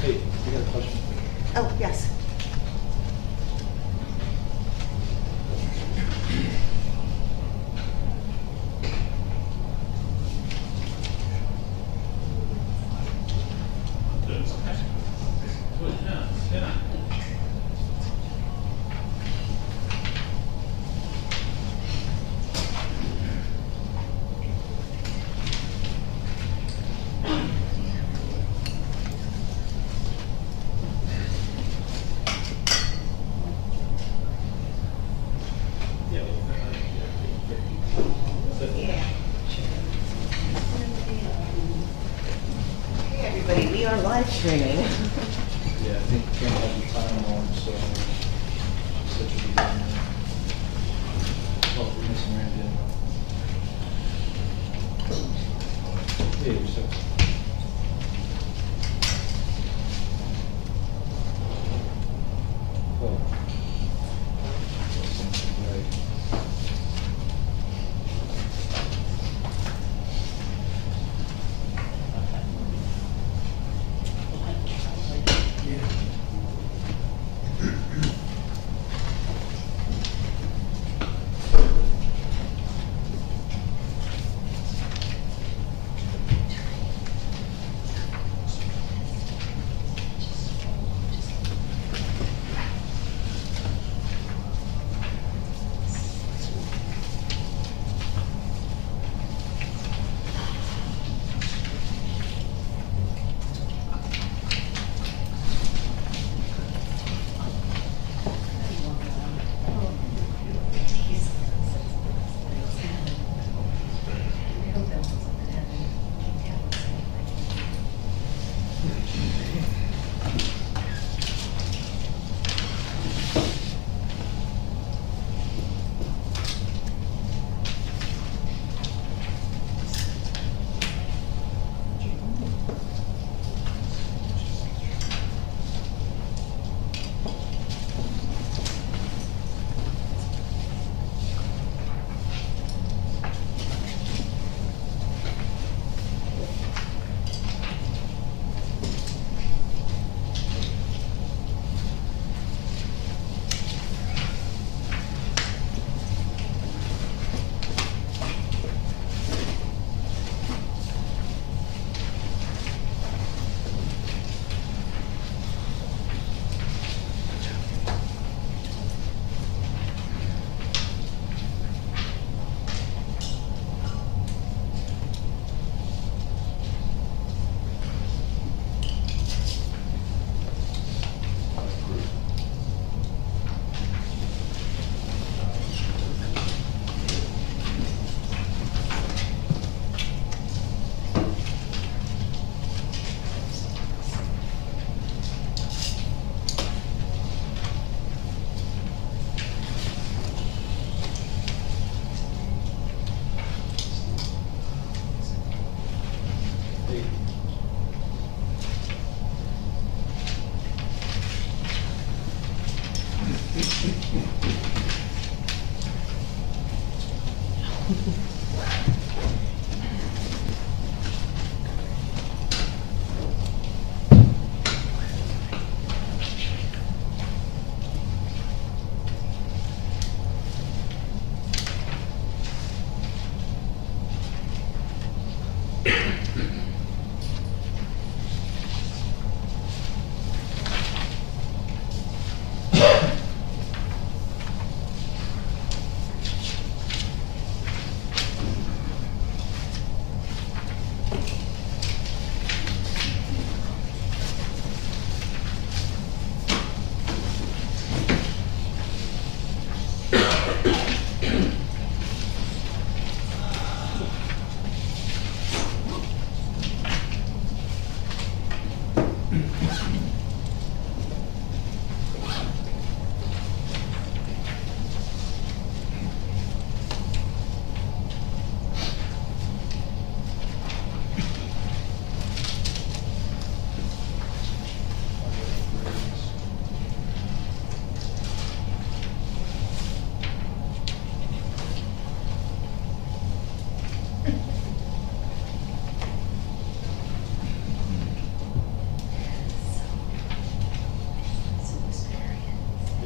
Hey, you got a question? Oh, yes. Hey, everybody, we are live streaming. Yeah, I think Kim had the time on, so she said she'd be doing it. Oh, we're missing Randy anyway. Yeah, you're so. Oh. Right.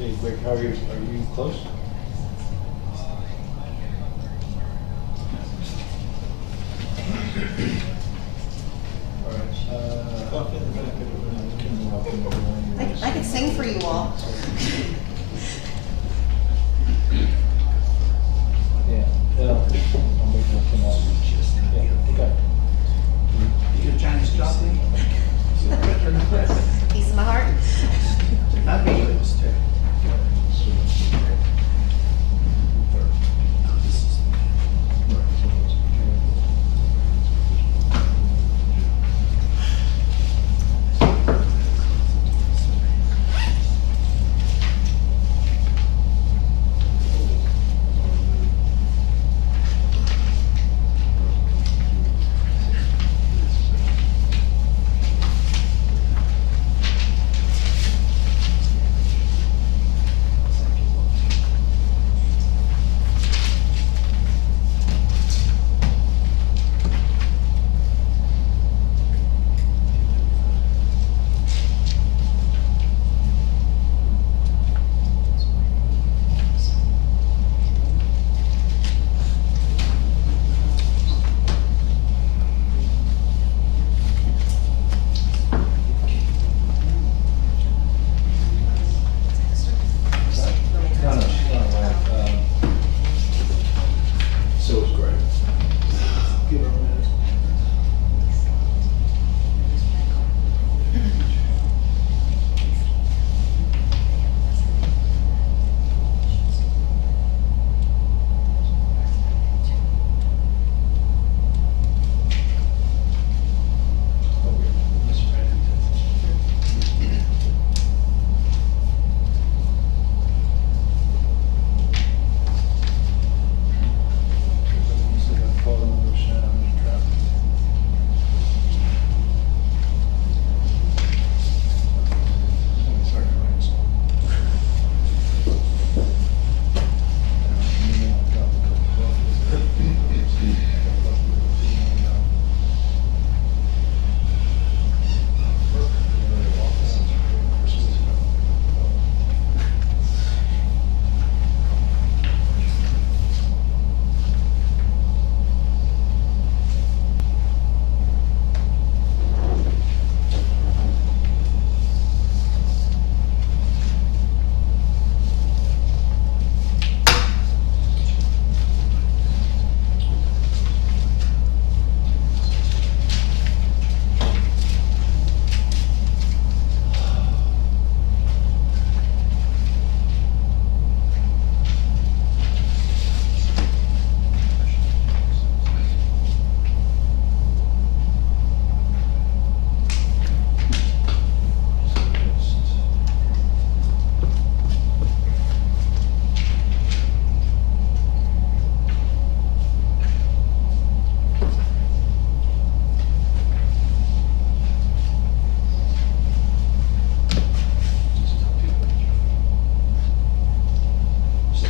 Hey, Greg, how are you? Are you close? All right. Walk in the back of the room. We can walk in the room. I could sing for you all. Yeah. I'll make it come off. Yeah. Okay. You get a Chinese coffee? Piece of my heart. Not me. So is Greg. Give her a minute.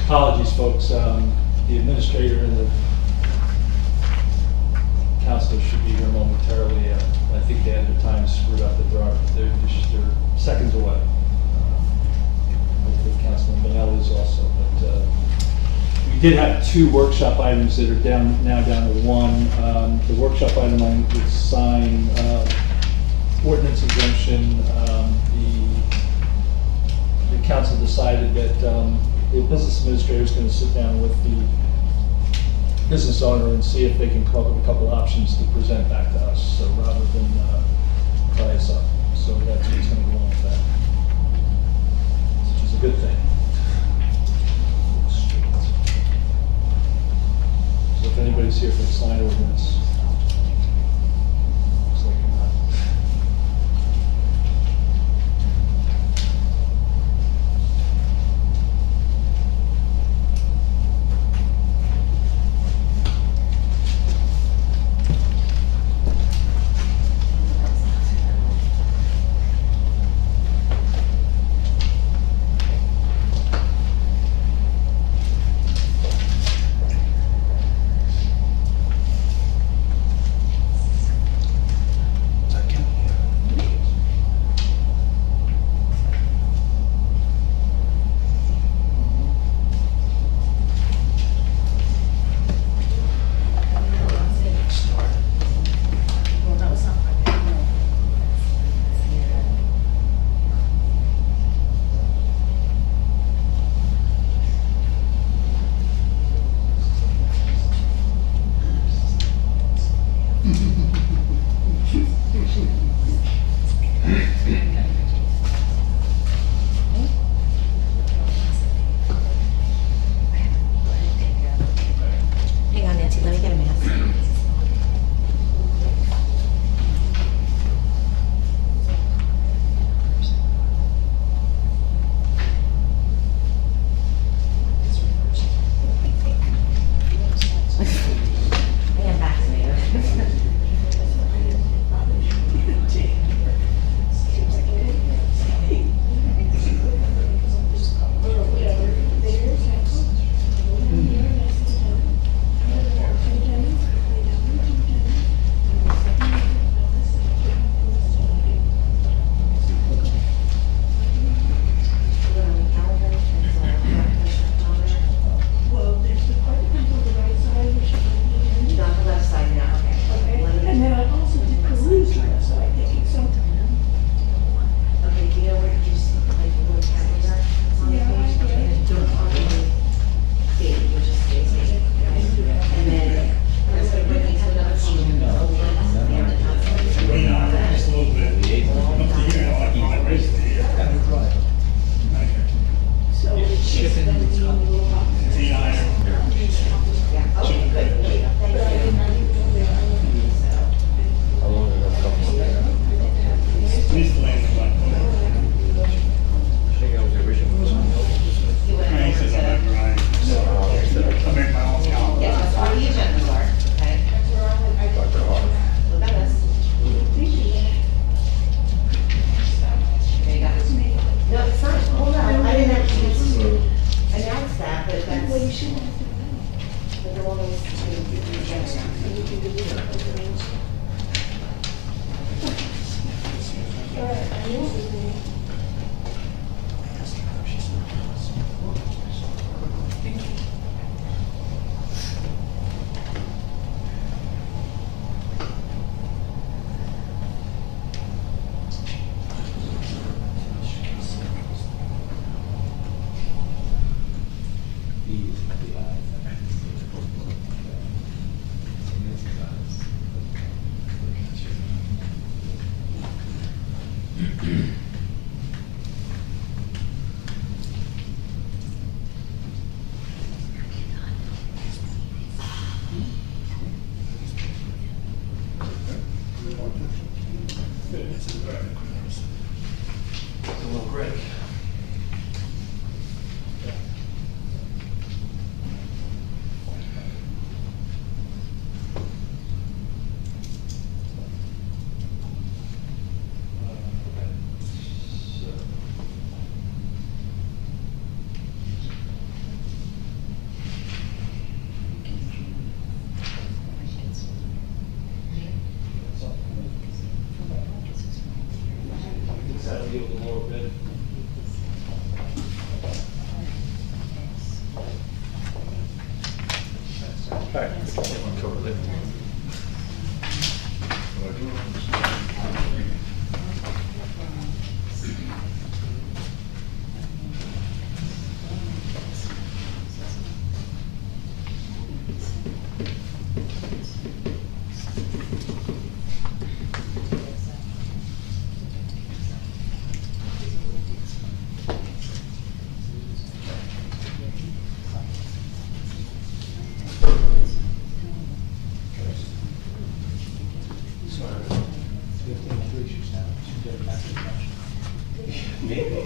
Apologies, folks. The administrator and the counselor should be here momentarily. I think they had their time screwed up at they're seconds away. Hopefully Councilman Bonelli is also. But we did have 2 workshop items that are now down to 1. The workshop item I would sign ordinance exemption. The council decided that the business administrator is going to sit down with the business owner and see if they can come up with a couple options to present back to us, so rather than tie us up. So that's what's going to go on with that, which is a good thing. So if anybody's here for the sign ordinance, looks like you're not. A little break. That'll yield a little bit. All right, cover that. Maybe.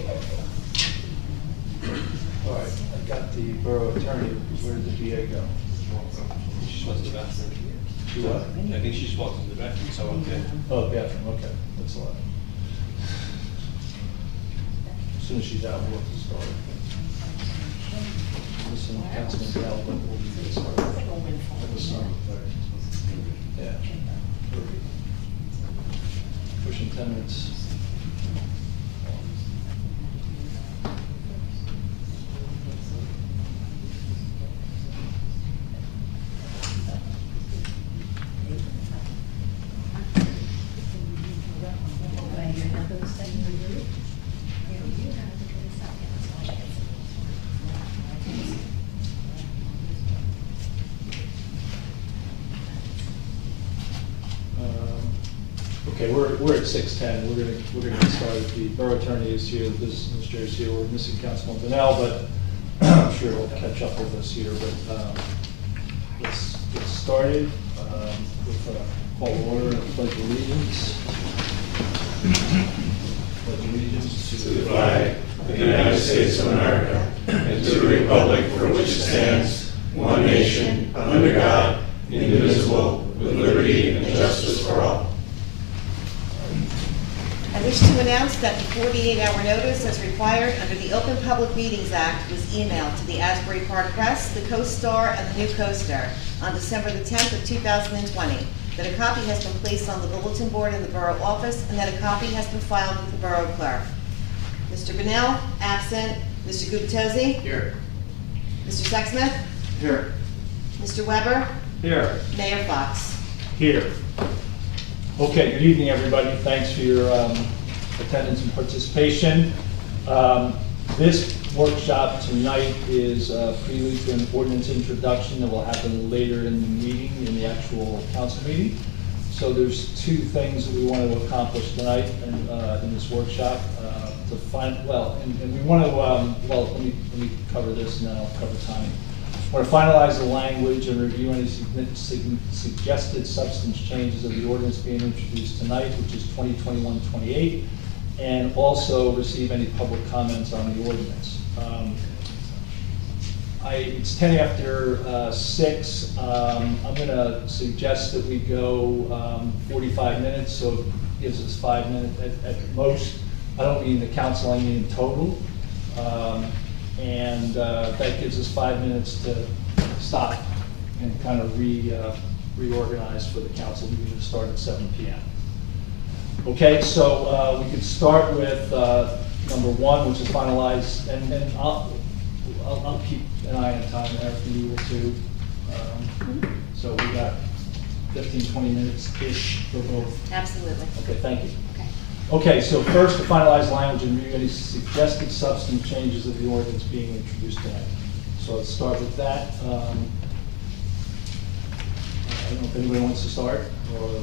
All right, I got the borough attorney. Where did the DA go? She went to the bathroom. She what? I think she just walked into the bathroom, so okay. Oh, bathroom, okay, that's a lot. As soon as she's out, we'll get started. Listen, Councilman Bell, but we'll get started. Yeah. Pushing 10 minutes. Okay, we're at 6:10. We're gonna get started. The borough attorney is here, the business administrator is here. We're missing Councilman Donnell, but I'm sure he'll catch up with us here. But let's get started with a call to order and a pledge of allegiance. Pledge allegiance To the flag of the United States of America and to the republic for which it stands, one nation, under God, indivisible, with liberty and justice for all. I wish to announce that the 48-hour notice as required under the Open Public Meetings Act was emailed to the Asbury Park Press, the Co-Star, and the New Coaster on December the 10th of 2020, that a copy has been placed on the bulletin board in the borough office, and that a copy has been filed with the borough clerk. Mr. Bunnell, absent. Mr. Guptozzi? Here. Mr. Sexsmith? Here. Mr. Weber? here. Mayor Fox? Here. Okay, good evening, everybody. Thanks for your attendance and participation. This workshop tonight is prelude to an ordinance introduction that will happen later in the meeting, in the actual council meeting. So there's two things that we want to accomplish tonight in this workshop. To find, and we want to, let me cover this and then I'll cover timing. I want to finalize the language and review any suggested substance changes of the ordinance being introduced tonight, which is 2021-28, and also receive any public comments on the ordinance. It's 10 after 6. I'm going to suggest that we go 45 minutes, so it gives us 5 minutes at most. I don't mean the council, I mean total. And that gives us 5 minutes to stop and kind of reorganize for the council meeting to start at 7 p.m. Okay, so we could start with number 1, which is finalized, and I'll keep an eye on time after you will too. So we got 15, 20 minutes-ish for both. Absolutely. Okay, thank you. Okay. Okay, so first, to finalize language and review any suggested substance changes of the ordinance being introduced tonight. So let's start with that. I don't know if anybody wants to start, or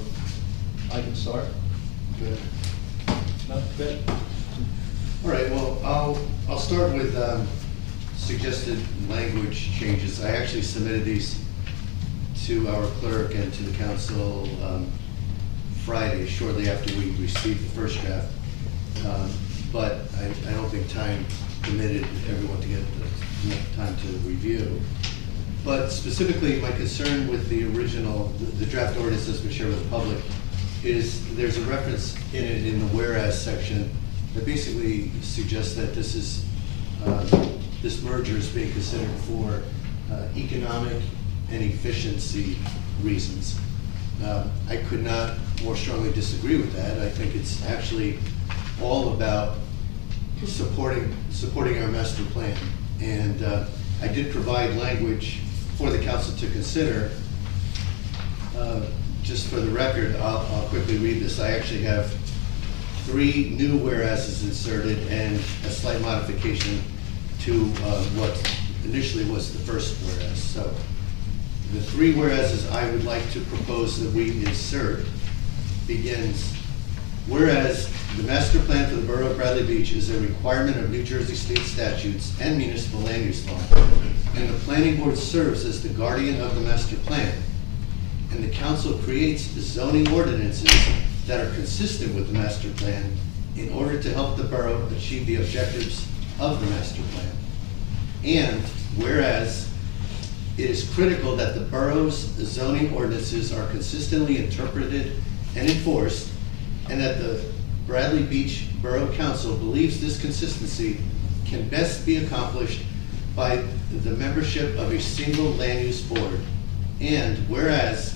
I can start. Good. No, good. All right, well, I'll start with suggested language changes. I actually submitted these to our clerk and to the council Friday, shortly after we received the first draft. But I don't think time permitted everyone to get enough time to review. But specifically, my concern with the original, the draft ordinance that's been shared with the public, is there's a reference in it in the whereas section that basically suggests that this is, this merger is being considered for economic and efficiency reasons. I could not more strongly disagree with that. I think it's actually all about supporting our master plan. And I did provide language for the council to consider. Just for the record, I'll quickly read this. I actually have 3 new whereases inserted and a slight modification to what initially was the first whereas. So the 3 whereases I would like to propose that we insert begins, whereas the master plan for the borough of Bradley Beach is a requirement of New Jersey state statutes and municipal land use law, and the planning board serves as the guardian of the master plan, and the council creates zoning ordinances that are consistent with the master plan in order to help the borough achieve the objectives of the master plan. And whereas it is critical that the borough's zoning ordinances are consistently interpreted and enforced, and that the Bradley Beach Borough Council believes this consistency can best be accomplished by the membership of a single land use board. And whereas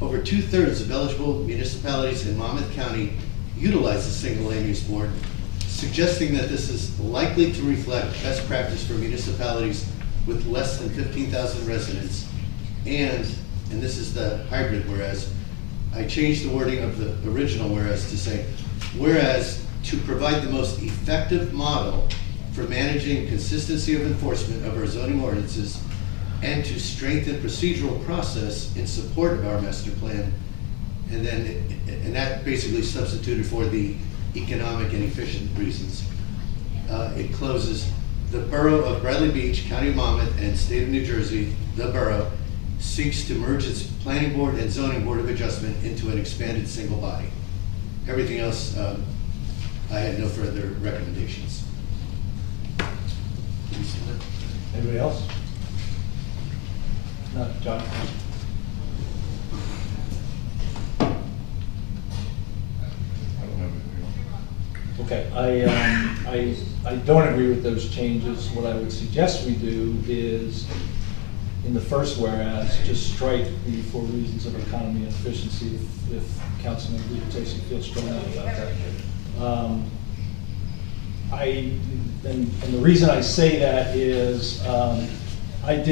over 2/3 of eligible municipalities in Monmouth County utilize a single land use board, suggesting that this is likely to reflect best practice for municipalities with less than 15,000 residents. And this is the hybrid whereas, I changed the wording of the original whereas to say, whereas to provide the most effective model for managing consistency of enforcement of our zoning ordinances and to strengthen procedural process in support of our master plan. And that basically substituted for the economic and efficient reasons. It closes, the borough of Bradley Beach, County of Monmouth, and State of New Jersey, the borough, seeks to merge its planning board and zoning board of adjustment into an expanded single body. Everything else, I had no further recommendations. Anybody else? No, John? Okay, I don't agree with those changes. What I would suggest we do is, in the first whereas, just strike the for reasons of economy and efficiency if Councilman Lubatesi feels strongly about that. And the reason I say that is I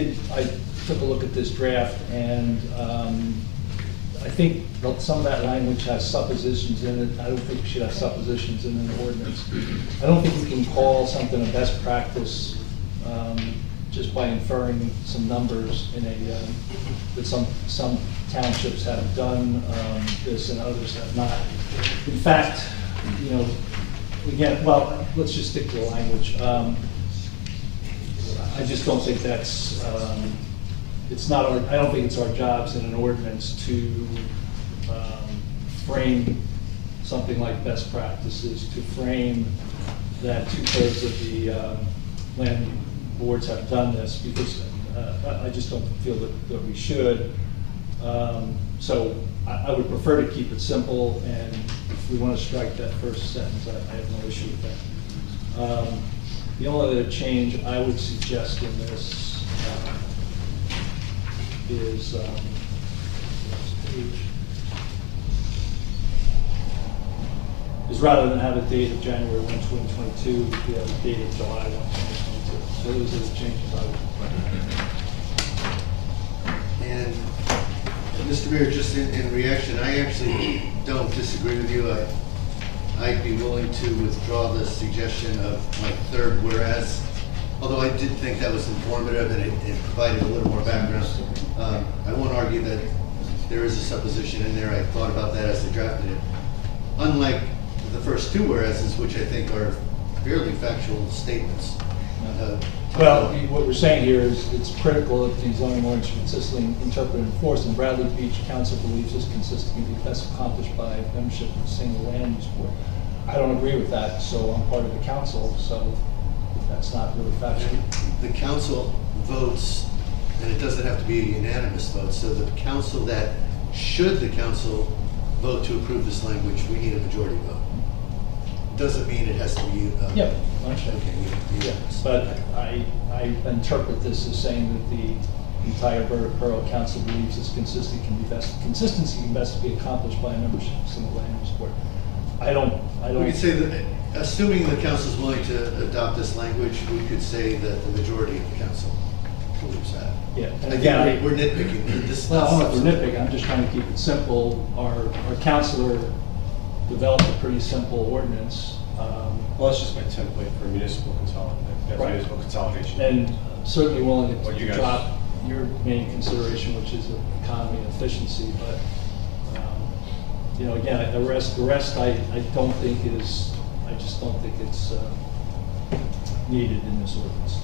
took a look at this draft, and I think some of that language has suppositions in it. I don't think we should have suppositions in an ordinance. I don't think we can call something a best practice just by inferring some numbers in that some townships have done this and others have not. In fact, again, well, let's just stick to the language. I just don't think that's, I don't think it's our jobs in an ordinance to frame something like best practices, to frame that 2/3 of the land boards have done this, because I just don't feel that we should. So I would prefer to keep it simple, and if we want to strike that first sentence, I have no issue with that. The only other change I would suggest in this is rather than have a date of January 1, 2022, we have a date of July 1, 2022. So those are the changes I would recommend. And Mr. Mayor, just in reaction, I actually don't disagree with you. I'd be willing to withdraw the suggestion of my third whereas, although I did think that was informative and it provided a little more background. I won't argue that there is a supposition in there. I thought about that as I drafted it. Unlike the first two whereases, which I think are fairly factual statements. Well, what we're saying here is it's critical that the zoning ordinance should consistently interpret and enforce, and Bradley Beach Council believes this consistency can be best accomplished by membership of a single land use board. I don't agree with that, so I'm part of the council, so that's not really factual. The council votes, and it doesn't have to be a unanimous vote, so the council that, should the council vote to approve this language, we need a majority vote. Doesn't mean it has to be. Yeah, I understand. Okay, Yeah, yes. but I interpret this as saying that the entire Borough Council believes this consistency can best be accomplished by a membership of a single land use board. I don't. We could say that, assuming the council is willing to adopt this language, we could say that the majority of the council believes that. Yeah, and I again, think we're nitpicking. This is Well, not I'm not substantive. nitpicking, I'm just trying to keep it simple. Our counselor developed a pretty simple ordinance, Well, it's just my template for municipal Right. municipal consolidation. and certainly willing What you to guys- drop your main consideration, which is economy and efficiency, but, you know, again, the rest I don't think I just don't think it's needed in this ordinance.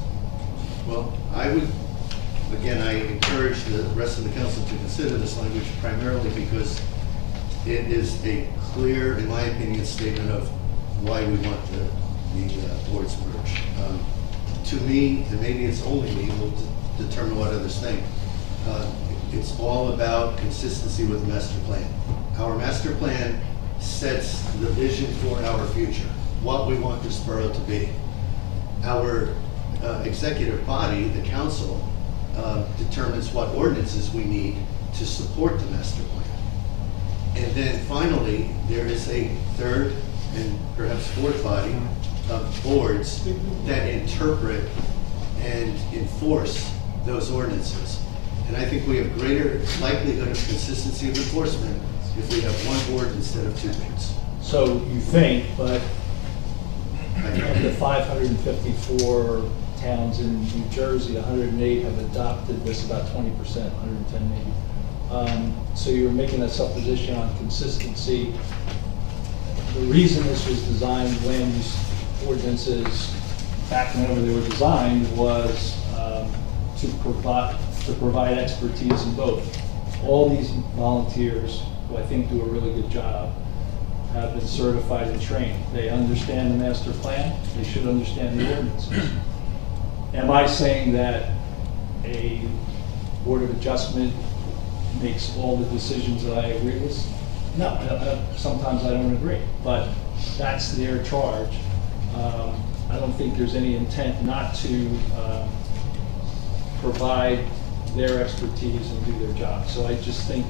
Well, I would, again, I encourage the rest of the council to consider this language primarily because it is a clear, in my opinion, statement of why we want the boards merged. To me, and maybe it's only me, we'll determine what others think, it's all about consistency with the master plan. Our master plan sets the vision for our future, what we want this borough to be. Our executive body, the council, determines what ordinances we need to support the master plan. And then finally, there is a third and perhaps fourth body of boards that interpret and enforce those ordinances. And I think we have greater likelihood of consistency of enforcement if we have one board instead of two boards. So you think, but I of the know. 554 towns in New Jersey, 108 have adopted this, about 20%, 110 maybe. So you're making a supposition on consistency. The reason this was designed, land use ordinances, back whenever they were designed, was to provide expertise in both. All these volunteers, who I think do a really good job, have been certified and trained. They understand the master plan, they should understand the ordinances. Am I saying that a Board of Adjustment makes all the decisions that I agree with? No, sometimes I don't agree, but that's their charge. I don't think there's any intent not to provide their expertise and do their job. So I just think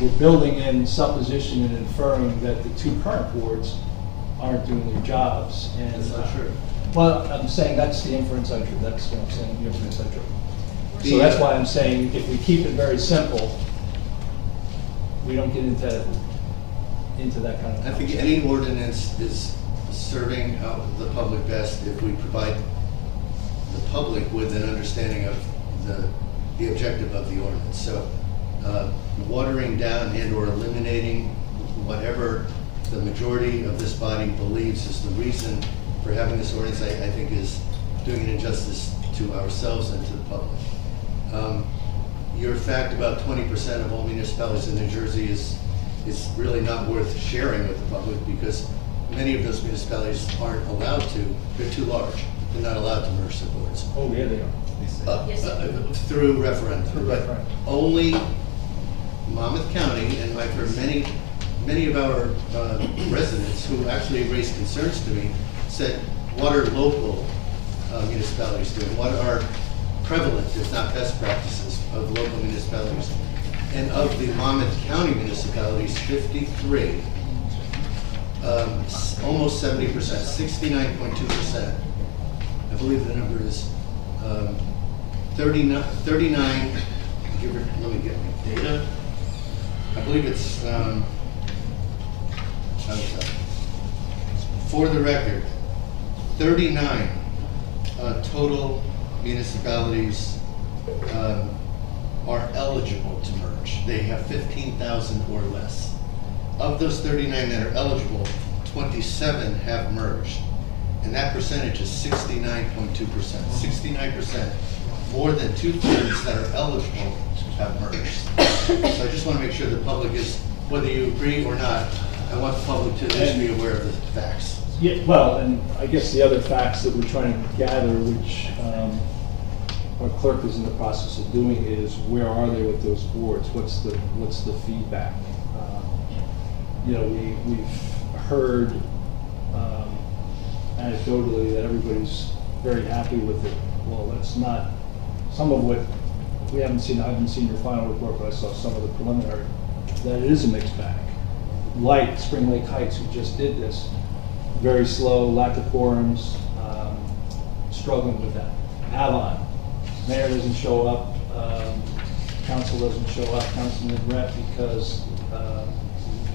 we're building in supposition and inferring that the two current boards aren't doing their jobs. And That's not true. Well, I'm saying that's the inference I drew. That's what I'm saying, the inference I drew. So The, that's why I'm saying if we keep it very simple, we don't get into that kind of. I think any ordinance is serving the public best if we provide the public with an understanding of the objective of the ordinance. So watering down and or eliminating whatever the majority of this body believes is the reason for having this ordinance, I think is doing an injustice to ourselves and to the public. Your fact about 20% of all municipalities in New Jersey is really not worth sharing with the public because many of those municipalities aren't allowed to, they're too large. They're not allowed to merge the boards. Oh, yeah, they are. Through referendum. Through But referendum. only Monmouth County, and I've heard many of our residents who actually raised concerns to me, said, what are local municipalities doing? What are prevalent, if not best practices, of local municipalities? And of the Monmouth County municipalities, 53, almost 70%, 69.2%. I believe the number is 39, let me get my data. I believe it's, for the record, 39 total municipalities are eligible to merge. They have 15,000 or less. Of those 39 that are eligible, 27 have merged. And that percentage is 69.2%. 69%, more than 2/3 that are eligible have merged. So I just want to make sure the public is, whether you agree or not, I want the public to at least be aware of the facts. Yeah, well, and I guess the other facts that we're trying to gather, which our clerk is in the process of doing, is where are they with those boards? What's the feedback? You know, we've heard anecdotally that everybody's very happy with it. Well, that's not, some of what we haven't seen, I haven't seen your final report, but I saw some of the preliminary, that it is a mixed bag. Like Spring Lake Heights, who just did this, very slow, lack of quorums, struggling with that. Avon, mayor doesn't show up, council doesn't show up, councilman rep, because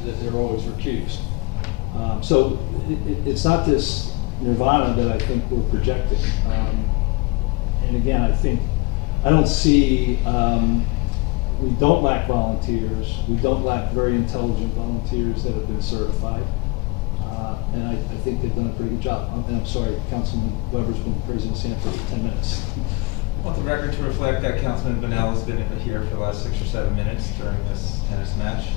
they're always recused. So it's not this nirvana that I think we're projecting. And again, I don't see, we don't lack volunteers. We don't lack very intelligent volunteers that have been certified. And I think they've done a pretty good job. And I'm sorry, Councilman Weber's been praising Sam for 10 minutes. I want the record to reflect that Councilman Bonnell has been here for the last 6 or 7 minutes during this tennis match.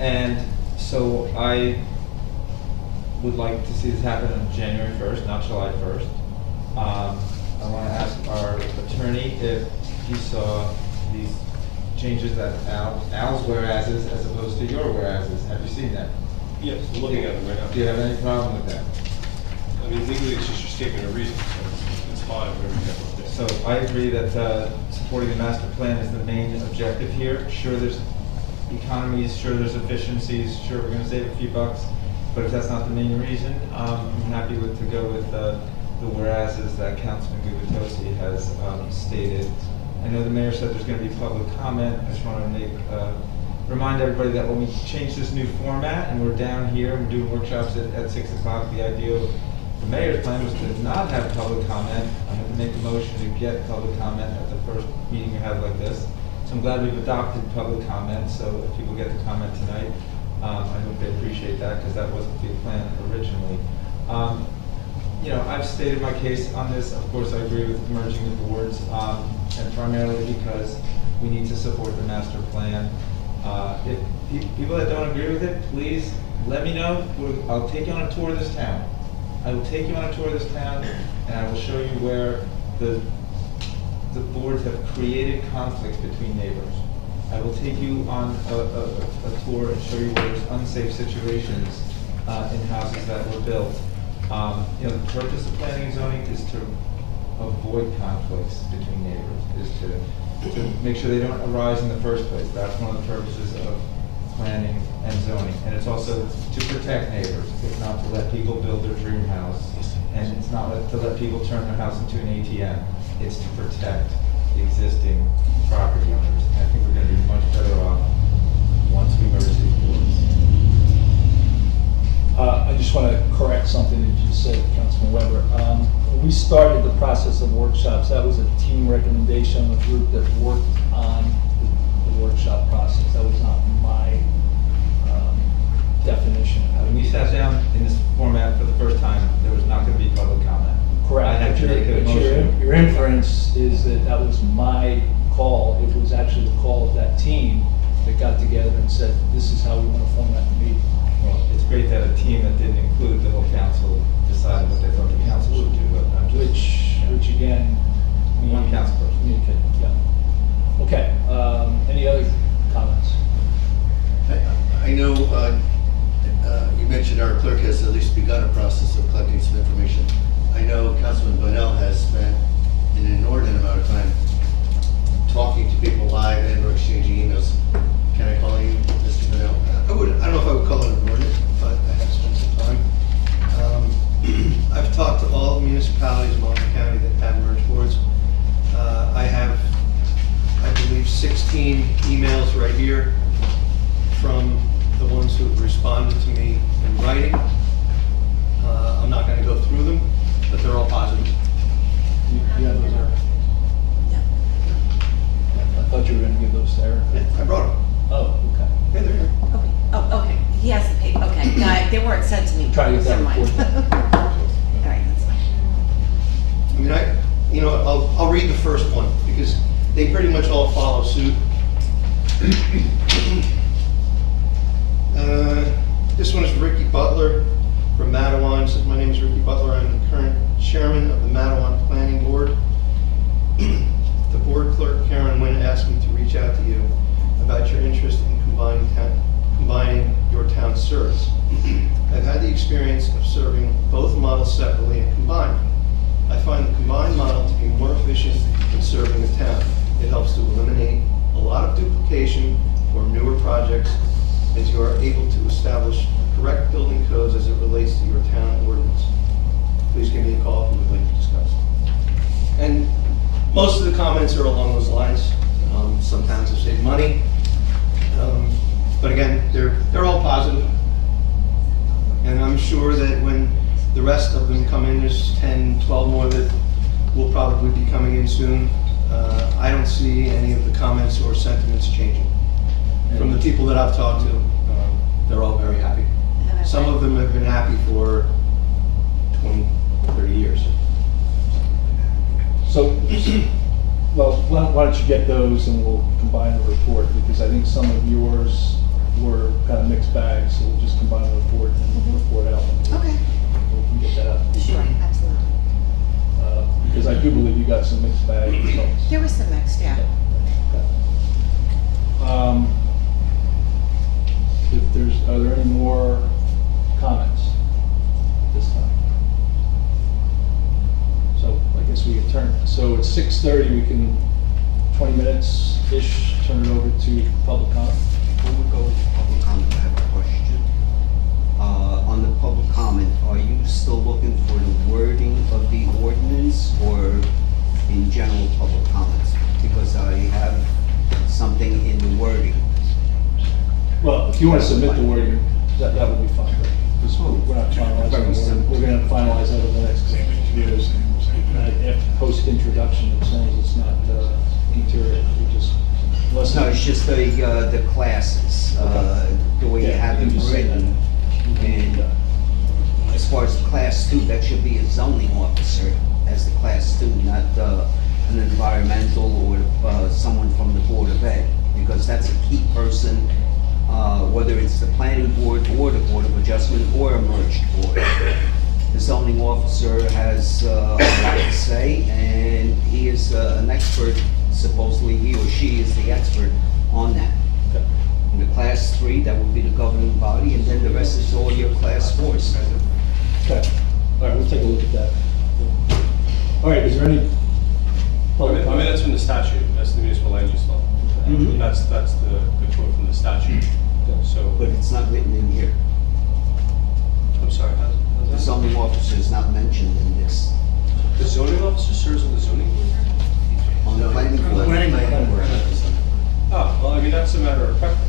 And so I would like to see this happen on January 1st, not July 1st. I want to ask our attorney if he saw these changes that Al's whereases as opposed to your whereases. Have you seen that? Yes, we're looking at them right now. Do you have any problem with that? I mean, legally, it's just your statement of reason, so it's fine, whatever you have up there. So I agree that supporting the master plan is the main objective here. Sure, there's economies, sure there's efficiencies, sure we're gonna save a few bucks, but if that's not the main reason, I'm happy to go with the whereases that Councilman Gubitosi has stated. I know the mayor said there's gonna be public comment. I just wanna remind everybody that when we change this new format and we're down here, we're doing workshops at 6 o'clock, the idea of the mayor's plan was to not have public comment. I'm going to make a motion to get public comment at the first meeting we have like this. So I'm glad we've adopted public comment, so if people get to comment tonight, I hope they appreciate that, because that wasn't the plan originally. You know, I've stated my case on this. Of course, I agree with merging the boards, and primarily because we need to support the master plan. If people that don't agree with it, please let me know. I'll take you on a tour of this town. I will take you on a tour of this town, and I will show you where the boards have created conflicts between neighbors. I will take you on a tour and show you where there's unsafe situations in houses that were built. You know, the purpose of planning and zoning is to avoid conflicts between neighbors, is to make sure they don't arise in the first place. That's one of the purposes of planning and zoning. And it's also to protect neighbors. It's not to let people build their dream house. And it's not to let people turn their house into an ATM. It's to protect the existing property owners. And I think we're going to be much better off once we merge these boards. I just want to correct something that you said, Councilman Weber. When we started the process of workshops, that was a team recommendation, a group that worked on the workshop process. That was not my definition. When we sat down in this format for the first time, there was not going to be public comment. Correct. I had to make a But motion. your inference is that that was my call. It was actually the call of that team that got together and said, this is how we want to format the meeting. Well, it's great that a team that didn't include the whole council decided what they thought the council should do, but I'm just. Which again, we One council person. communicate, yeah. Okay, any other comments? I know you mentioned our clerk has at least begun a process of collecting some information. I know Councilman Bonnell has spent an inordinate amount of time talking to people live and or exchanging emails. Can I call you Mr. Bonnell? I don't know if I would call it inordinate, but I have spent some time. I've talked to all the municipalities in Monmouth County that have merged boards. I have, I believe, 16 emails right here from the ones who have responded to me in writing. I'm not going to go through them, but they're all positive. You have those, Eric? Yeah. I thought you were gonna give those to Eric. I brought them. Oh, okay. Yeah, they're here. Okay. Oh, okay. He has the paper. Okay. There first one, because they pretty much all follow suit. This one is Ricky Butler from Mattawan. Says, my name is Ricky Butler. I'm the current chairman of the Mattawan Planning Board. The board clerk, Karen Wynn, asked me to reach out to you about your interest in combining your town service. I've had the experience of serving both models separately and combined. I find the combined model to be more efficient in serving the town. It helps to eliminate a lot of duplication for newer projects, as you are able to establish correct building codes as it relates to your town ordinance. Please give me a call if you would like to discuss. And most of the comments are along those lines. Some towns have saved money. But again, they're all positive. And I'm sure that when the rest of them come in, there's 10, 12 more that will probably be coming in soon. I don't see any of the comments or sentiments changing. From the people that I've talked to, they're all very happy. Some of them have been happy for 20, 30 years. So, well, why don't you get those and we'll combine the report, because I think some of yours were kind of mixed bags, so we'll just combine the report and we'll report out. Okay. We can get that out. Sure, absolutely. Because I do believe you got some mixed bag results. There was some mixed, yeah. Are there any more comments at this time? So I guess we can turn, so it's 6:30, we can, 20 minutes-ish, turn it over to public comment. Before we go to public comment, I have a question. On the public comment, are you still looking for the wording of the ordinance or in general public comments? Because I have something in the wording. Well, if you want to submit the wording, that would be fine, because we're not finalizing the wording. We're going to finalize that over the next few years. Post-introduction, as long as it's not interior, we just, unless. No, it's just the classes, the way you Yeah, have you it can just say written. And as far as the class 2, that should be a zoning officer as the class 2, not an environmental or someone from the Board of Ed, because that's a key person, whether it's the planning board or the Board of Adjustment or a merged board. The zoning officer has a lot to say, and he is an expert, supposedly he or she is the expert on that. Okay. In the class 3, that would be the governing body, and then the rest is all your class 4s. Okay, all right, we'll take a look at that. All right, is there any? I mean, that's from the statute, that's the municipal land use law. Mhm. That's the quote from the statute. So, But it's not written in here. I'm sorry, how's The that? zoning officer is not mentioned in this. The zoning officer serves on the zoning board? On the planning board. Oh, well, I mean, that's a matter of preference.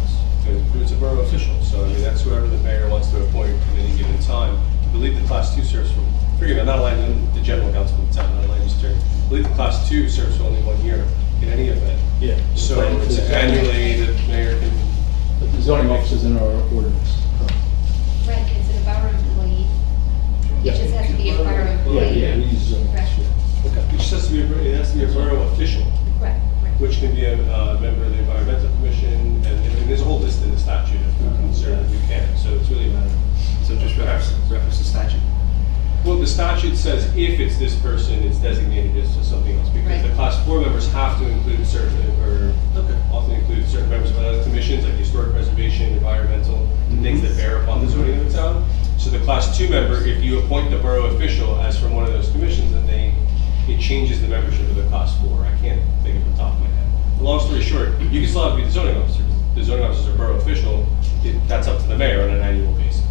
It's a borough official, so I mean, that's whoever the mayor wants to appoint at any given time. I believe the class 2 serves for, forgive me, I'm not aligned with the general counsel of the town, not aligned with the I believe the class 2 serves for only 1 year in any event. Yeah. So it's annually, the mayor can. But the zoning officer's in our ordinance. Right, is it a borough employee? It Yeah. just has to be a borough employee. Yeah, we use zoning Correct. officer. Okay. It just has to be, it has to be a borough official, Right, right. which can be a member of the environmental commission, and there's a whole list in the statute of who can serve and who can't, so it's really a matter. So just reference the statute. Well, the statute says if it's this person, it's designated as something else, because Right. the class 4 members have to include certain, or often include certain members of other commissions, like historic preservation, environmental, things that bear upon the zoning of the town. So the class 2 member, if you appoint the borough official as from one of those commissions, then it changes the membership of the class 4. I can't think of the top of my head. Long story short, you can still have to be the zoning officer. The zoning officer is a borough official, that's up to the mayor on an annual basis.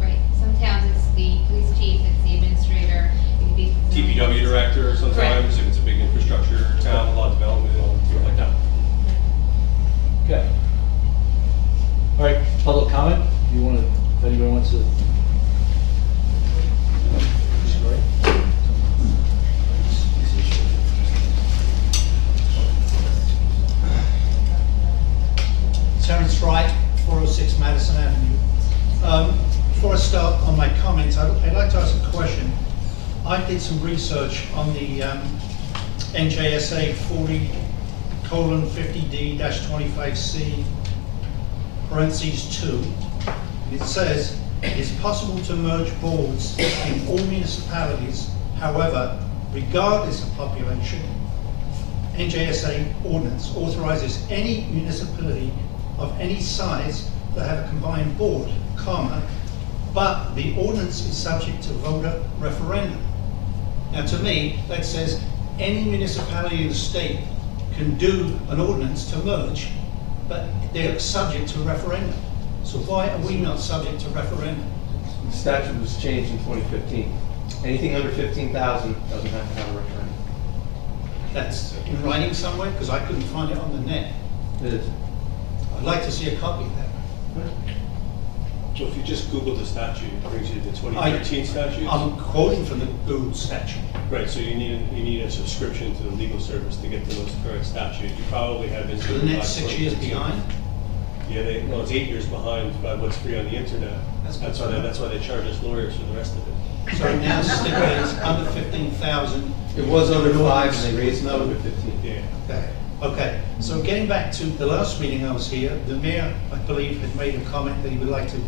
Right, some towns it's the police chief, it's the administrator, it could be. TPW director sometimes, if it's a big infrastructure town, a lot of development, or something like that. Okay. All right, public comment? You want to, if anybody wants to? Terence Wright, 406 Madison Avenue. Before I start on my comments, I'd like to ask a question. I did some research on the NJSA 40:50D-25C, parentheses 2. It says, it is possible to merge boards in all municipalities, however, regardless of population, NJSA ordinance authorizes any municipality of any size to have a combined board, comma, but the ordinance is subject to voter referendum. Now, to me, that says any municipality in the state can do an ordinance to merge, but they're subject to a referendum. So why are we not subject to referendum? The statute was changed in 2015. Anything under 15,000 doesn't have to have a referendum. That's in writing somewhere, because I couldn't find it on the net. It is. I'd like to see a copy of that. So if you just Google the statute, it brings you to the 2013 statute. I'm quoting from the Google statute. Right, so you need a subscription to the legal service to get the most current statute. You probably have been. So the net's 6 years behind? Yeah, well, it's 8 years behind by what's free on the internet. That's That's why they charge us lawyers for the rest of it. So now stipulates under 15,000. It was under 5 ordinance and they raised it with to no- under 15. Yeah. Okay, so getting back to the last meeting I was here, the mayor, I believe, had made a comment that he would like to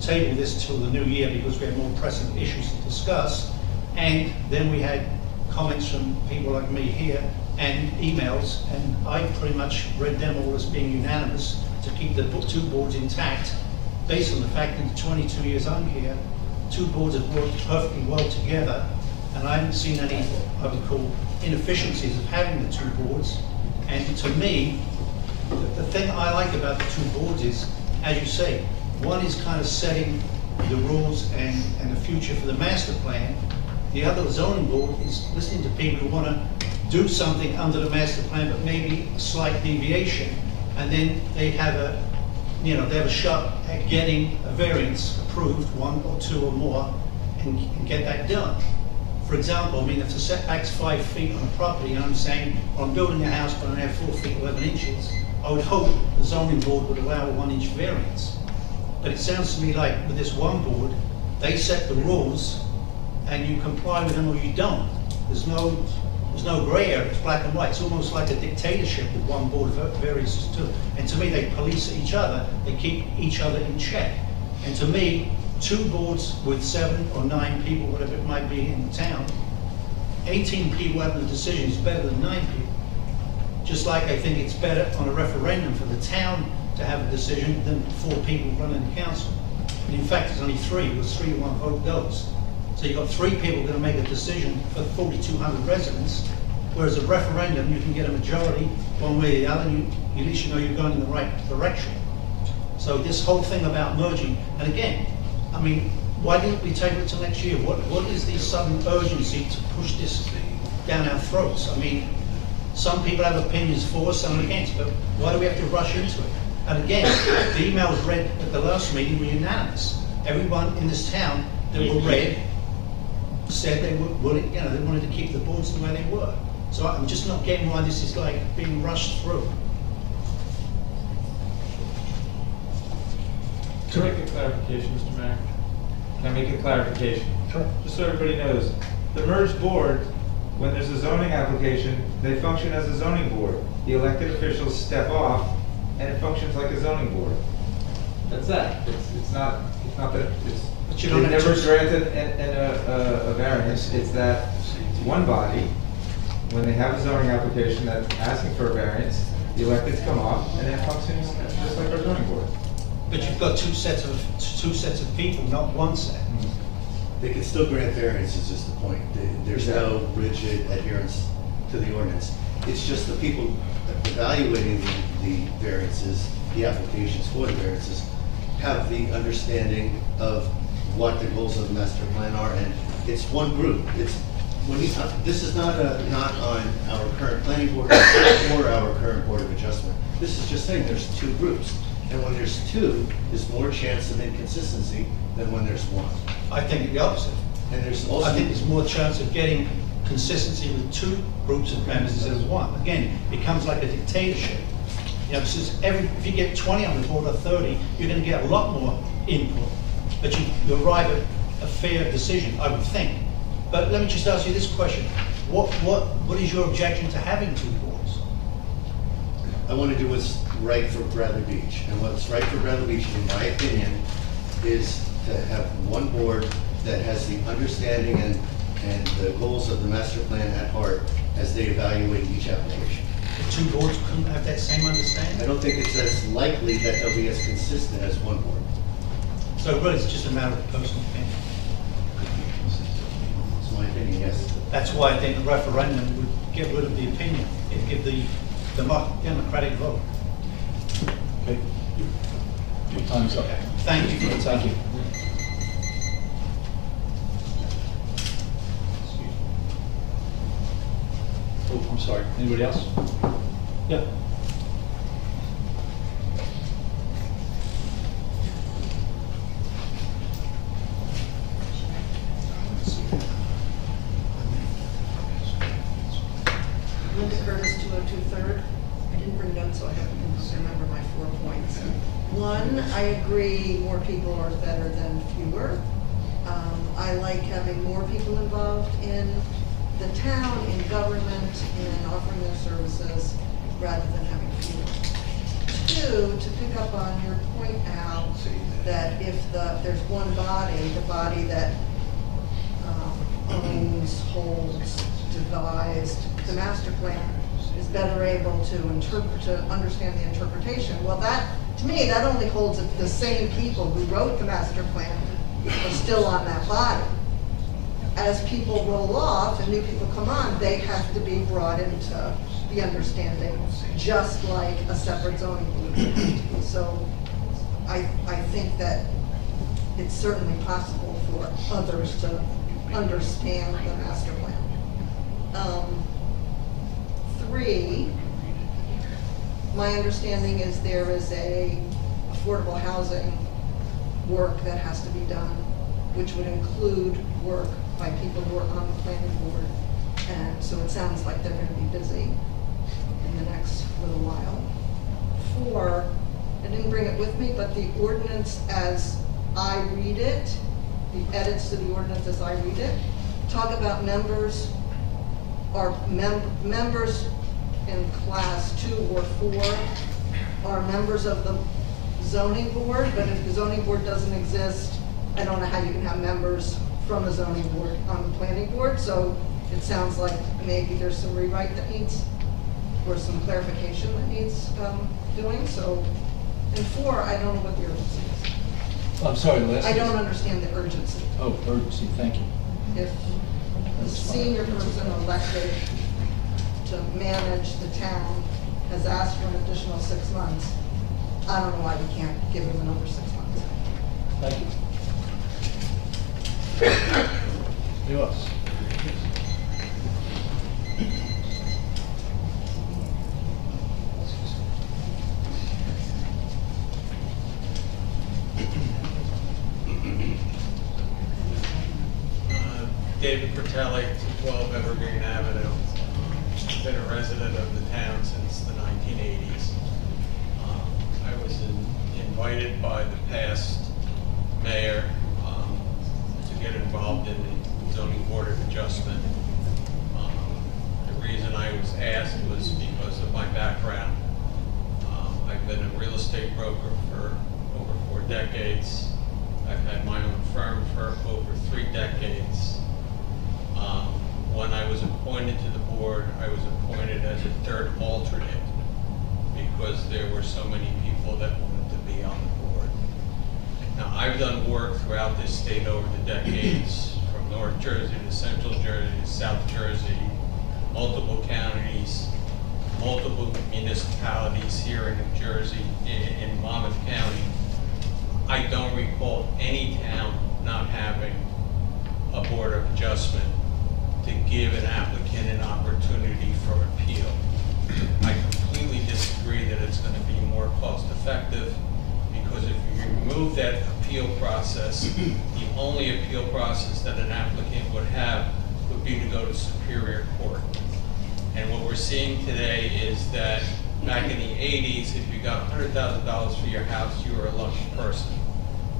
table this till the new year because we have more pressing issues to discuss. And then we had comments from people like me here and emails, and I pretty much read them all as being unanimous to keep the two boards intact, based on the fact that in the 22 years I'm here, two boards have worked perfectly well together, and I haven't seen any, I would call, inefficiencies of having the two boards. And to me, the thing I like about the two boards is, as you say, one is kind of setting the rules and the future for the master plan. The other, zoning board, is listening to people who want to do something under the master plan, but maybe a slight deviation. And then they have a, they have a shot at getting a variance approved, 1 or 2 or more, and get that done. For example, I mean, if the setback's 5 feet on a property, and I'm saying, well, I'm building a house, but I have 4 feet 11 inches, I would hope the zoning board would allow a 1-inch variance. But it sounds to me like with this one board, they set the rules, and you comply with them or you don't. There's no gray area, it's black and white. It's almost like a dictatorship with one board of variances too. And to me, they police each other, they keep each other in check. And to me, two boards with 7 or 9 people, whatever it might be in the town, 18 people having a decision is better than 9 people. Just like I think it's better on a referendum for the town to have a decision than 4 people running the council. And in fact, it's only 3, it was 3 to 1 vote goes. So you've got 3 people going to make a decision for 4,200 residents, whereas a referendum, you can get a majority one way or the other, and at least you know you're going in the right direction. So this whole thing about merging, and again, I mean, why didn't we take it till next year? What is the sudden urgency to push this down our throats? I mean, some people have opinions for, some against, but why do we have to rush into it? And again, the emails read at the last meeting were unanimous. Everyone in this town that were read said they were willing, they wanted to keep the boards the way they were. So I'm just not getting why this is like being rushed through. Can I make a clarification, Mr. Mayor? Can I make a clarification? Sure. Just so everybody knows, the merged board, when there's a zoning application, they function as a zoning board. The elected officials step off, and it functions like a zoning board. That's that. It's not that it's. But you don't They have never to- granted a variance. It's that one body, when they have a zoning application that's asking for a variance, the electeds come off, and it functions just like our zoning board. But you've got two sets of people, not one set. They can still grant variances is the point. There's no rigid adherence to the ordinance. It's just the people evaluating the variances, the applications for the variances, have the understanding of what the goals of the master plan are, and it's one group. This is not on our current planning board or our current board of adjustment. This is just saying there's 2 groups. And when there's 2, there's more chance of inconsistency than when there's 1. I think the opposite. And there's also. I think there's more chance of getting consistency with 2 groups of members instead of 1. Again, it becomes like a dictatorship. Because if you get 20 on the board or 30, you're going to get a lot more input. But you arrive at a fair decision, I would think. But let me just ask you this question. What is your objection to having two boards? I want to do what's right for Bradley Beach. And what's right for Bradley Beach, in my opinion, is to have one board that has the understanding and the goals of the master plan at heart as they evaluate each application. The two boards couldn't have that same I understanding? don't think it's as likely that they'll be as consistent as one board. So really, it's just a matter of personal opinion. It's my opinion, yes. That's why I think the referendum would get rid of the opinion. It'd give the democratic vote. Okay. Your time's up. Thank you. Thank you. Oh, I'm sorry. Anybody else? Yeah. Linda Curtis, 202 Third. I didn't bring notes, so I have to remember my 4 points. One, I agree more people are better than fewer. I like having more people involved in the town, in government, in offering their services, rather than having fewer. Two, to pick up on your point, Al, that if there's one body, the body that owns, holds, devised the master plan is better able to understand the interpretation. Well, that, to me, that only holds if the same people who wrote the master plan are still on that body. As people roll off and new people come on, they have to be brought into the understanding, just like a separate zoning board. So I think that it's certainly possible for others to understand the master plan. Three, my understanding is there is a affordable housing work that has to be done, which would include work by people who are on the planning board. And so it sounds like they're gonna be busy in the next little while. Four, I didn't bring it with me, but the ordinance as I read it, the edits to the ordinance as I read it, talk about members or members in class 2 or 4 are members of the zoning board, but if the zoning board doesn't exist, I don't know how you can have members from the zoning board on the planning board. So it sounds like maybe there's some rewrite that needs, or some clarification that needs doing. So, and 4, I don't know what the urgency is. I'm sorry, the last. I don't understand the urgency. Oh, urgency, thank you. If the senior person elected to manage the town has asked for an additional 6 months, I don't know why we can't give him another 6 months. Thank you. Who else? David Fratelli, 212 Evergreen Avenue. Been a resident of the town since the 1980s. I was invited by the past mayor to get involved in the zoning board of adjustment. The reason I was asked was because of my background. I've been a real estate broker for over 4 decades. I've had my own firm for over 3 decades. When I was appointed to the board, I was appointed as a 3rd alternate because there were so many people that wanted to be on the board. Now, I've done work throughout this state over the decades, from North Jersey to Central Jersey to South Jersey, multiple counties, multiple municipalities here in New Jersey, in Monmouth County. I don't recall any town not having a board of adjustment to give an applicant an opportunity for appeal. I completely disagree that it's going to be more cost effective, because if you remove that appeal process, the only appeal process that an applicant would have would be to go to Superior Court. And what we're seeing today is that back in the 80s, if you got $100,000 for your house, you were a lucky person.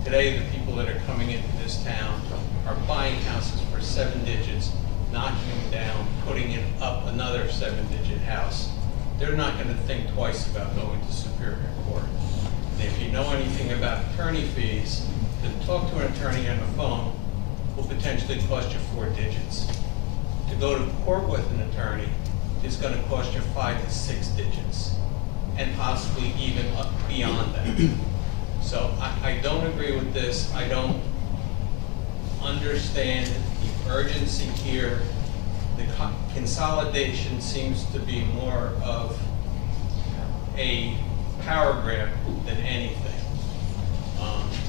Today, the people that are coming into this town are buying houses for 7 digits, knocking them down, putting up another 7-digit house, they're not gonna think twice about going to Superior Court. And if you know anything about attorney fees, to talk to an attorney on the phone will potentially cost you 4 digits. To go to court with an attorney is gonna cost you 5 to 6 digits, and possibly even up beyond that. So I don't agree with this. I don't understand the urgency here. The consolidation seems to be more of a power grab than anything.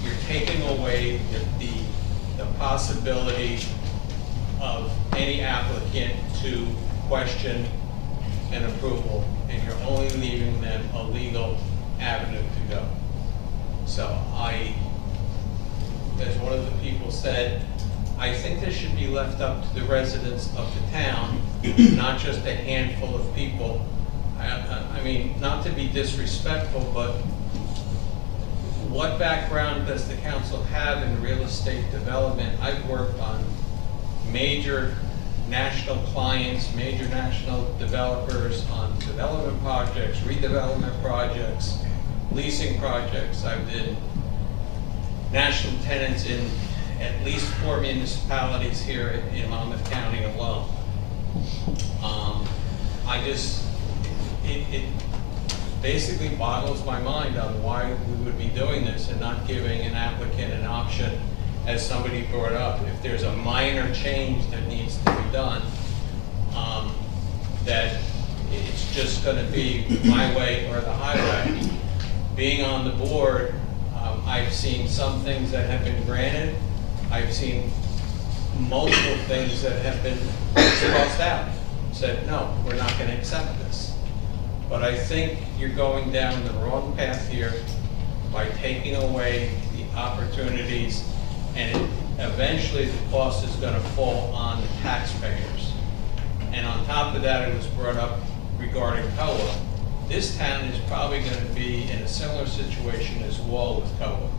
You're taking away the possibility of any applicant to question an approval, and you're only leaving them a legal avenue to go. So as one of the people said, I think this should be left up to the residents of the town, not just a handful of people. I mean, not to be disrespectful, but what background does the council have in real estate development? I've worked on major national clients, major national developers on development projects, redevelopment projects, leasing projects. I've been national tenants in at least 4 municipalities here in Monmouth County alone. It basically boggles my mind on why we would be doing this and not giving an applicant an option, as somebody brought up. If there's a minor change that needs to be done, that it's just gonna be my way or the highway. Being on the board, I've seen some things that have been granted. I've seen multiple things that have been crossed out, said, no, we're not gonna accept this. But I think you're going down the wrong path here by taking away the opportunities, and eventually the cost is gonna fall on the taxpayers. And on top of that, it was brought up regarding COA. This town is probably gonna be in a similar situation as Wall with COA.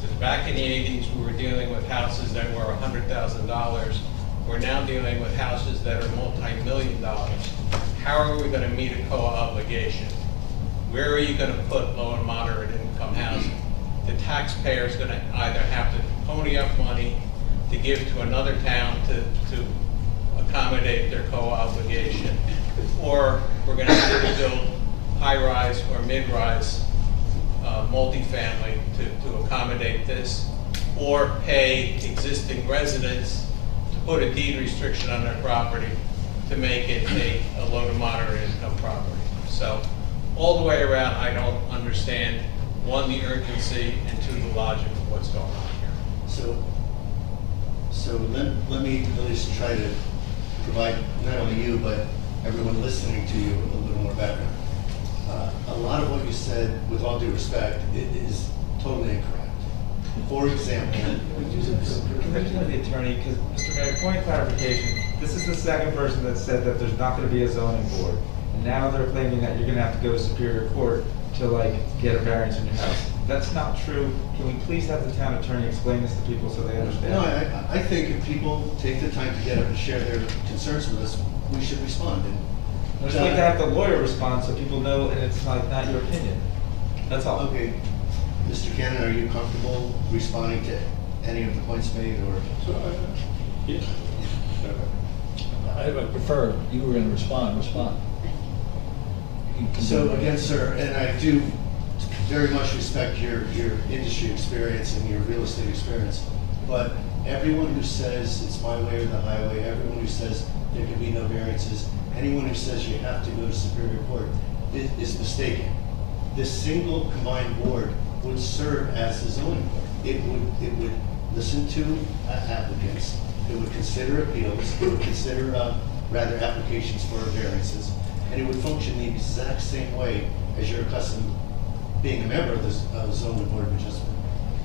Because back in the 80s, we were dealing with houses that were $100,000. We're now dealing with houses that are multi-million dollars. How are we gonna meet a COA obligation? Where are you gonna put low and moderate income housing? The taxpayer's gonna either have to pony up money to give to another town to accommodate their COA obligation, or we're gonna have to build high-rise or mid-rise multifamily to accommodate this, or pay existing residents to put a deed restriction on their property to make it a low to moderate income property. So all the way around, I don't understand, one, the urgency, and two, the logic of what's going on here. So let me at least try to provide not only you, but everyone listening to you a little more background. A lot of what you said, with all due respect, it is totally incorrect. For example, Commissioner the attorney, because Mr. Mayor, point of clarification, this is the second person that said that there's not gonna be a zoning board. And now they're claiming that you're gonna have to go to Superior Court to get a variance in your house. That's not true. Can we please have the town attorney explain this to people so they understand? no, I think if people take the time to get up and share their concerns with us, we should respond. I'd just like to have the lawyer respond so people know and it's not your opinion. That's all. Okay, Mr. Cannon, are you comfortable responding to any of the points made, or? Yeah. I would prefer, you were gonna respond. You can So do it. again, sir, and I do very much respect your industry experience and your real estate experience, but everyone who says it's my way or the highway, everyone who says there can be no variances, anyone who says you have to go to Superior Court is mistaken. This single combined board would serve as the zoning board. It would listen to applicants, it would consider appeals, it would consider rather applications for variances, and it would function the exact same way as you're accustomed being a member of the zoning board of adjustment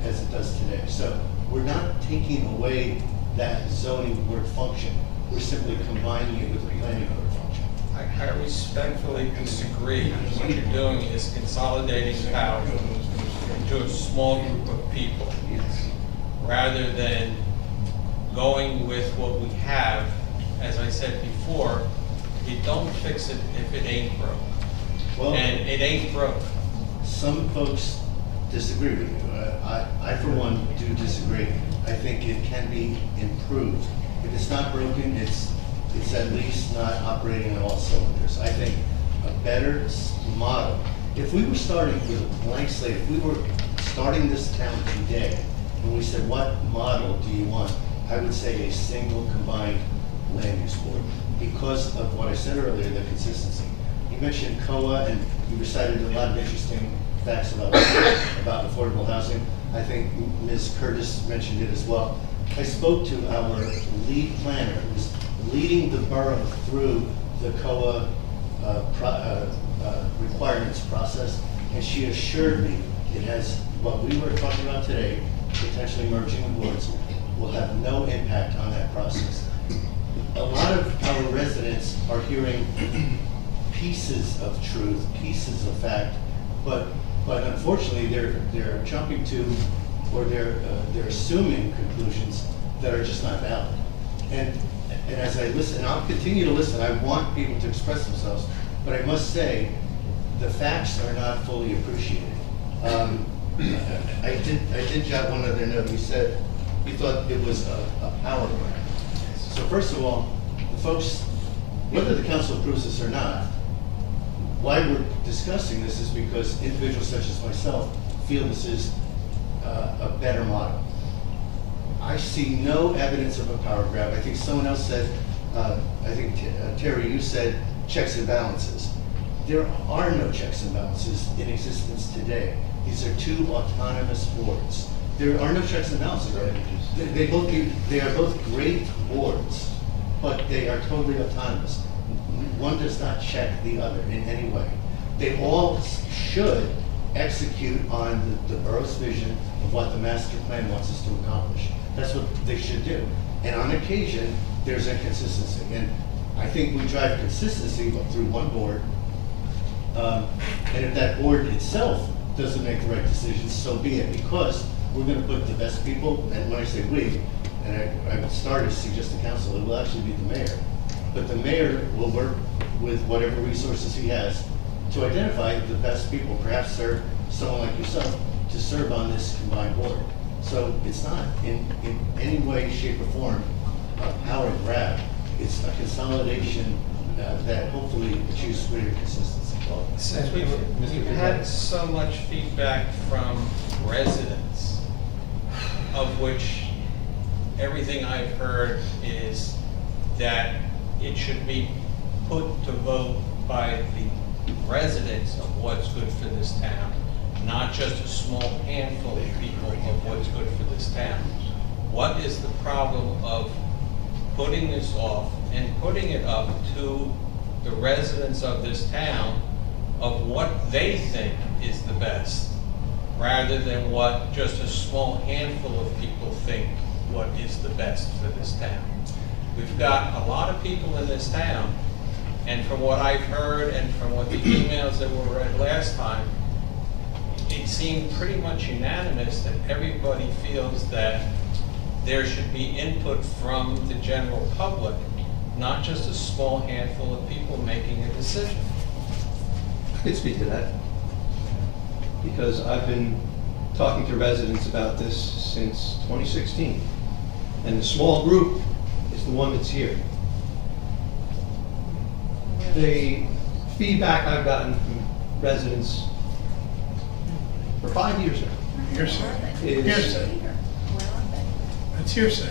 as it does today. So we're not taking away that zoning board function. We're simply combining it with the planning board function. I respectfully disagree. What you're doing is consolidating power into a small group of people, rather than going with what we have, as I said before, you don't fix it if it ain't broke. Well, And it ain't broke. some folks disagree with you. I, for one, do disagree. I think it can be improved. If it's not broken, it's at least not operating on all cylinders. I think a better model, if we were starting with a blank slate, if we were starting this town today, and we said, what model do you want? I would say a single combined land use board, because of what I said earlier, the consistency. You mentioned COA, and you recited a lot of interesting facts about affordable housing. I think Ms. Curtis mentioned it as well. I spoke to our lead planner, who was leading the borough through the COA requirements process, and she assured me it has, what we were talking about today, potentially merging the boards, will have no impact on that process. A lot of our residents are hearing pieces of truth, pieces of fact, but unfortunately they're jumping to, or they're assuming conclusions that are just not valid. And as I listen, and I'll continue to listen, I want people to express themselves, but I must say, the facts are not fully appreciated. I did jot one other note. You said you thought it was a power grab. So first of all, the folks, whether the council approves this or not, why we're discussing this is because individuals such as myself feel this is a better model. I see no evidence of a power grab. I think someone else said, I think Terry, you said checks and balances. There are no checks and balances in existence today. These are two autonomous boards. There are no checks and balances. They are both great boards, but they are totally autonomous. One does not check the other in any way. They all should execute on the borough's vision of what the master plan wants us to accomplish. That's what they should do. And on occasion, there's inconsistency. And I think we drive consistency through one board. And if that board itself doesn't make the right decisions, so be it, because we're gonna put the best people, and when I say we, and I started to suggest the council, it will actually be the mayor. But the mayor will work with whatever resources he has to identify the best people, perhaps serve someone like yourself, to serve on this combined board. So it's not in any way, shape, or form a power grab. It's a consolidation that hopefully achieves greater consistency. Since we've had so much feedback from residents, of which everything I've heard is that it should be put to vote by the residents of what's good for this town, not just a small handful of people of what's good for this town. What is the problem of putting this off and putting it up to the residents of this town of what they think is the best, rather than what just a small handful of people think what is the best for this town? We've got a lot of people in this town, and from what I've heard and from what the emails that were read last time, it seemed pretty much unanimous that everybody feels that there should be input from the general public, not just a small handful of people making a decision. I could speak to that, because I've been talking to residents about this since 2016, and the small group is the one that's here. The feedback I've gotten from residents for 5 years now Hearsay. is Hearsay. It's hearsay.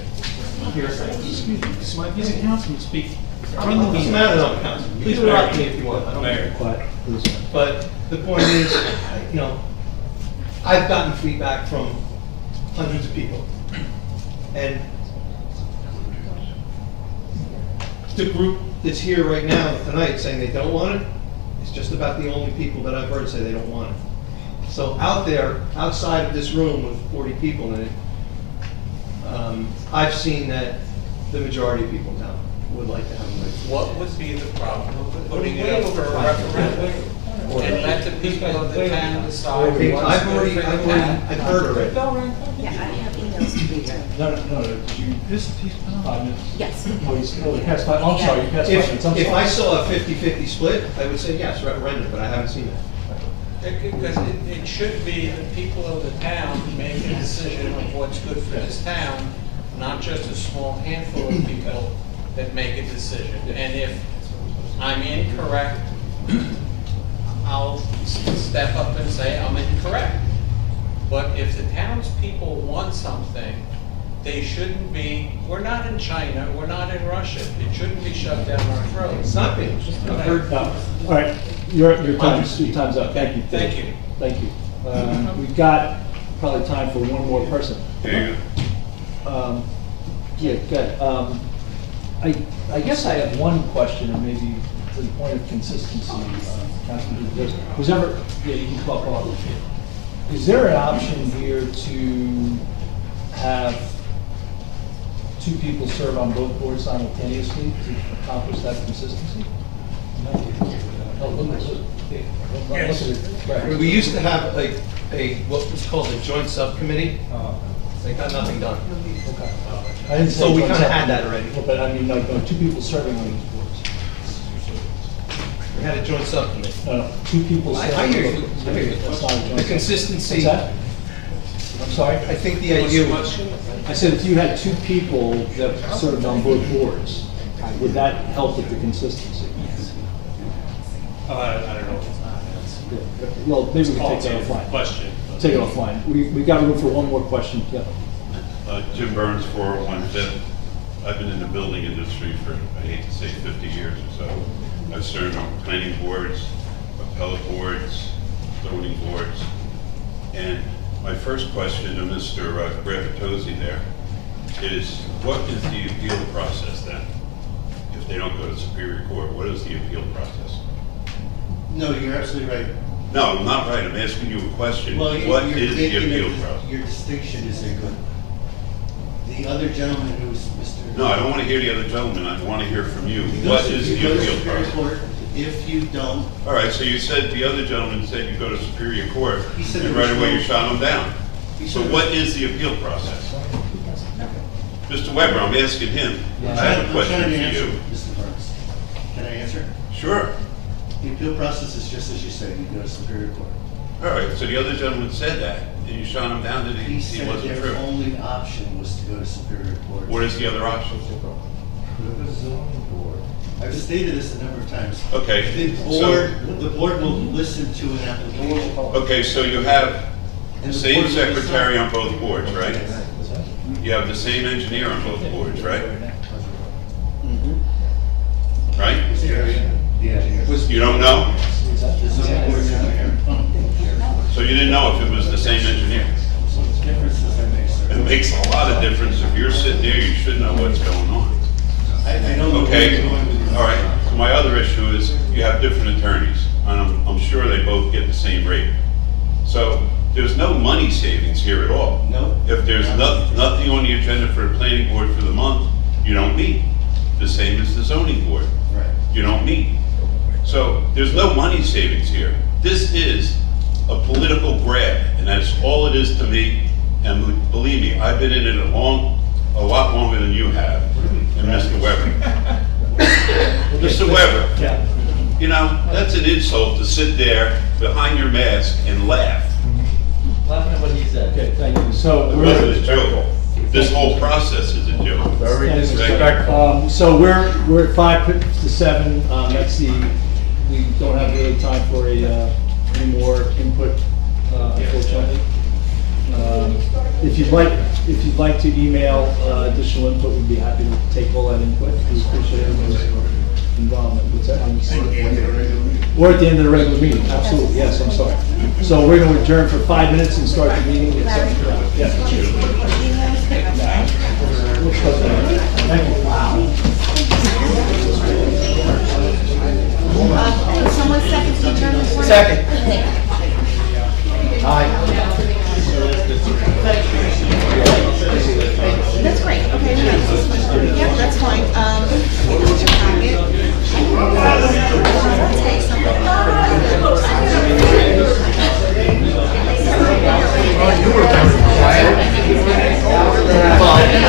hearsay. Excuse me, this might be the councilman speaking. Doesn't matter on council. Please interrupt me if you want. I don't Mayor. want to be quiet, please. But the point is, I've gotten feedback from hundreds of people. And the group that's here right now tonight saying they don't want it, it's just about the only people that I've heard say they don't want it. So out there, outside of this room with 40 people in it, I've seen that the majority of people now would like to have a license. What would be the problem with putting it up for a referendum? And let the people of the town decide what's good for the town? I've heard already. Yeah, I have emails to read. No, did you? He's 5 minutes? Yes. Oh, you passed 5, I'm sorry, you passed 5 minutes, I'm sorry. If I saw a 50-50 split, I would say yes, render, but I haven't seen that. Because it should be the people of the town make a decision of what's good for this town, not just a small handful of people that make a decision. And if I'm incorrect, I'll step up and say I'm incorrect. But if the townspeople want something, they shouldn't be, we're not in China, we're not in Russia. It shouldn't be shoved down our throats. It's not being, I've heard, No. All right, your time's up, thank you. Thank you. Thank you. We've got probably time for one more person. There you go. Yeah, good. I guess I have one question, and maybe to the point of consistency, Councilman, was ever, yeah, you can call Audit. Is there an option here to have two people serve on both boards simultaneously to accomplish that consistency? Oh, look at it. Yes. Look at it. Right. we used to have what was called a joint subcommittee. They got nothing done. Okay. I didn't say So we joint kinda had subcommittee, that already. But I mean, like, two people serving on these boards. We had a joint subcommittee. No, two people I serving. hear you. on both- I hear you. That's not a joint. The consistency. What's that? I'm sorry? I think the idea was, I said if you had two people that served on both boards, would that help with the consistency? I don't know if it's not. Yeah. Well, maybe we can take that offline. Question. Take it offline. We got room for one more question, yeah. Jim Burns, 401 Fifth. I've been in the building industry for, I hate to say 50 years or so. I've served on planning boards, appellate boards, zoning boards. And my first question to Mr. Gravitosi there is, what is the appeal process then? If they don't go to Superior Court, what is the appeal process? No, you're absolutely right. No, I'm not right. I'm asking you a question. Well, What you're is the thinking appeal that process? your distinction is a good. The other gentleman who's Mr. No, I don't want to hear the other gentleman. I want to hear from you. You go What to- is you the go to appeal Superior process? Court. If you don't, All right, so you said, the other gentleman said you go to Superior Court, He said and there right was away no- you shot him down. He So said- what is the appeal process? Mr. Weber, I'm asking him. I have a I'm trying question to for answer, you. Mr. Burns. Can I answer? Sure. The appeal process is just as you said, you go to Superior Court. All right, so the other gentleman said that, and you shot him down, that He he said wasn't their true. only option was to go to Superior Court. What is the other option? I've stated this a number of times. Okay, The board will listen to an application. Okay, so you have And the the same board will secretary on decide. both boards, right? You have the same engineer on both boards, right? Right? The engineer. You don't know? The zoning board's engineer. So you didn't know if it was the same engineer? Differences I make, sir. It makes a lot of difference. If you're sitting there, you should know what's going on. I don't know where Okay, you're going with this. all right. So my other issue is you have different attorneys, and I'm sure they both get the same rate. So there's no money savings here at all. No. If there's nothing on the agenda for the planning board for the month, you don't meet. The same as the zoning board. Right. You don't meet. So there's no money savings here. This is a political grab, and that's all it is to me. And believe me, I've been in it a lot longer than you have, and Mr. Weber. Mr. Weber, Yeah. you know, that's an insult to sit there behind your mask and laugh. Laughing at what he said. Okay, thank you. So It we're. wasn't a joke. This whole process is a joke. Very Thank you. disrespectful. So we're at 5 to 7, that's we don't have really time for any more input, unfortunately. If you'd like to email additional input, we'd be happy to take all that input. We appreciate everyone's involvement. What's that? Or at the end of the regular meeting, absolutely, yes, I'm sorry. So we're going to adjourn for 5 minutes and start the meeting at 7. Yeah. Thank you. Can someone second the adjournment? for me? Second. That's great, okay, good. Yep, that's fine. Here's your packet. Take something. You were very quiet.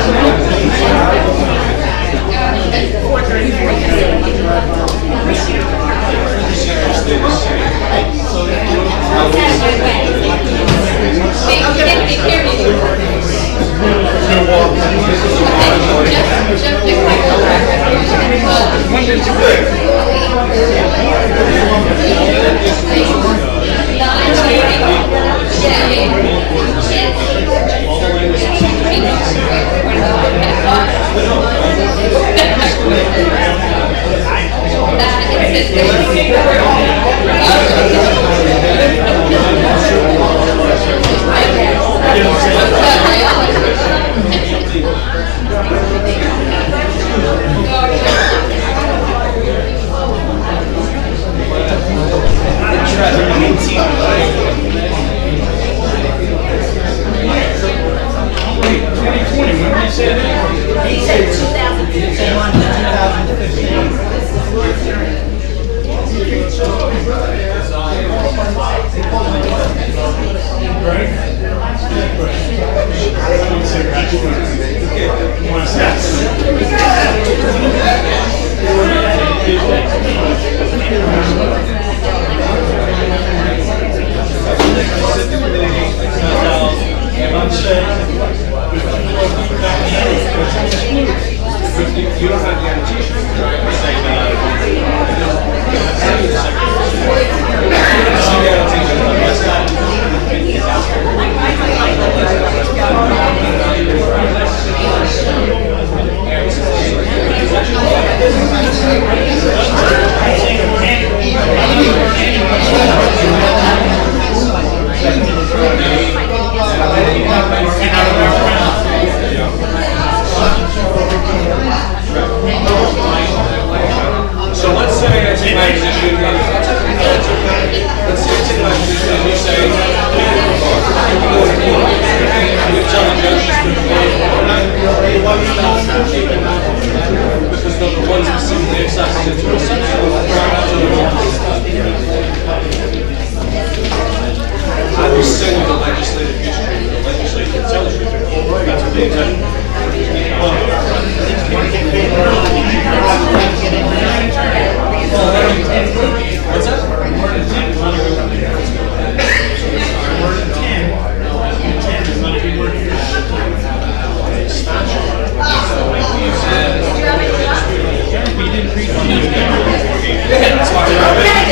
You don't have the annotation, So let's say I take my position, let's say I take my position and you say, you tell the judge just to because they're the ones specifically accepted into I will send you the legislative history, the legislative tells you that's what they intend. What's that?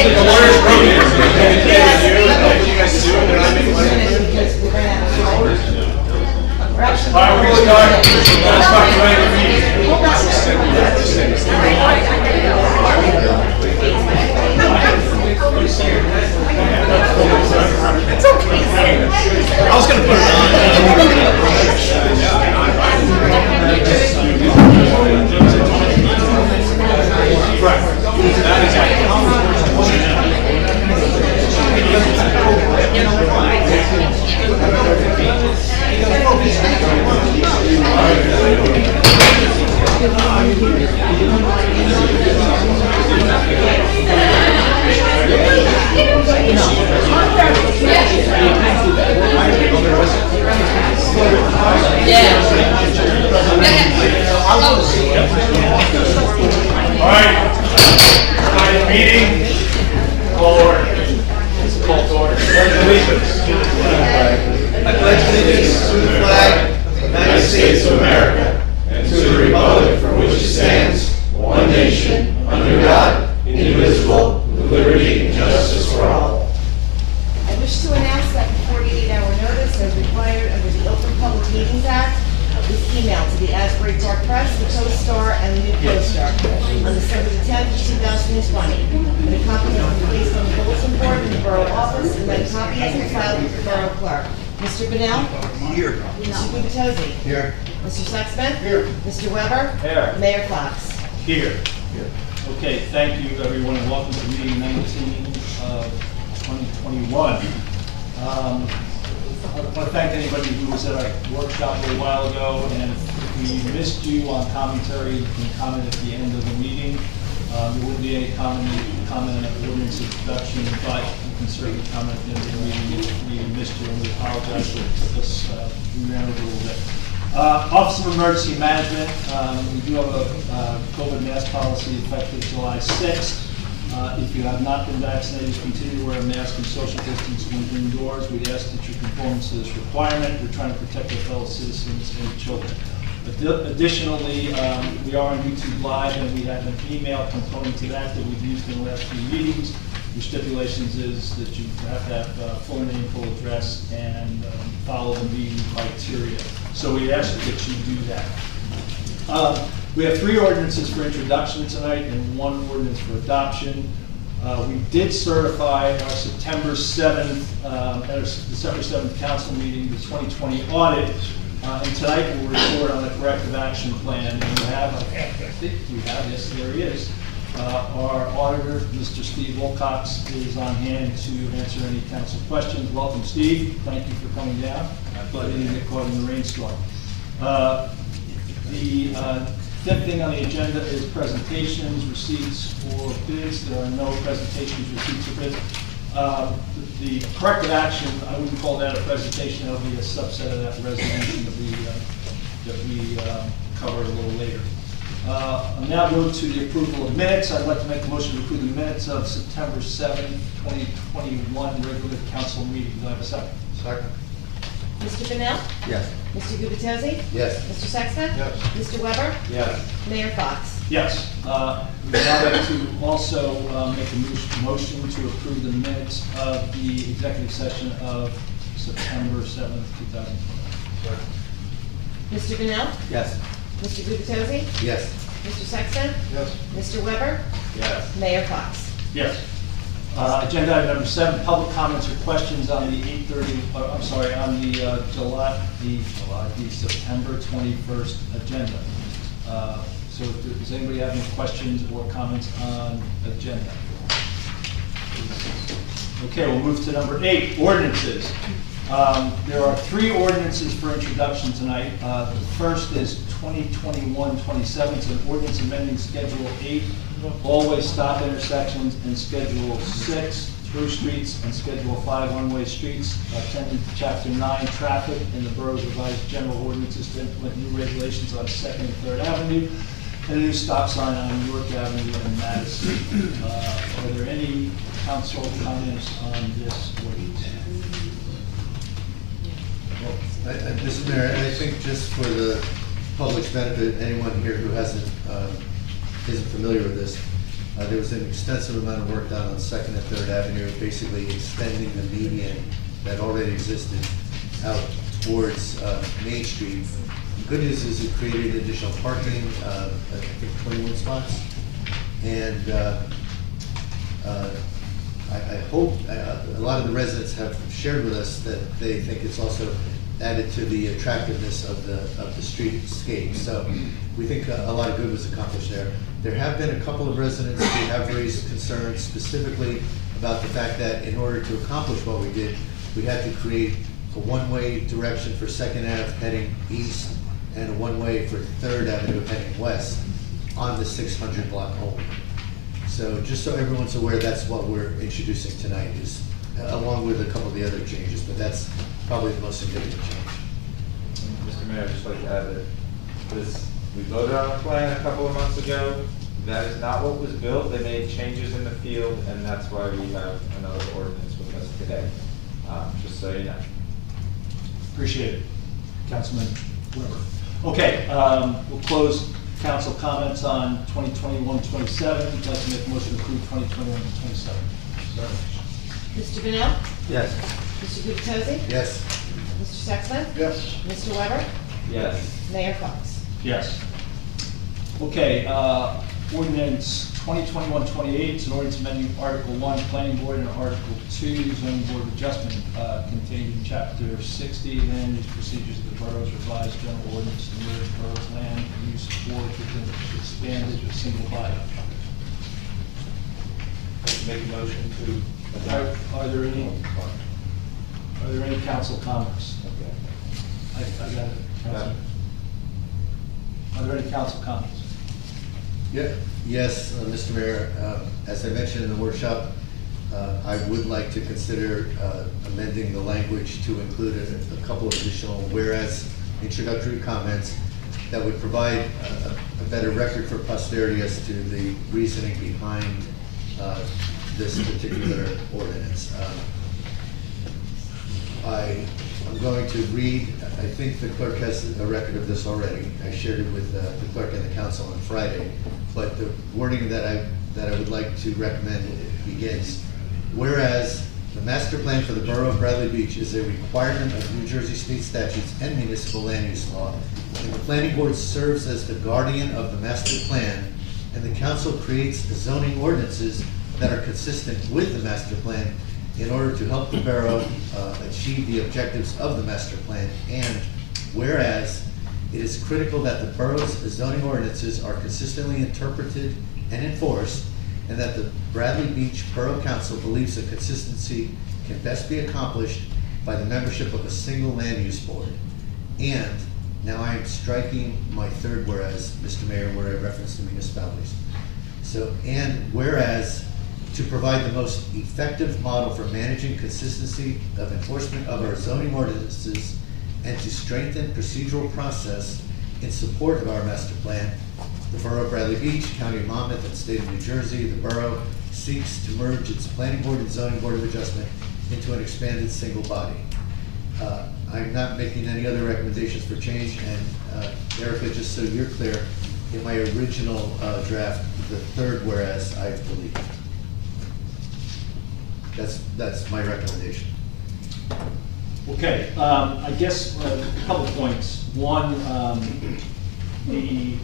The lawyers wrote it. You guys do it, and I make money. All right, we're going to start. Let's talk about the meeting. It's okay. I was going to put it on. Right. That is all right. Tonight's meeting, call order. It's called to order. Pledge allegiance. I pledge allegiance to the flag of the United States of America and to the republic for which it stands, one nation, under God, indivisible, with liberty and justice for all. I wish to announce that the 48-hour notice as required under the Open Public Meetings Act was emailed to the Asbury Park Press, the Co-Star, and the new Co-Star on December the 10th, 2020. And a copy has been placed on the bulletin board in the Borough office, and that copy has been filed with the Borough Clerk. Mr. Bunnell? Here. Mr. Gubatose? Here. Mr. Sexsmith? Here. Mr. Weber? Here. Mayor Fox? Here. Okay, thank you, everyone, and welcome to meeting 19 of 2021. I want to thank anybody who was at our workshop a little while ago, and if we missed you on commentary, you can comment at the end of the meeting. There will be a comment on the ordinance introduction, but you can certainly comment at the end of the meeting if we missed you, and we apologize for this. We ran over a little bit. Office of Emergency Management, we do have a COVID mask policy effective July 6th. If you have not been vaccinated, continue to wear a mask and social distance when indoors. We ask that you conform to this requirement. We're trying to protect our fellow citizens and children. Additionally, we are on YouTube Live, and we have an email component to that that we've used in the last few meetings. The stipulations is that you have to have full name, full address, and follow the meeting criteria. So we ask that you do that. We have 3 ordinances for introduction tonight and 1 ordinance for adoption. We did certify our September 7th, December 7th council meeting, the 2020 audit. And tonight we'll report on the corrective action plan. And we have, I think we have, yes, there he is. Our auditor, Mr. Steve Wilcox, is on hand to answer any council questions. Welcome, Steve. Thank you for coming down. But you didn't get caught in the rainstorm. The fifth thing on the agenda is presentations, receipts, or bids. There are no presentations, receipts, or bids. The corrective action, I wouldn't call that a presentation. That'll be a subset of that resolution that we cover a little later. I'll now go to the approval of minutes. I'd like to make a motion to approve the minutes of September 7th, 2021 regular council meeting. Do I have a second? Second. Mr. Fennell? Yes. Mr. Gubatose? Yes. Mr. Sexton? Yes. Mr. Weber? Yes. Mayor Fox? Yes. We'd now like to also make a motion to approve the minutes of the executive session of September 7th, 2020. Mr. Fennell? Yes. Mr. Gubatose? Yes. Mr. Sexton? Yes. Mr. Weber? Yes. Mayor Fox? Yes. Agenda item number 7, public comments or questions on the 8:30, I'm sorry, on the the September 21st agenda. So does anybody have any questions or comments on agenda? Okay, we'll move to number 8, ordinances. There are 3 ordinances for introduction tonight. The first is 2021-27. It's an ordinance amending Schedule 8, all-way stop intersections, and Schedule 6, through streets, and Schedule 5, one-way streets, attending to Chapter 9, traffic, in the borough's revised general ordinances to implement new regulations on 2nd and 3rd Avenue, and a new stop sign on York Avenue and Madison. Are there any council comments on this ordinance? Mr. Mayor, I think just for the public's benefit, anyone here who isn't familiar with this, there was an extensive amount of work done on 2nd and 3rd Avenue, basically extending the median that already existed out towards Main Street. The good news is it created additional parking, I think 21 spots, and I hope a lot of the residents have shared with us that they think it's also added to the attractiveness of the streetscape. So we think a lot of good was accomplished there. There have been a couple of residents who have raised concerns specifically about the fact that in order to accomplish what we did, we had to create a one-way direction for 2nd Ave heading east and a one-way for 3rd Avenue heading west on the 600 block only. So just so everyone's aware, that's what we're introducing tonight, is along with a couple of the other changes, but that's probably the most significant change. Mr. Mayor, I'd just like to add that we voted on a plan a couple of months ago. That is not what was built. They made changes in the field, and that's why we have another ordinance with us today. Just so you know. Appreciate it, Councilman Weber. Okay, we'll close council comments on 2021-27. I'd like to make a motion to approve 2021-27. Mr. Fennell? Yes. Mr. Gubatose? Yes. Mr. Sexton? Yes. Mr. Weber? Yes. Mayor Fox? Yes. Okay, ordinance 2021-28, it's an ordinance amending Article 1, Planning Board, and Article 2, Zoning Board of Adjustment, contained in Chapter 60, Land Use Procedures of the Borough's Revised General Ordinance to merge borough's land use boards within expanded a single body. Make a motion to Are adopt. there any council comments? Okay. I got it. Councilman. Are there any council comments? Yeah. Yes, Mr. Mayor, as I mentioned in the workshop, I would like to consider amending the language to include a couple of additional whereas introductory comments that would provide a better record for posterity as to the reasoning behind this particular ordinance. I'm going to read, I think the clerk has a record of this already. I shared it with the clerk and the council on Friday, but the wording that I would like to recommend begins, whereas the master plan for the borough of Bradley Beach is a requirement of New Jersey state statutes and municipal land use law, and the planning board serves as the guardian of the master plan, and the council creates the zoning ordinances that are consistent with the master plan in order to help the borough achieve the objectives of the master plan. And whereas it is critical that the borough's zoning ordinances are consistently interpreted and enforced, and that the Bradley Beach Borough Council believes that consistency can best be accomplished by the membership of a single land use board. And now I am striking my third whereas, Mr. Mayor, where I referenced the municipalities. So, and whereas to provide the most effective model for managing consistency of enforcement of our zoning ordinances and to strengthen procedural process in support of our master plan, the Borough of Bradley Beach, County of Monmouth, and State of New Jersey, the borough seeks to merge its planning board and zoning board of adjustment into an expanded single body. I'm not making any other recommendations for change, and Erica, just so you're clear, in my original draft, the third whereas I've deleted. That's my recommendation. Okay, I guess a couple points. One, the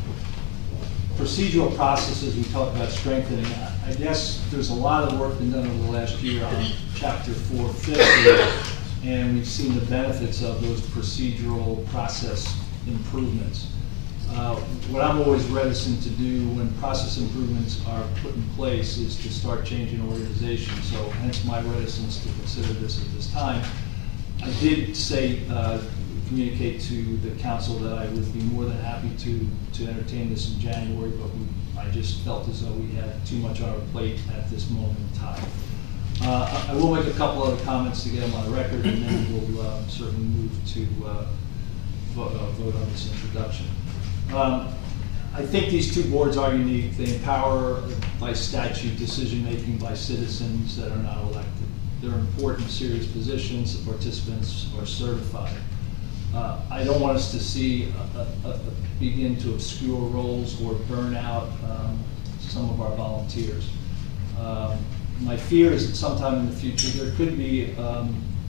procedural processes we talked about strengthening. I guess there's a lot of work been done over the last year on Chapter 450, and we've seen the benefits of those procedural process improvements. What I'm always reticent to do when process improvements are put in place is to start changing organization, so hence my reticence to consider this at this time. I did say, communicate to the council that I would be more than happy to entertain this in January, but I just felt as though we had too much on our plate at this moment in time. I will make a couple other comments to get them on the record, and then we'll certainly move to vote on this introduction. I think these two boards are unique. They empower by statute decision-making by citizens that are not elected. They're important, serious positions. The participants are certified. I don't want us to see begin to obscure roles or burn out some of our volunteers. My fear is that sometime in the future there could be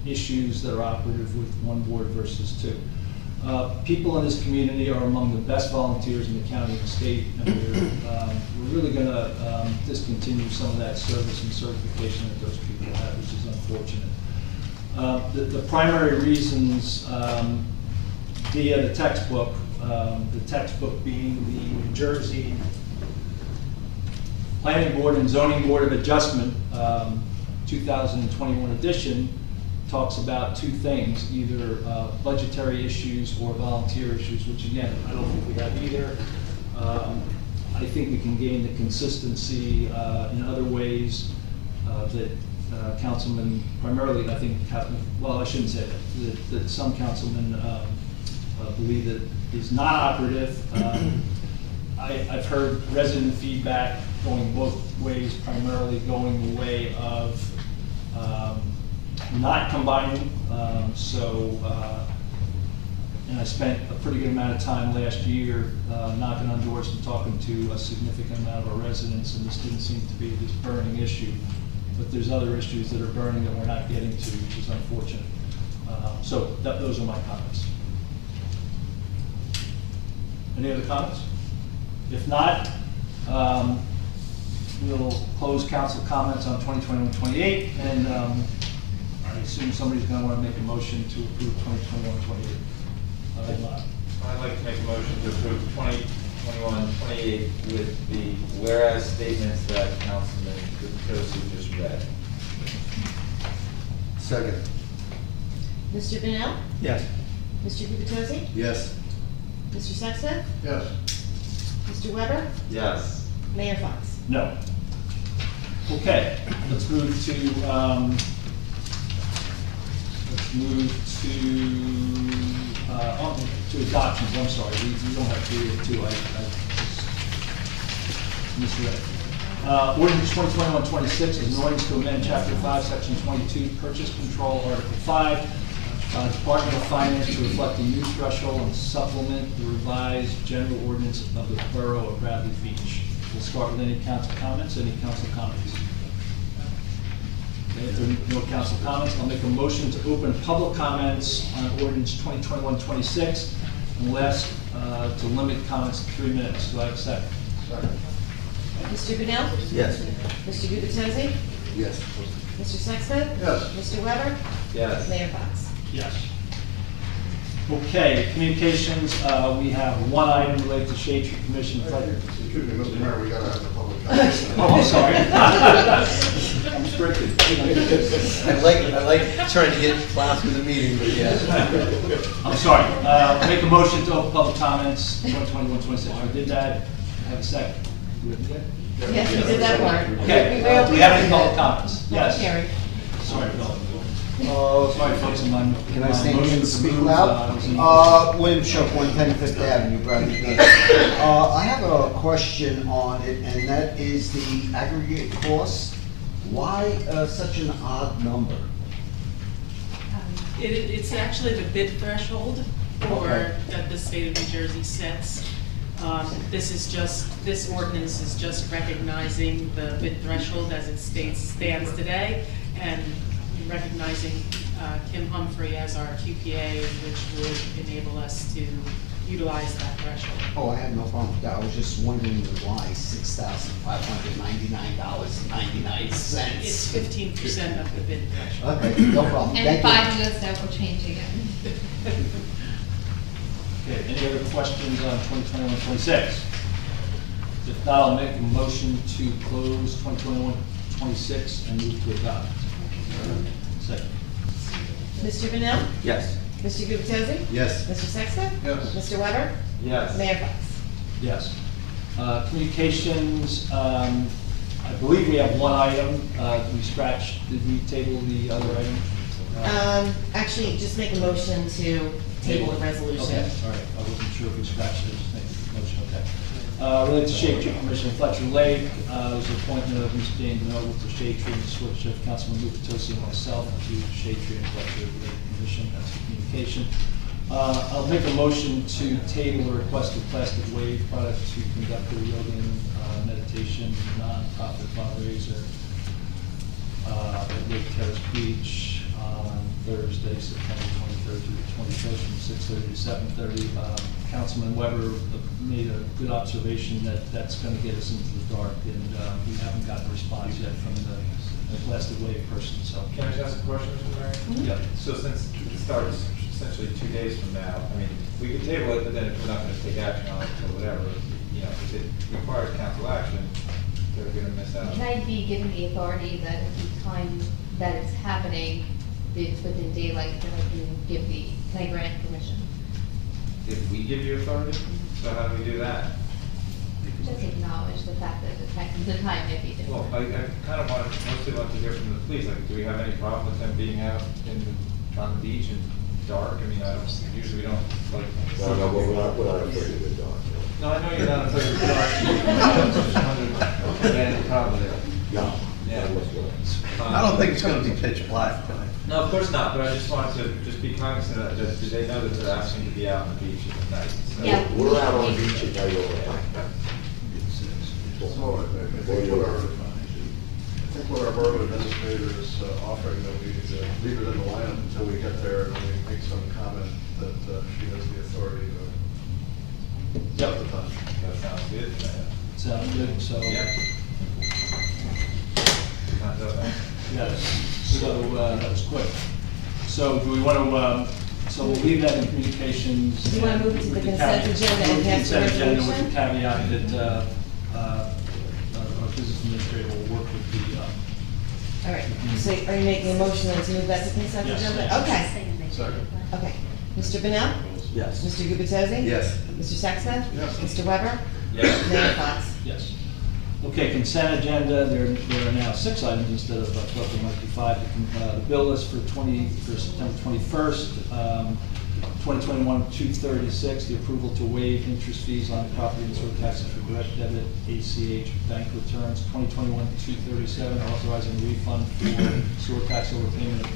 issues that are operative with one board versus two. People in this community are among the best volunteers in the county and state, and we're really going to discontinue some of that service and certification that those people have, which is unfortunate. The primary reasons via the textbook being the New Jersey Planning Board and Zoning Board of Adjustment 2021 edition, talks about two things, either budgetary issues or volunteer issues, which again, I don't think we have either. I think we can gain the consistency in other ways that councilmen, primarily, I think, well, I shouldn't say that some councilmen believe that is not operative. I've heard resident feedback going both ways, primarily going the way of not combining, and I spent a pretty good amount of time last year knocking on doors and talking to a significant amount of our residents, and this didn't seem to be this burning issue. But there's other issues that are burning that we're not getting to, which is unfortunate. Those are my comments. Any other comments? If not, we'll close council comments on 2021-28, and I assume somebody's going to want to make a motion to approve 2021-28. I'd like to make a motion to approve 2021-28 with the whereas statements that Councilman Guptosi just read. Second. Mr. Benel? Yes. Mr. Guptosi? Yes. Mr. Sexton? Yes. Mr. Weber? Yes. Mayor Fox? No. Okay, let's move to to adoptions, I'm sorry, we don't have to read it too, I misread. Ordinance 2021-26 is an ordinance to amend Chapter 5, Section 22, Purchase Control, Article 5, Department of Finance to reflect a new threshold and supplement the revised general ordinance of the Borough of Bradley Beach. We'll start with any council comments. Any council comments? Okay, if there are no council comments, I'll make a motion to open public comments on ordinance 2021-26 and we'll ask to limit comments to 3 minutes. Do I have a second? Mr. Brunel? Yes. Mr. Gubatose? Yes. Mr. Sexton? Yes. Mr. Weber? Yes. Mayor Fox? Yes. Okay, communications, we have one item related to Shade Tree Commission. Excuse me, Mr. Mayor, we gotta have the public comment. Oh, I'm sorry. I'm restricted. I like trying to get class with the meeting, but yeah. I'm sorry. Make a motion to open public comments, 2021-26. I did that. Have a second. Do it again? Yes, we did that part. Okay, do we have any public comments? Yes. Carrie. Sorry, Bill. Sorry, folks, in my. Can I my stand here motion and to speak move, loud? was in- William Shook, 110 Fifth Avenue, Bradley Beach. I have a question on it, and that is the aggregate cost. Why such an odd number? It's actually the bid threshold Okay. that the state of New Jersey sets. This ordinance is just recognizing the bid threshold as it stands today, and recognizing Kim Humphrey as our QPA, which would enable us to utilize that threshold. Oh, I had no problem with that. I was just wondering why $6,599.99. It's 15% of the bid threshold. Okay, no problem. And Thank 5 you. years that will change again. Okay, any other questions on 2021-26? If not, I'll make a motion to close 2021-26 and move to adopt. Second. Mr. Brunel? Yes. Mr. Gubatose? Yes. Mr. Sexton? Yes. Mr. Weber? Yes. Mayor Fox? Yes. Communications, I believe we have one item. We scratched, did we table the other item? Actually, just make a motion to table the resolution. Okay, all right. I wasn't sure if we scratched it. Just make a motion, okay. Related to Shade Tree Commission, Fletcher Lake, there's an appointment of Mr. Dan Noble to Shade Tree, and switch of Councilman Lucatosi and myself to Shade Tree and Fletcher Lake Commission. That's the communication. I'll make a motion to table the request of Plastic Wave Product to conduct a yoga and meditation non-profit fundraiser at Lake Terrace Beach on Thursday, September 23rd through the 21st, from 6:30 to 7:30. Councilman Weber made a good observation that that's going to get us into the dark, and we haven't gotten a response yet from the Plastic Wave person, so. Can I just ask a question, Mr. Mayor? Yeah. So since it starts essentially 2 days from now, I mean, we could table it, but then if we're not gonna take action on it or whatever, you know, if it requires council action, they're gonna miss out. Can I be given the authority that at the time that it's happening, it's within daylight, that I can can I grant permission? If we give you authority, so how do we do that? Just acknowledge the fact that the time may be different. Well, I kind of mostly want to hear from the police, like, do we have any problem with them being out on the beach and dark? I mean, usually we don't, like. No, we're not afraid of the dark. No, I know you're not afraid of the dark. I'm just wondering, then probably. No. Yeah. I don't think it's gonna be pitch black tonight. No, of course not, but I just wanted to just be cognizant of that, do they know that they're asking to be out on the beach at night? So- Yeah. We're out on the beach at night all the time. I think what our borough administrator is offering, that we leave it in the lineup until we get there and we make some comment that she has the authority to. Yep. That sounds good. Sounds good, so. Yeah. Time's up, man. Yes, so that was quick. So do we want to, so we'll leave that in communications. Do you want to move it to the with consent caveat- agenda and move the pass the consent agenda with resolution? the caveat that our business administrator will work with the, All right, so are you making a motion then to move that to consent Yes. agenda? Okay, Second. okay. Mr. Brunel? Yes. Mr. Gubatose? Yes. Mr. Sexton? Yes. Mr. Weber? Yeah. Mayor Fox? yes. Okay, consent agenda, there are now 6 items instead of 12, there might be 5. The bill list for September 21st, 2021-236, the approval to waive interest fees on property and sewer taxes for direct debit ACH bank returns. 2021-237, authorizing refund for sewer tax overpayment of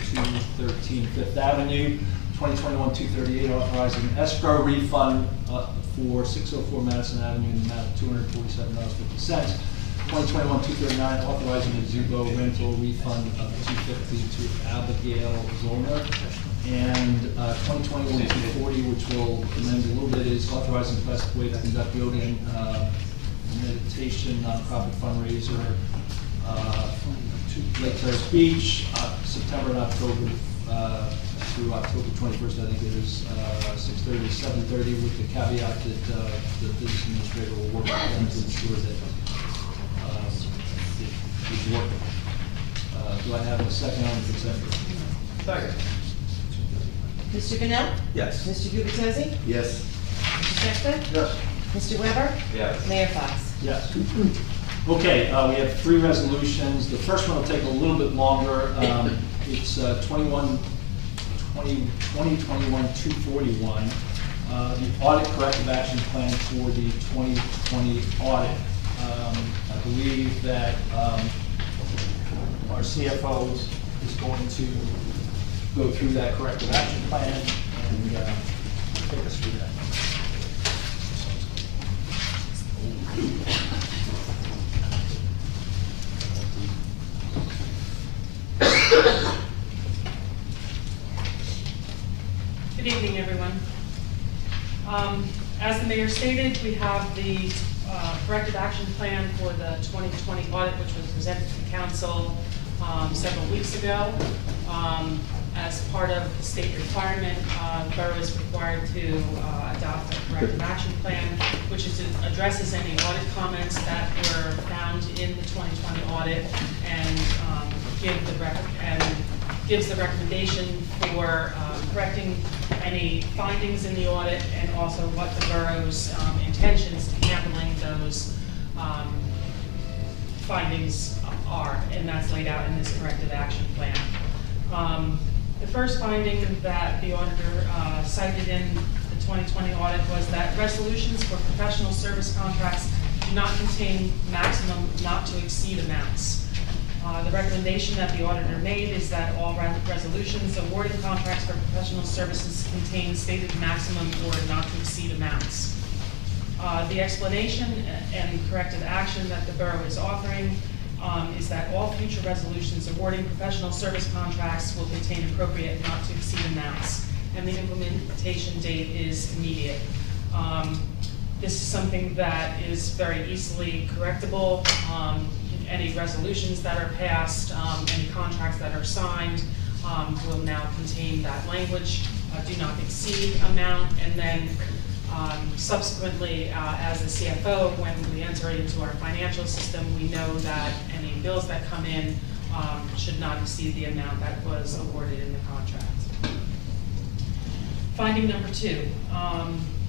213 Fifth Avenue. 2021-238, authorizing escrow refund for 604 Madison Avenue in the amount of $247.50. 2021-239, authorizing a Zubo rental refund of $250 to Abigail Zollner. And 2021-240, which will amend a little bit, is authorizing the best way to conduct yoga and meditation nonprofit fundraiser Lake Terrace Beach, September and October through October 21st, I think it is 6:30 to 7:30, with the caveat that the business administrator will work with them to ensure that it is working. Do I have a second on the consent? Second. Mr. Cannell? Yes. Mr. Gubatose? Yes. Mr. Sexton? Yes. Mr. Weber? Yes. Mayor Fox? Yes. Okay, we have three resolutions. The first one will take a little bit longer. It's 2021-241, the audit corrective action plan for the 2020 audit. I believe that our CFO is going to go through that corrective action plan and take us through that. Good evening, everyone. As the mayor stated, we have the corrective action plan for the 2020 audit, which was presented to the council several weeks ago. As part of the state requirement, the borough is required to adopt a corrective action plan, which addresses any audit comments that were found in the 2020 audit and gives the recommendation for correcting any findings in the audit, and also what the borough's intentions to handling those findings are, and that's laid out in this corrective action plan. The first finding that the auditor cited in the 2020 audit was that resolutions for professional service contracts do not contain maximum not to exceed amounts. The recommendation that the auditor made is that all resolutions awarding contracts for professional services contain stated maximum or not to exceed amounts. The explanation and corrective action that the borough is offering is that all future resolutions awarding professional service contracts will contain appropriate not to exceed amounts, and the implementation date is immediate. This is something that is very easily correctable. Any resolutions that are passed, any contracts that are signed will now contain that language, do not exceed amount, and then subsequently, as the CFO, when we enter it into our financial system, we know that any bills that come in should not exceed the amount that was awarded in the contract. Finding number two,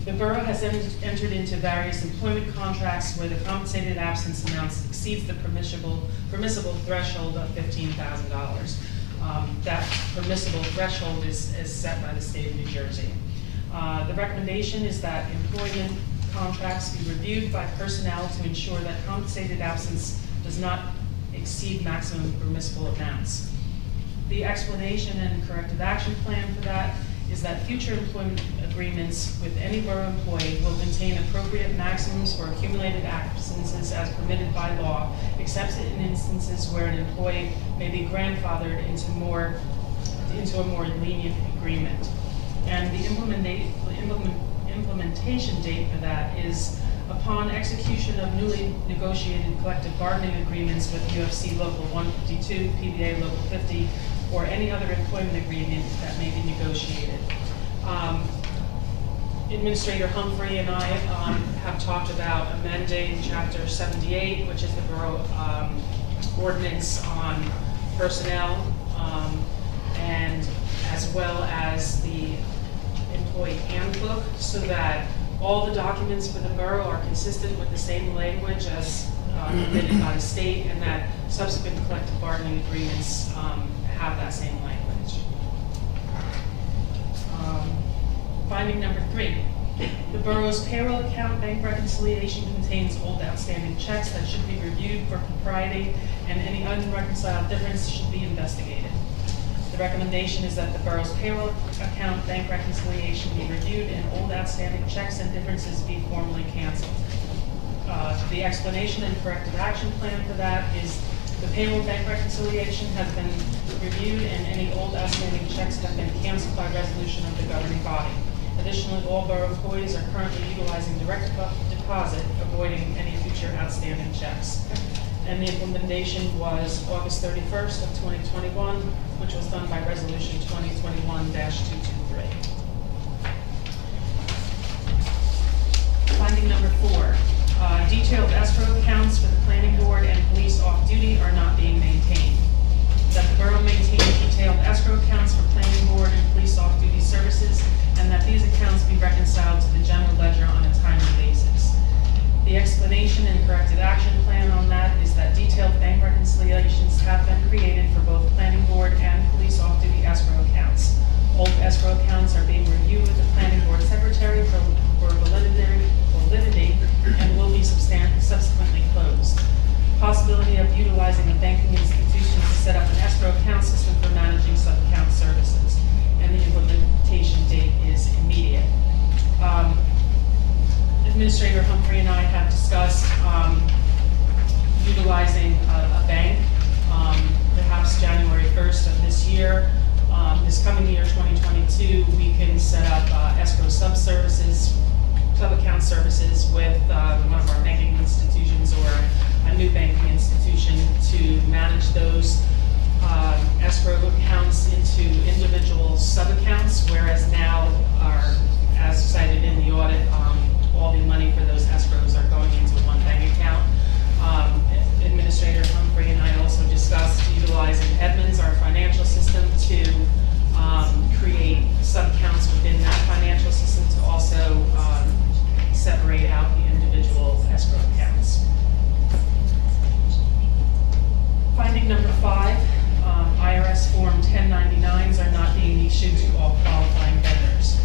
the borough has entered into various employment contracts where the compensated absence amounts exceeds the permissible threshold of $15,000. That permissible threshold is set by the state of New Jersey. The recommendation is that employment contracts be reviewed by personnel to ensure that compensated absence does not exceed maximum permissible amounts. The explanation and corrective action plan for that is that future employment agreements with any borough employee will contain appropriate maximums for accumulated absences as permitted by law, except in instances where an employee may be grandfathered into a more lenient agreement. And the implementation date for that is upon execution of newly negotiated collective bargaining agreements with UFC Local 152, PBA Local 50, or any other employment agreement that may be negotiated. Administrator Humphrey and I have talked about amending Chapter 78, which is the borough ordinance on personnel, and as well as the employee handbook, so that all the documents for the borough are consistent with the same language as permitted by the state, and that subsequent collective bargaining agreements have that same language. Finding number 3, the borough's payroll account bank reconciliation contains old outstanding checks that should be reviewed for propriety, and any unreconciled difference should be investigated. The recommendation is that the borough's payroll account bank reconciliation be reviewed and old outstanding checks and differences be formally canceled. The explanation and corrective action plan for that is the payroll bank reconciliation has been reviewed and any old outstanding checks have been canceled by resolution of the governing body. Additionally, all borough employees are currently utilizing direct deposit, avoiding any future outstanding checks. And the implementation was August 31st of 2021, which was done by resolution 2021-223. Finding number 4, detailed escrow accounts for the planning board and police off-duty are not being maintained. That the borough maintain detailed escrow accounts for planning board and police off-duty services, and that these accounts be reconciled to the general ledger on a timely basis. The explanation and corrective action plan on that is that detailed bank reconciliations have been created for both planning board and police off-duty escrow accounts. Old escrow accounts are being reviewed with the planning board secretary for validity and will be subsequently closed. Possibility of utilizing a banking institution to set up an escrow account system for managing sub-account services, and the implementation date is immediate. Administrator Humphrey and I have discussed utilizing a bank, perhaps January 1st of this year. This coming year, 2022, we can set up escrow sub-account services with one of our banking institutions or a new banking institution to manage those escrow accounts into individual sub-accounts, whereas now as cited in the audit, all the money for those escrows are going into one bank account. Administrator Humphrey and I also discussed utilizing Edmunds, our financial system, to create sub-accounts within that financial system to also separate out the individual escrow accounts. Finding number 5, IRS Form 1099s are not being issued to all qualifying vendors.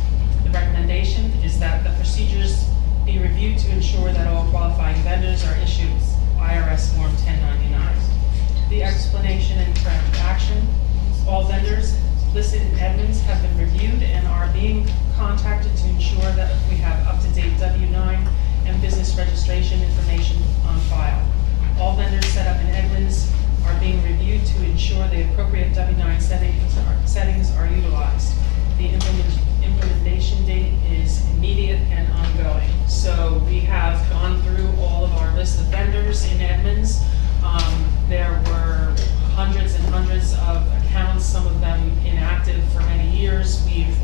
The recommendation is that the procedures be reviewed to ensure that all qualifying vendors are issued IRS Form 1099s. The explanation and corrective action: all vendors listed in Edmunds have been reviewed and are being contacted to ensure that we have up-to-date W-9 and business registration information on file. All vendors set up in Edmunds are being reviewed to ensure the appropriate W-9 settings are utilized. The implementation date is immediate and ongoing. So we have gone through all of our list of vendors in Edmunds. There were hundreds and hundreds of accounts, some of them inactive for many years. We've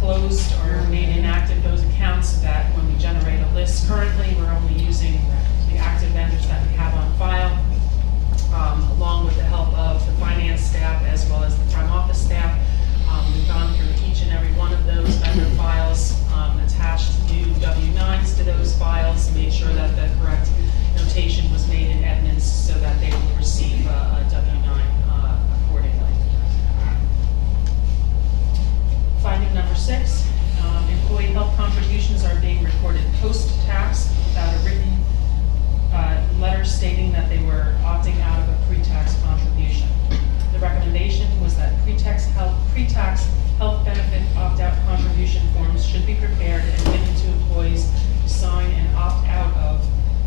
closed or made inactive those accounts so that when we generate a list currently, we're only using the active vendors that we have on file, along with the help of the finance staff as well as the front office staff. We've gone through each and every one of those vendor files, attached new W-9s to those files, made sure that the correct notation was made in Edmunds so that they will receive a W-9 accordingly. Finding number 6, employee health contributions are being recorded post-tax without a written letter stating that they were opting out of a pre-tax contribution. The recommendation was that pre-tax health benefit opt-out contribution forms should be prepared and given to employees to sign and opt out of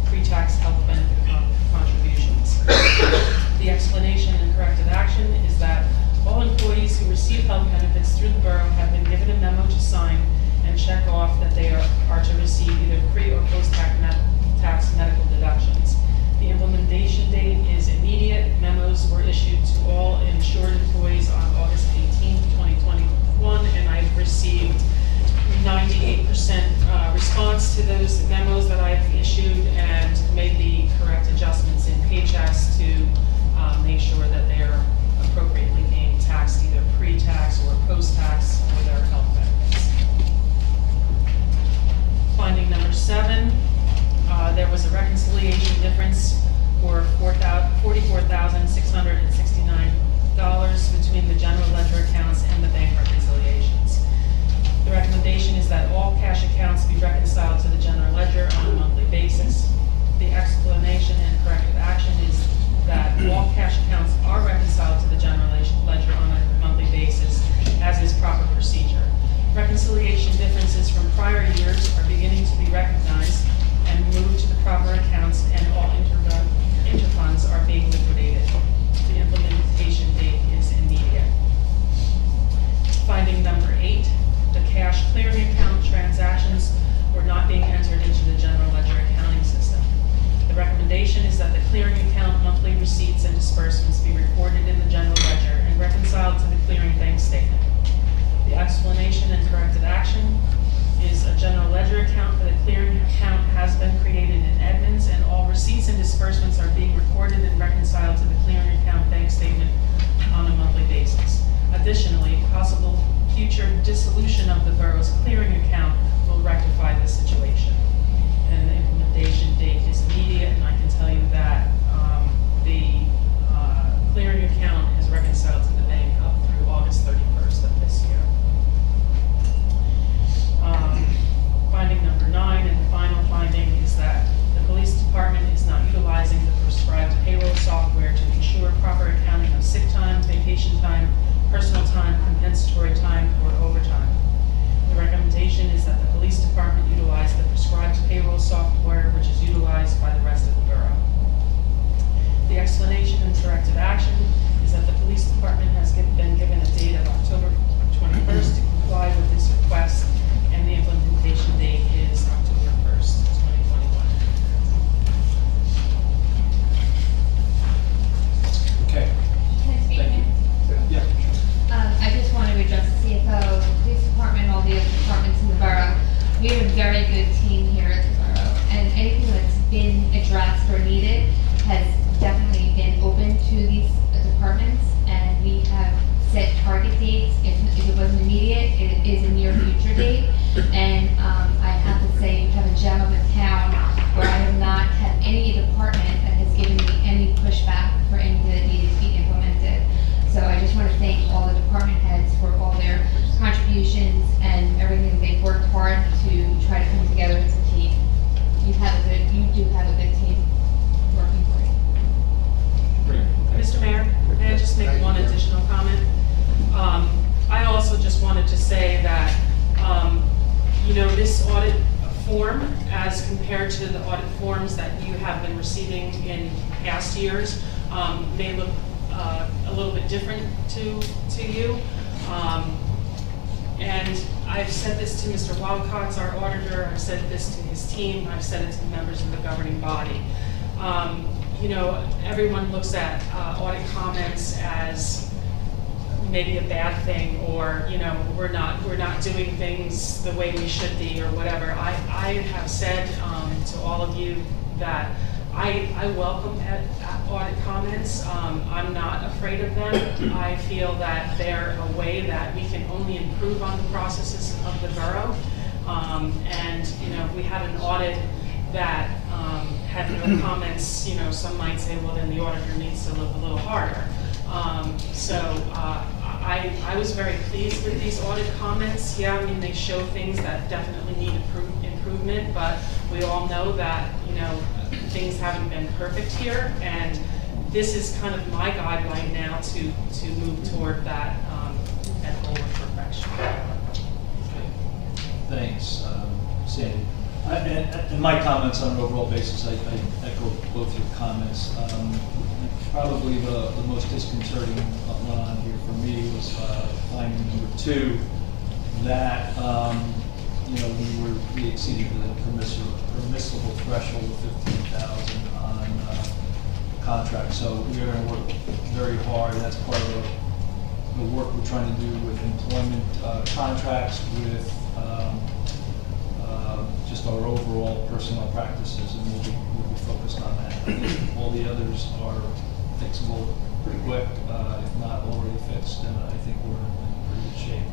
pre-tax health benefit contributions. The explanation and corrective action is that all employees who receive health benefits through the borough have been given a memo to sign and check off that they are to receive either pre- or post-tax medical deductions. The implementation date is immediate. Memos were issued to all insured employees on August 18, 2021, and I've received 98% response to those memos that I've issued and made the correct adjustments in paychecks to make sure that they're appropriately being taxed either pre-tax or post-tax for their health benefits. Finding number 7, there was a reconciliation difference for $44,669 between the general ledger accounts and the bank reconciliations. The The recommendation is that all cash accounts be reconciled to the general ledger on a monthly basis. The explanation and corrective action is that all cash accounts are reconciled to the general ledger on a monthly basis, as is proper procedure. Reconciliation differences from prior years are beginning to be recognized and moved to the proper accounts, and all interfunds are being liquidated. The implementation date is immediate. Finding number 8, the cash clearing account transactions were not being entered into the general ledger accounting system. The recommendation is that the clearing account monthly receipts and disbursements be recorded in the general ledger and reconciled to the clearing bank statement. The explanation and corrective action is a general ledger account for the clearing account has been created in Edmonds, and all receipts and disbursements are being recorded and reconciled to the clearing account bank statement on a monthly basis. Additionally, possible future dissolution of the borough's clearing account will rectify this situation. And the implementation date is immediate, and I can tell you that the clearing account is reconciled to the bank up through August 31st of this year. Finding number 9, and the final finding, is that the police department is not utilizing the prescribed payroll software to ensure proper accounting of sick time, vacation time, personal time, compensatory time, or overtime. The recommendation is that the police department utilize the prescribed payroll software, which is utilized by the rest of the borough. The explanation and corrective action is that the police department has been given a date of October 21st to comply with this request, and the implementation date is October 1st, 2021. Okay. Can I speak Thank you. now? Yeah. I just want to address the CFO, the police department, all the other departments in the borough. We have a very good team here at the borough, and anything that's been addressed or needed has definitely been open to these departments, and we have set target dates. If it wasn't immediate, it is a near future date. And I have to say, we have a gem of a town where I have not had any department that has given me any pushback for anything that needed to be implemented. So I just want to thank all the department heads for all their contributions and everything. They've worked hard to try to come together as a team. You do have a good team working for you. Great. Mr. Mayor, may I just make one additional comment? I also just wanted to say that, this audit form, as compared to the audit forms that you have been receiving in past years, may look a little bit different to you. And I've said this to Mr. Wildcott's, our auditor, I've said this to his team, I've said it to the members of the governing body. Everyone looks at audit comments as maybe a bad thing, or we're not doing things the way we should be, or whatever. I have said to all of you that I welcome audit comments. I'm not afraid of them. I feel that they're a way that we can only improve on the processes of the borough. And we had an audit that had no comments. Some might say, well, then the auditor needs to look a little harder. I was very pleased with these audit comments. Yeah, I mean, they show things that definitely need improvement, but we all know that, things haven't been perfect here, and this is kind of my guideline now to move toward that goal of perfection. Okay. Thanks, Sandy. In my comments on an overall basis, I echo both your comments. Probably the most disconcerting one on here for me was finding number 2, that we exceeded the permissible threshold of 15,000 on contracts. So we're going to work very hard. That's part of the work we're trying to do with employment contracts, with just our overall personnel practices, and we'll be focused on that. I think all the others are fixable pretty quick, if not already fixed, and I think we're in pretty good shape.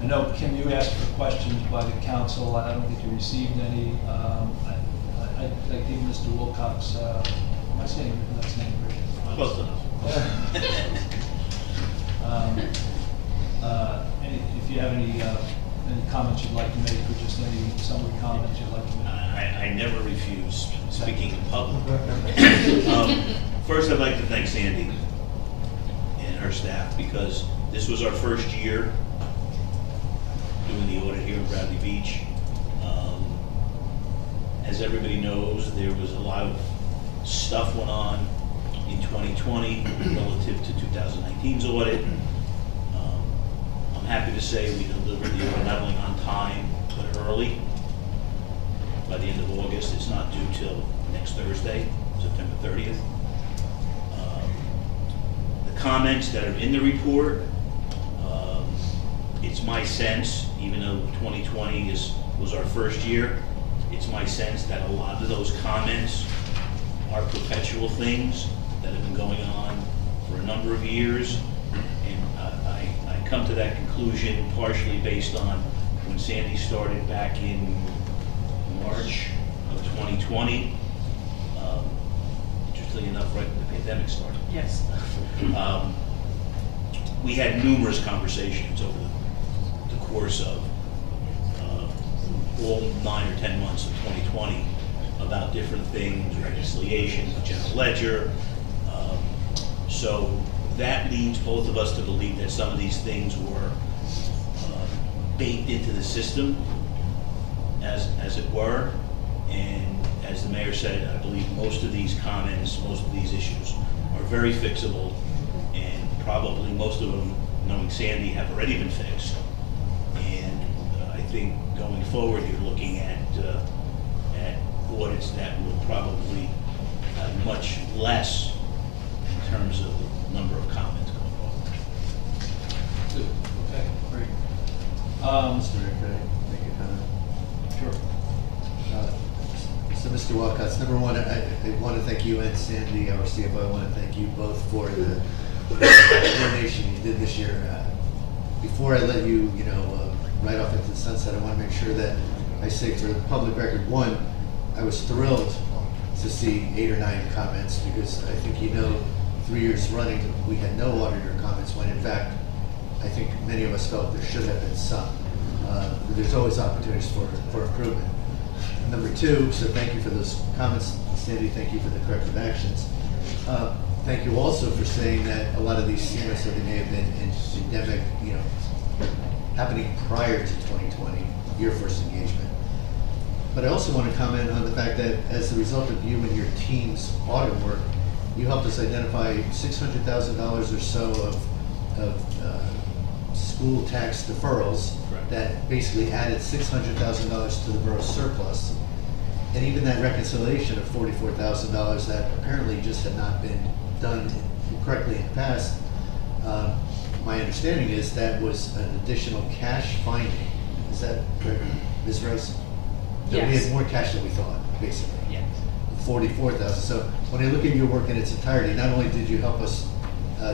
I know, Kim, you asked for questions by the council. I don't think you received any. I gave Mr. Wilcox, am I saying your last name right? Close enough. If you have any comments some of the comments you'd like to make? I never refuse speaking in public. First, I'd like to thank Sandy and her staff, because this was our first year doing the audit here in Bradley Beach. As everybody knows, there was a lot of stuff went on in 2020 relative to 2019's audit. I'm happy to say we delivered the audit not only on time, but early. By the end of August, it's not due till next Thursday, September 30th. The comments that are in the report, it's my sense, even though 2020 was our first year, it's my sense that a lot of those comments are perpetual things that have been going on for a number of years. And I come to that conclusion partially based on when Sandy started back in March of 2020. Interestingly enough, right when the pandemic started. Yes. We had numerous conversations over the course of all 9 or 10 months of 2020 about different things, reconciliation, general ledger. So that leads both of us to believe that some of these things were baked into the system, as it were. And as the mayor said, I believe most of these comments, most of these issues are very fixable, and probably most of them, knowing Sandy, have already been fixed. And I think going forward, you're looking at audits that will probably have much less in terms of the number of comments going forward. Good, okay, great. Mr. Mayor, could I make a comment? Sure. So Mr. Walcott, number one, I want to thank you and Sandy, our CFO. I want to thank you both for the coordination you did this year. Before I let you, right off into the sunset, I want to make sure that I say for the public record, one, I was thrilled to see 8 or 9 comments, because I think 3 years running, we had no auditor comments, when in fact, I think many of us felt there should have been some. There's always opportunities for improvement. Number two, so thank you for those comments. Sandy, thank you for the corrective actions. Thank you also for saying that a lot of these CMS, so they may have been endemic, happening prior to 2020, your first engagement. But I also want to comment on the fact that as a result of you and your team's audit work, you helped us identify $600,000 or so of school tax deferrals. Correct. That basically added $600,000 to the borough's surplus. And even that reconciliation of $44,000 that apparently just had not been done correctly in the past, my understanding is that was an additional cash finding. Is that correct, Ms. Rice? That we Yes. had more cash than we thought, basically. Yes. 44,000. So when I look at your work in its entirety, not only did you help us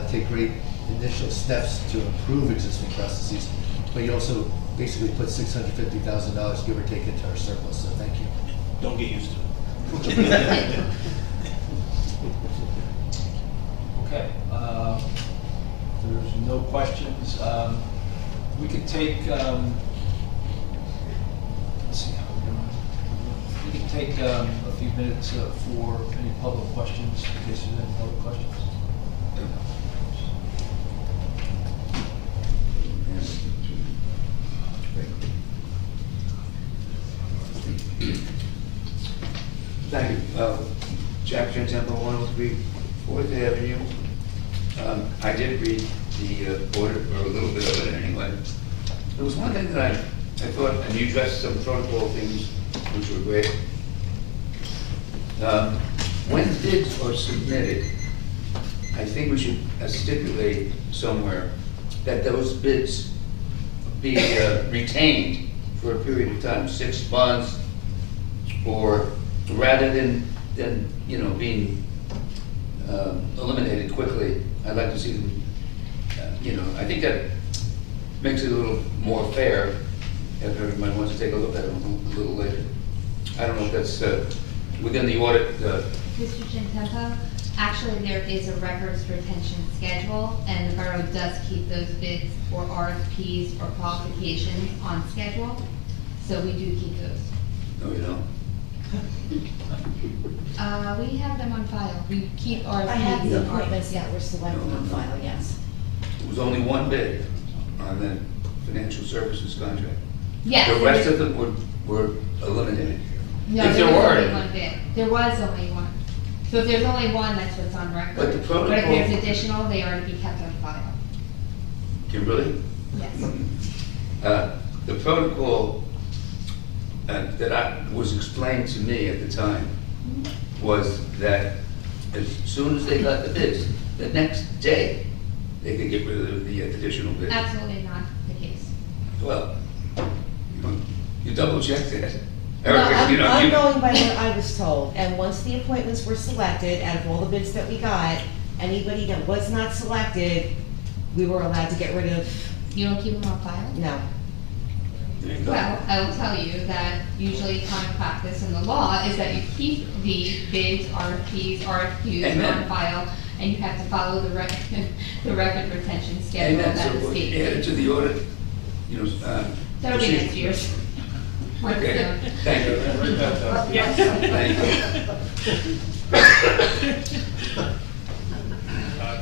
take great initial steps to improve existing processes, but you also basically put $650,000, give or take, into our surplus. So thank you. Don't get used to it. Okay, there's no questions. We could take, let's see how we're doing. We can take a few minutes for any public questions, in case there's any public questions. Thank you. Jack Temple, 103 4th Avenue. I did read the order, or a little bit of it anyway. There was one thing that I thought, and you addressed some protocol things, which were great. When bids are submitted, I think we should stipulate somewhere that those bids be retained for a period of time, 6 months, or rather than being eliminated quickly. I'd like to see them, I think that makes it a little more fair if everybody wants to take a look at them a little later. I don't know if that's within the audit. Mr. Gentempo, actually there is a records retention schedule, and the borough does keep those bids or RFPs or qualifications on schedule. So we do keep those. No, you don't. We have them on file. We keep our. I have the Yeah. appointments that were selected on file, yes. There was only one bid on the financial services contract. Yes. The rest of them were eliminated. No, If there there was were only any. one bid. There was only one. So if there's only one, that's what's on record. But the protocol- But if there's additional, they are to be kept on file. Kimberly? Yes. The protocol that was explained to me at the time was that as soon as they got the bids, the next day, they could get rid of the additional bid. Absolutely not the case. Well, you double check that. No, You know, I'm you- going by what I was told, and once the appointments were selected, out of all the bids that we got, anybody that was not selected, we were allowed to get rid of. You don't keep them on file? No. There you go. Well, I will tell you that usually common practice in the law is that you keep the bids, RFPs, RFQs Amen. on file, and you have to follow the the record retention schedule And that so is we'll stated. add it to the audit, That'll be next year's. Okay, thank you. Yes. Thank you.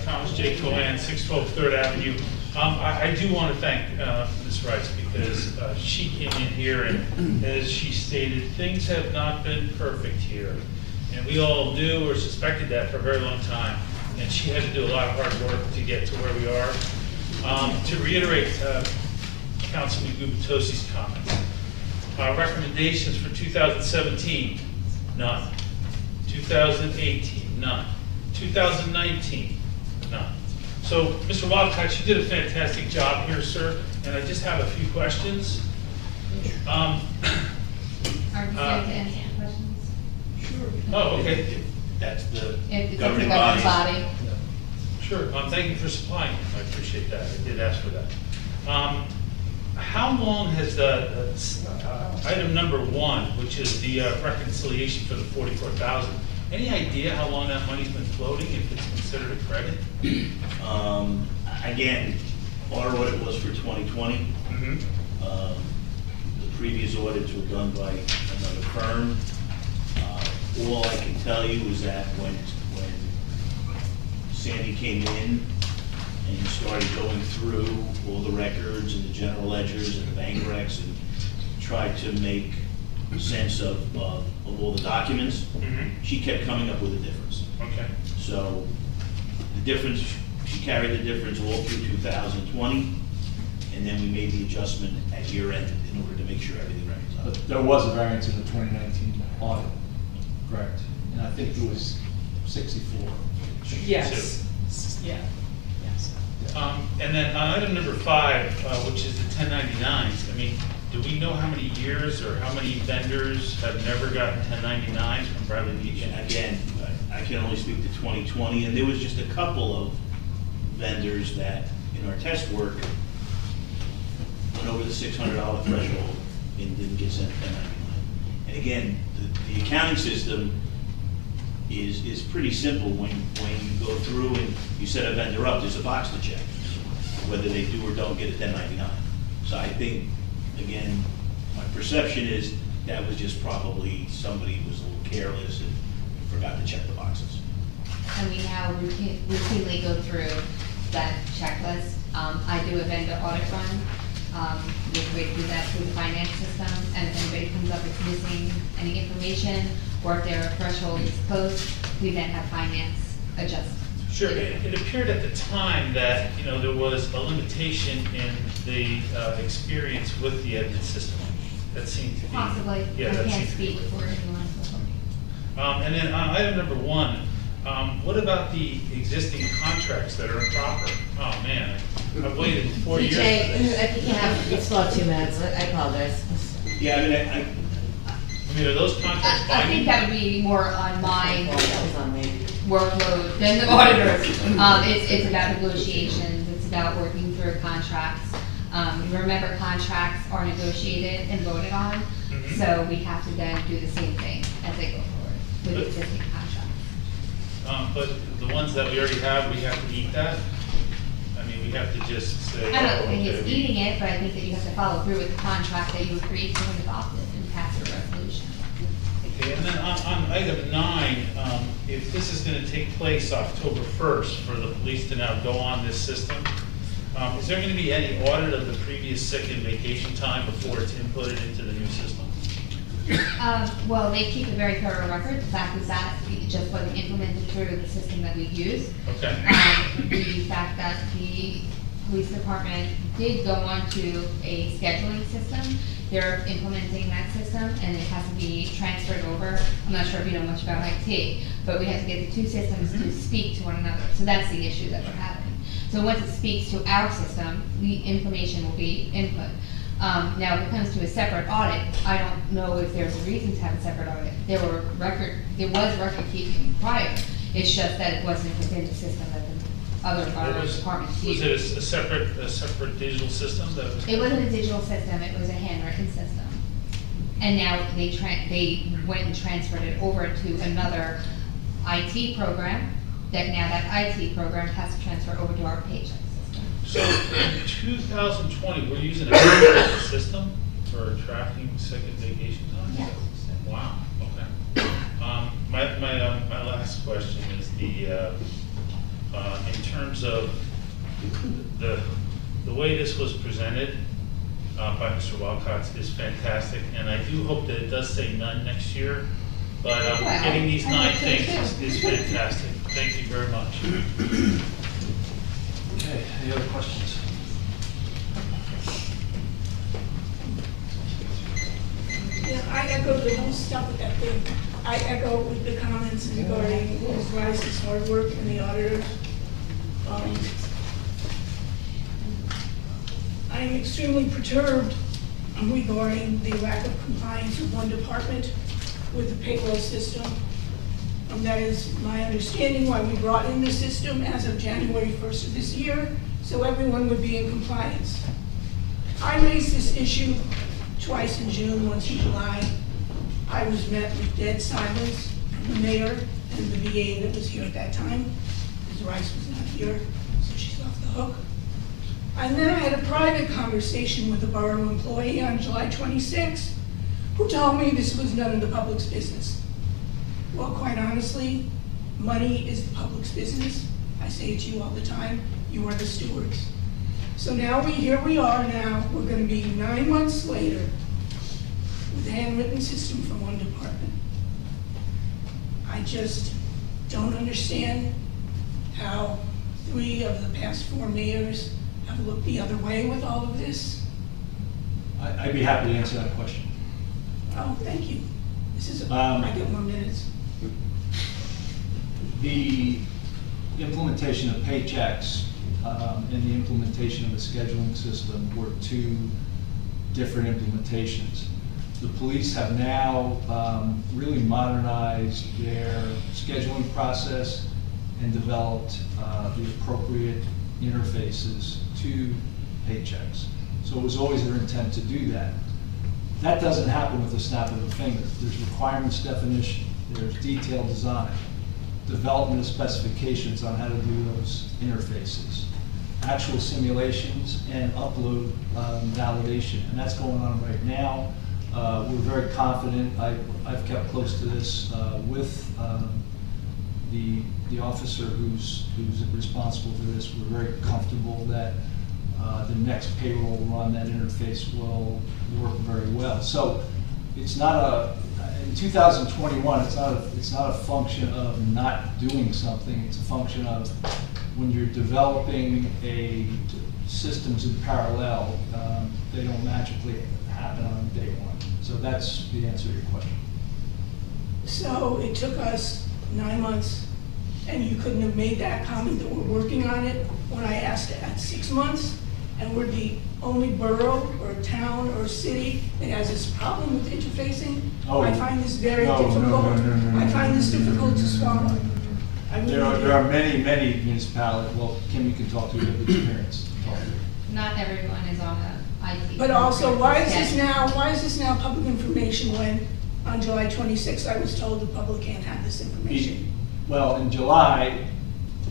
Thomas J. Colan, 612 Third Avenue. I do want to thank Ms. Rice because she came in here and, as she stated, things have not been perfect here. And we all knew or suspected that for a very long time. And she had to do a lot of hard work to get to where we are. To reiterate Councilman Gubatosi's comments, recommendations for 2017, none. 2018, none. 2019, none. So, Mr. Wildcat, you did a fantastic job here, sir, and I just have a few questions. Are you going to answer questions? Oh, okay. That's the If it's the governing governing body. body. Sure, thank you for supplying it, I appreciate that, I did ask for that. How long has the, item number 1, which is the reconciliation for the 44,000, any idea how long that money's been floating, if it's considered a credit? Again, our audit was for 2020. The previous audits were done by another firm. All I can tell you is that when Sandy came in and he started going through all the records and the general ledgers and the bank recs and tried to make sense of all the documents, she kept coming up with a difference. Okay. So the difference, she carried the difference all through 2020, and then we made the adjustment at year end in order to make sure everything reconciled. But there was a variance in the 2019 audit, correct? And I think it was 64. Yes. Yeah, yes. And then item number 5, which is the 1099s, I mean, do we know how many years or how many vendors have never gotten 1099s from Bradley Beach? And again, I can only speak to 2020, and there was just a couple of vendors that, in our test work, went over the $600 threshold and didn't get sent 1099. And again, the accounting system is pretty simple. When you go through and you set a vendor up, there's a box to check, whether they do or don't get a 1099. So I think, again, my perception is that was just probably somebody was a little careless and forgot to check the boxes. And we now routinely go through that checklist. I do a vendor audit run. We do that through the finance system, and if anybody comes up with missing any information, or if their threshold is closed, we then have finance adjust. Sure, it appeared at the time that, you know, there was a limitation in the experience with the admin system. That seemed to be. Possibly, Yeah, I that can't seemed to be. speak for anyone. And then item number 1, what about the existing contracts that are improper? Oh, man, I've waited 4 years. DJ, for this. I think you have, it's about 2 minutes, I apologize. Yeah, I mean, I mean, are those contracts I binding? think that would be more on my That was on me. workload than the auditor's. It's about negotiations, it's about working through contracts. Remember, contracts are negotiated and voted on, so we have to then do the same thing as they go forward with existing contracts. But the ones that we already have, we have to eat that? I mean, we we have to just say, I don't oh, think it's okay. eating it, but I think that you have to follow through with the contract that you agreed to and adopted and pass a resolution. Okay, and then on item 9, if this is gonna take place October 1st for the police to now go on this system, is there gonna be any audit of the previous sick and vacation time before it's inputted into the new system? Well, they keep a very thorough record. The fact is that it just wasn't implemented through the system that we use. Okay. The fact that the police department did go onto a scheduling system, they're implementing that system and it has to be transferred over. I'm not sure if you know much about IT, but we have to get the two systems to speak to one another. So that's the issue that we're having. So once it speaks to our system, the information will be input. Now, if it comes to a separate audit, I don't know if there's a reason to have a separate audit. There was record keeping prior. It's just that it wasn't within the system that the other departments Was used. it a separate digital system that was? It wasn't a digital system, it was a handwritten system. And now they went and transferred it over to another IT program, that now that IT program has to transfer over to our paycheck system. So in 2020, we're using a handwritten system for tracking sick and vacation time? Yes. Wow, okay. My last question is in terms of the way this was presented by Mr. Walcott is fantastic, and I do hope that it does say none next year, but getting these 9 things is fantastic. Thank you very much. Okay, any other questions? Yeah, I echo the whole stuff with that thing. I echo with the comments regarding Ms. Rice's hard work and the auditors. I am extremely perturbed regarding the lack of compliance of one department with the payroll system. That is my understanding why we brought in the system as of January 1st of this year, so everyone would be in compliance. I raised this issue twice in June, once in July. I was met with dead silence from the mayor and the VA that was here at that time. Ms. Rice was not here, so she's off the hook. And then I had a private conversation with a borough employee on July 26th who told me this was none of the public's business. Well, quite honestly, money is the public's business. I say it to you all the time, you are the stewards. So now here we are now, we're gonna be 9 months later with a handwritten system from one department. I just don't understand how 3 of the past 4 mayors have looked the other way with all of this. I'd be happy to answer that question. Oh, thank you. This is, I get more minutes. The implementation of paychecks and the implementation of the scheduling system were 2 different implementations. The police have now really modernized their scheduling process and developed the appropriate interfaces to paychecks. So it was always their intent to do that. That doesn't happen with a snap of a finger. There's requirements definition, there's detailed design, development of specifications on how to do those interfaces, actual simulations, and upload validation. And that's going on right now. We're very confident. I've kept close to this with the officer who's responsible for this. We're very comfortable that the next payroll run, that interface will work very well. So it's not in 2021, it's not a function of not doing something. It's a function of when you're developing systems in parallel, they don't magically happen on day 1. So that's the answer to your question. So it took us 9 months, and you couldn't have made that comment that we're working on it when I asked at 6 months, and we're the only borough or town or city that has this problem with interfacing. Oh, I find this very no, difficult. no. I find this difficult to swallow. I really There do. are many municipalities. Well, Kim, you can talk to your experience. Not everyone is on a IT. But also, why is this Yes. now public information when on July 26th I was told the public can't have this information? Well, in July,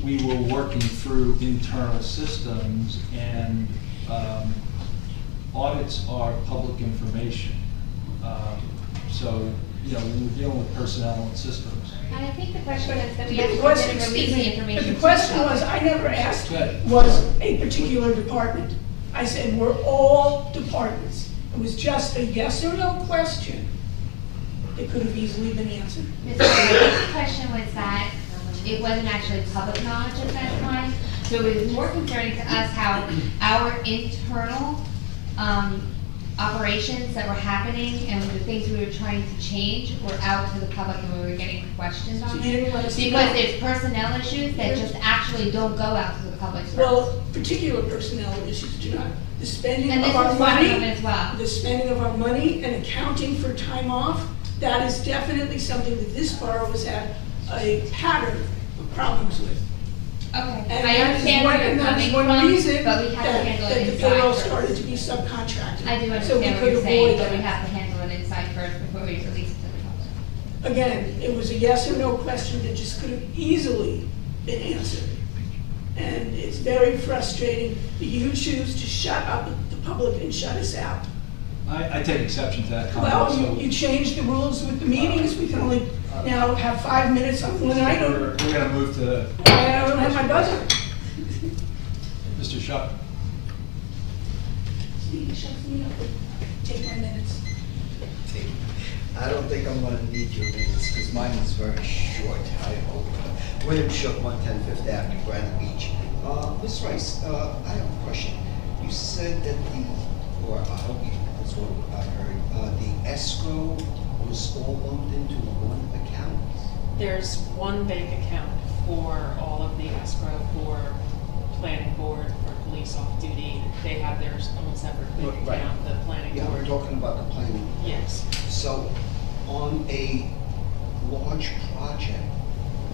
we were working through internal systems, and audits are public information. So, you know, when we're dealing with personnel and systems. And I think the question was that we The actually question, didn't release excuse the me, information. but the to question public. was, I never asked, Good. was a particular department. I said, we're all departments. It was just a yes or no question. It could have easily been answered. Mr. Chairman, the question was that it wasn't actually public knowledge at that time, so it was more concerning to us how our internal, operations that were happening and the things we were trying to change were out to the public and we were getting questions on So it. you didn't want us to Because know? there's personnel issues that just actually don't go out to the public first. Well, particular personnel issues do not. The spending And of this our is one of money, them as well. the spending of our money and accounting for time off, that is definitely something that this borough has had a pattern of problems with. Okay, And I understand where you're and that coming is one from, reason but we have to that handle that it the inside payroll first. started to be subcontracted. I do So we understand what could you're saying, avoid but we that. have to handle it inside first before we release it to the public. Again, it was a yes or no question that just could have easily been answered. And it's very frustrating that you choose to shut up the public and shut us out. I take exception to that comment. Well, so you changed the rules with the meetings, we can only now have 5 minutes on one item. We're gonna move to I don't have my buzzer. Mr. Shuck. He shuts me up. Take my minutes. I don't think I'm gonna need your minutes, because mine is very short, I hope. William Shook, 110 Fifth Avenue, Granite Beach. Ms. Rice, I have a question. You said that or I hope that's what I heard, the escrow was all lumped into one account? There's one bank account for all of the escrow for planning board, for police off duty. They have their own separate bank Right. account, the planning Yeah, board. we're talking about the planning. Yes. So, on a large project,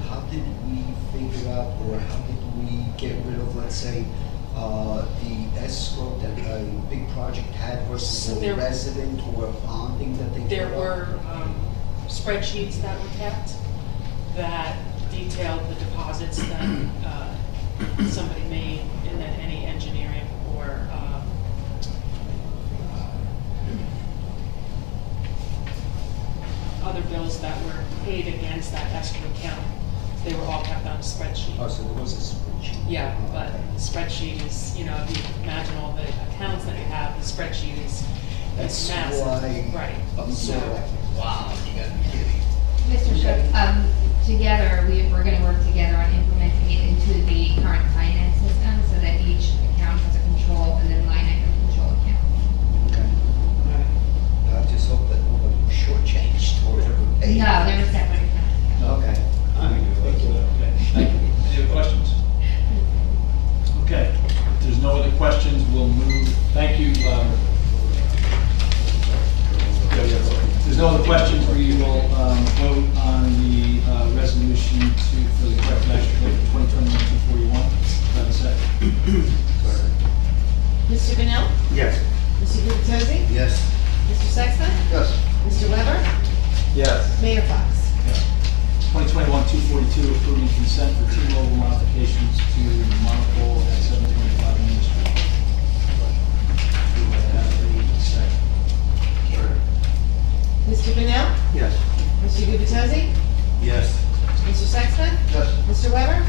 how did we figure out, or how did we get rid of, let's say, the escrow that a big project had versus So a there- resident or bonding that they There put up? were spreadsheets that were kept that detailed the deposits that somebody made, and then any engineering or other bills that were paid against that escrow account. They were all kept on a spreadsheet. Oh, so there was a spreadsheet? Yeah, but the spreadsheet is, you know, if you imagine all the accounts that you have, the spreadsheet is That's massive. why Right. I'm So- sort of like, wow, you gotta be kidding. Mr. Shook, together, we're gonna work together on implementing it into the current finance system so that each account has a control and then line item control account. Okay. I just hope that nobody was shortchanged or ever paid. No, they're a separate account. Okay. All right, thank you. Okay, thank you. Any other questions? Okay, if there's no other questions, we'll move, thank you. If there's no other questions, we will vote on the resolution for the corrective action plan for 2021-241. Do I have a second? Mr. Bennell? Yes. Mr. Gubatose? Yes. Mr. Sexton? Yes. Mr. Weber? Yes. Mayor Fox? 2021-242, approving consent for T-Mobile modifications to monopole at 725 Main Street. Do I have a second? Mr. Bennell? Yes. Mr. Gubatose? Yes. Mr. Sexton? Yes. Mr. Weber?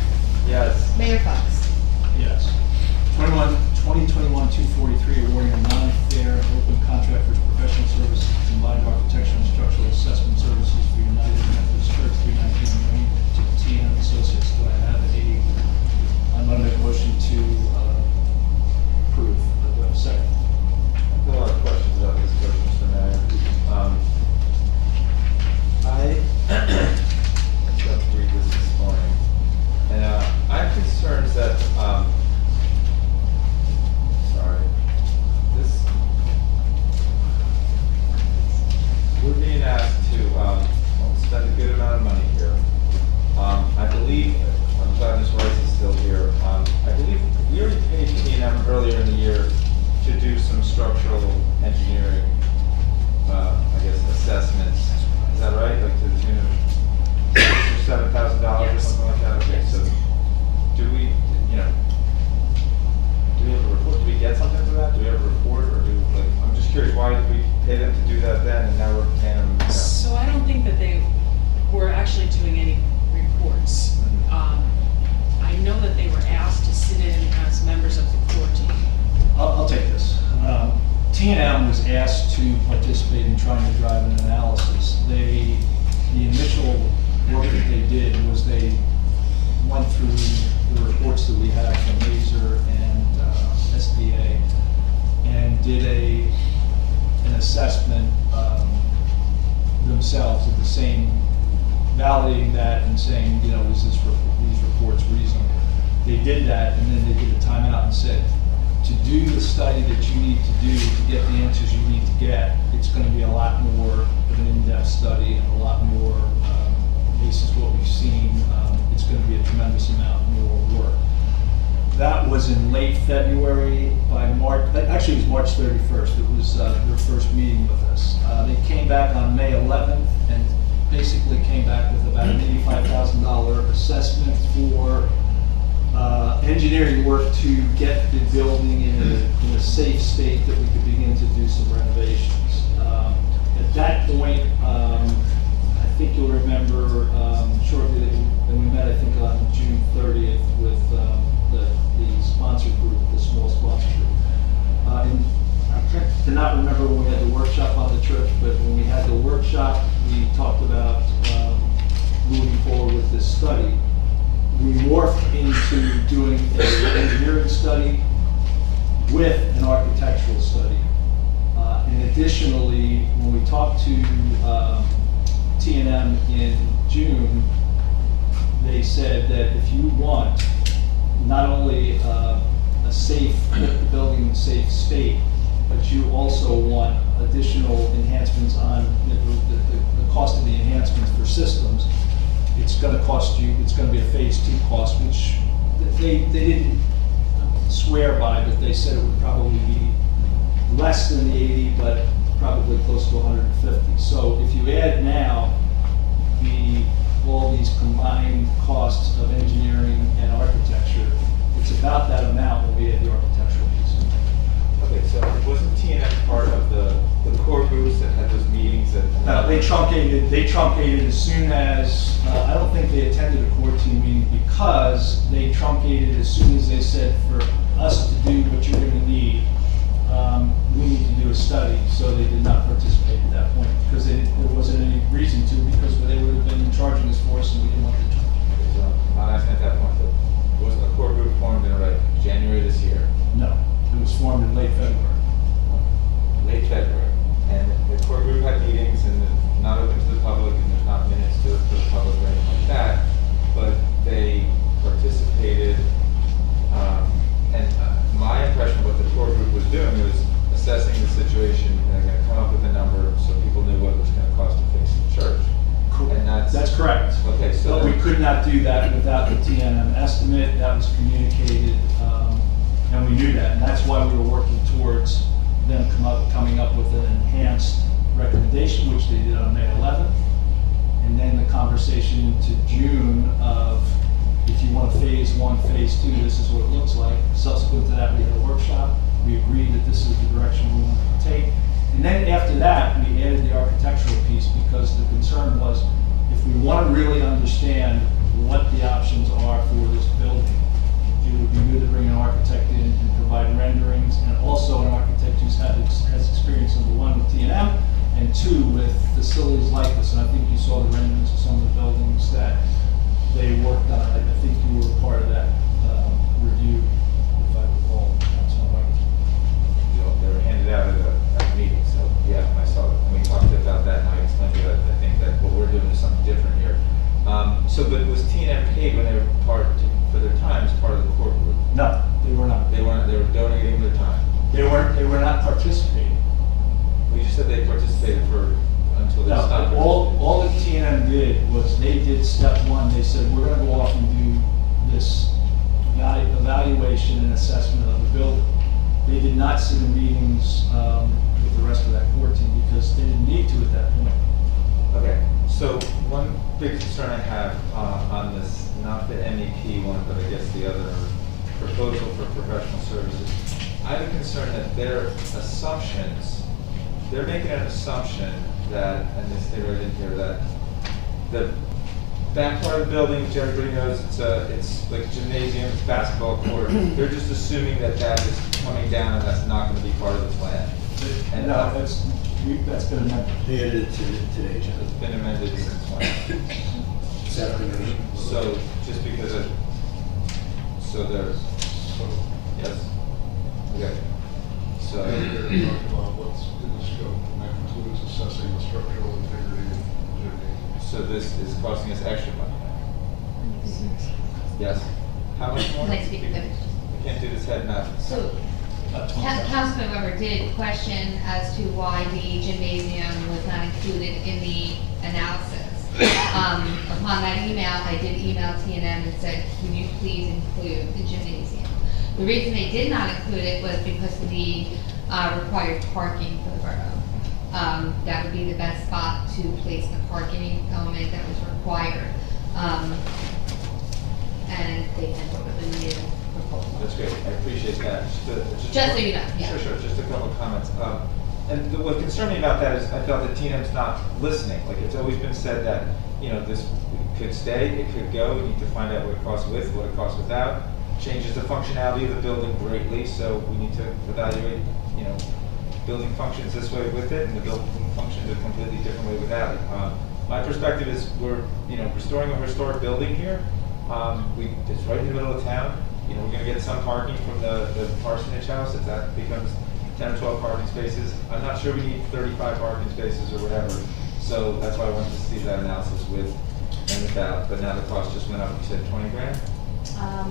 Yes. Mayor Fox? Yes. 2021-243, awarding a non-fair open contract for professional services, combined architectural and structural assessment services for United Methodist Church, 319 Main, to TN Associates. Do I have I'm going to make a motion to approve. Do I have a second? I have a lot of questions about this, Mr. Mayor. I got to read this morning, and I have concerns that, we're being asked to spend a good amount of money here. I believe, I'm glad Ms. Rice is still here, I believe we already paid T&M earlier in the year to do some structural engineering, I guess, assessments. Is that right? Like to the tune of $6,000 or $7,000 or something like that? Okay, so T&M was asked to participate in trying to drive an analysis. The initial work that they did was they went through the reports that we had from Laser and SBA and did an assessment themselves of the same, validating that and saying, you know, is these reports reasonable? They did that, and then they did a timeout and said, to do the study that you need to do to get the answers you need to get, it's going to be a lot more of an in-depth study and a lot more, basis what we've seen, it's going to be a tremendous amount more work. That was in late February. By March, actually it was March 31st. It was their first meeting with us. They came back on May 11th and basically came back with about an $85,000 assessment for engineering work to get the building in a safe state that we could begin to do some renovations. At that point, I think you'll remember shortly that we met, I think, on June 30th with the sponsor group, the small sponsor group. And I cannot remember when we had the workshop on the church, but when we had the workshop, we talked about moving forward with this study. We morphed into doing an engineering study with an architectural study. And additionally, when we talked to T&M in June, they said that if you want not only a safe, the building in a safe state, but you also want additional enhancements on the cost of the enhancements for systems, it's going to cost you, it's going to be a phase 2 cost, which they didn't swear by, but they said it would probably be less than the 80, but probably close to 150. So if you add now all these combined costs of engineering and architecture, it's about that amount when we add the architectural piece. Okay, so wasn't T&M part of the core groups that had those meetings that? No, they truncated as soon as, I don't think they attended a core team meeting because they truncated as soon as they said, for us to do what you're gonna need, we need to do a study, so they did not participate at that point, because there wasn't any reason to, because they would have been charging us for us, and we didn't want to charge. Okay, so I'm not asking at that point, but wasn't the core group formed in like January this year? No, it was formed in late February. Late February, and the core group had meetings, and it's not open to the public, and there's not minutes to the public or anything like that, but they participated, and my impression of what the core group was doing was assessing the situation, and they're going to come up with a number so people knew what it was going to cost to fix the church. And that's correct. Okay, so but we could not do that without the T&M estimate. That was communicated, and we knew that, and that's why we were working towards them coming up with an enhanced recommendation, which they did on May 11th, and then the conversation into June of, if you want a phase 1, phase 2, this is what it looks like. Subsequent to that, we had a workshop. We agreed that this is the direction we wanted to take. And then after that, we added the architectural piece, because the concern was, if we want to really understand what the options are for this building, it would be good to bring an architect in and provide renderings, and also an architect who has experience, number 1, with T&M, and 2, with facilities like this. And I think you saw the renderings of some of the buildings that they worked on. I think you were part of that review, if I recall. they were handed out at a meeting, so yeah, I saw it. And we talked about that, and I explained to you that I think that what we're doing is something different here. But was T&M paid when they were for their time as part of the core group? No, they were not. They weren't. They were donating their time. They were not participating. Well, you just said they participated until they No, stopped. all that T&M did was they did step 1. They said, we're going to go off and do this evaluation and assessment of the building. They did not sit in meetings with the rest of that core team, because they didn't need to at that point. Okay, so one big concern I have on this, not the MEP one, but I guess the other proposal for professional services, I have a concern that their assumptions, they're making an assumption that, and they stay right in here, that the back part of the building, which everybody knows, it's like a gymnasium, it's basketball court. They're just assuming that that is coming down, and that's not going to be part of the plan. And, that's been amended. They edited it today, John. it's been amended since when? This afternoon. So, just because of, so there's, yes? Okay. So, We're going to talk about what's in the scope, and that includes assessing the structural integrity of the gymnasium. so this is costing us extra money now? Yes? How much more? Can I speak? We can't do this head nod. So, Councilman Weber did question as to why the gymnasium was not included in the analysis. Upon that email, I did email T&M and said, can you please include the gymnasium? The reason they did not include it was because of the required parking for the borough. That would be the best spot to place the parking element that was required. And they came up with a new proposal. That's great, I appreciate that. Just so you know, yeah. Sure, just a couple of comments. And what concerned me about that is I felt that T&M's not listening. Like, it's always been said that, you know, this could stay, it could go, we need to find out what it costs with, what it costs without. Changes the functionality of the building greatly, so we need to evaluate, you know, building functions this way with it, and the building functions a completely different way without it. My perspective is we're, you know, restoring a historic building here. It's right in the middle of town. You know, we're gonna get some parking from the parsonage house, if that becomes 10 or 12 parking spaces. I'm not sure we need 35 parking spaces or whatever. So that's why I wanted to see that analysis with and without, but now the cost just went up, you said 20 grand?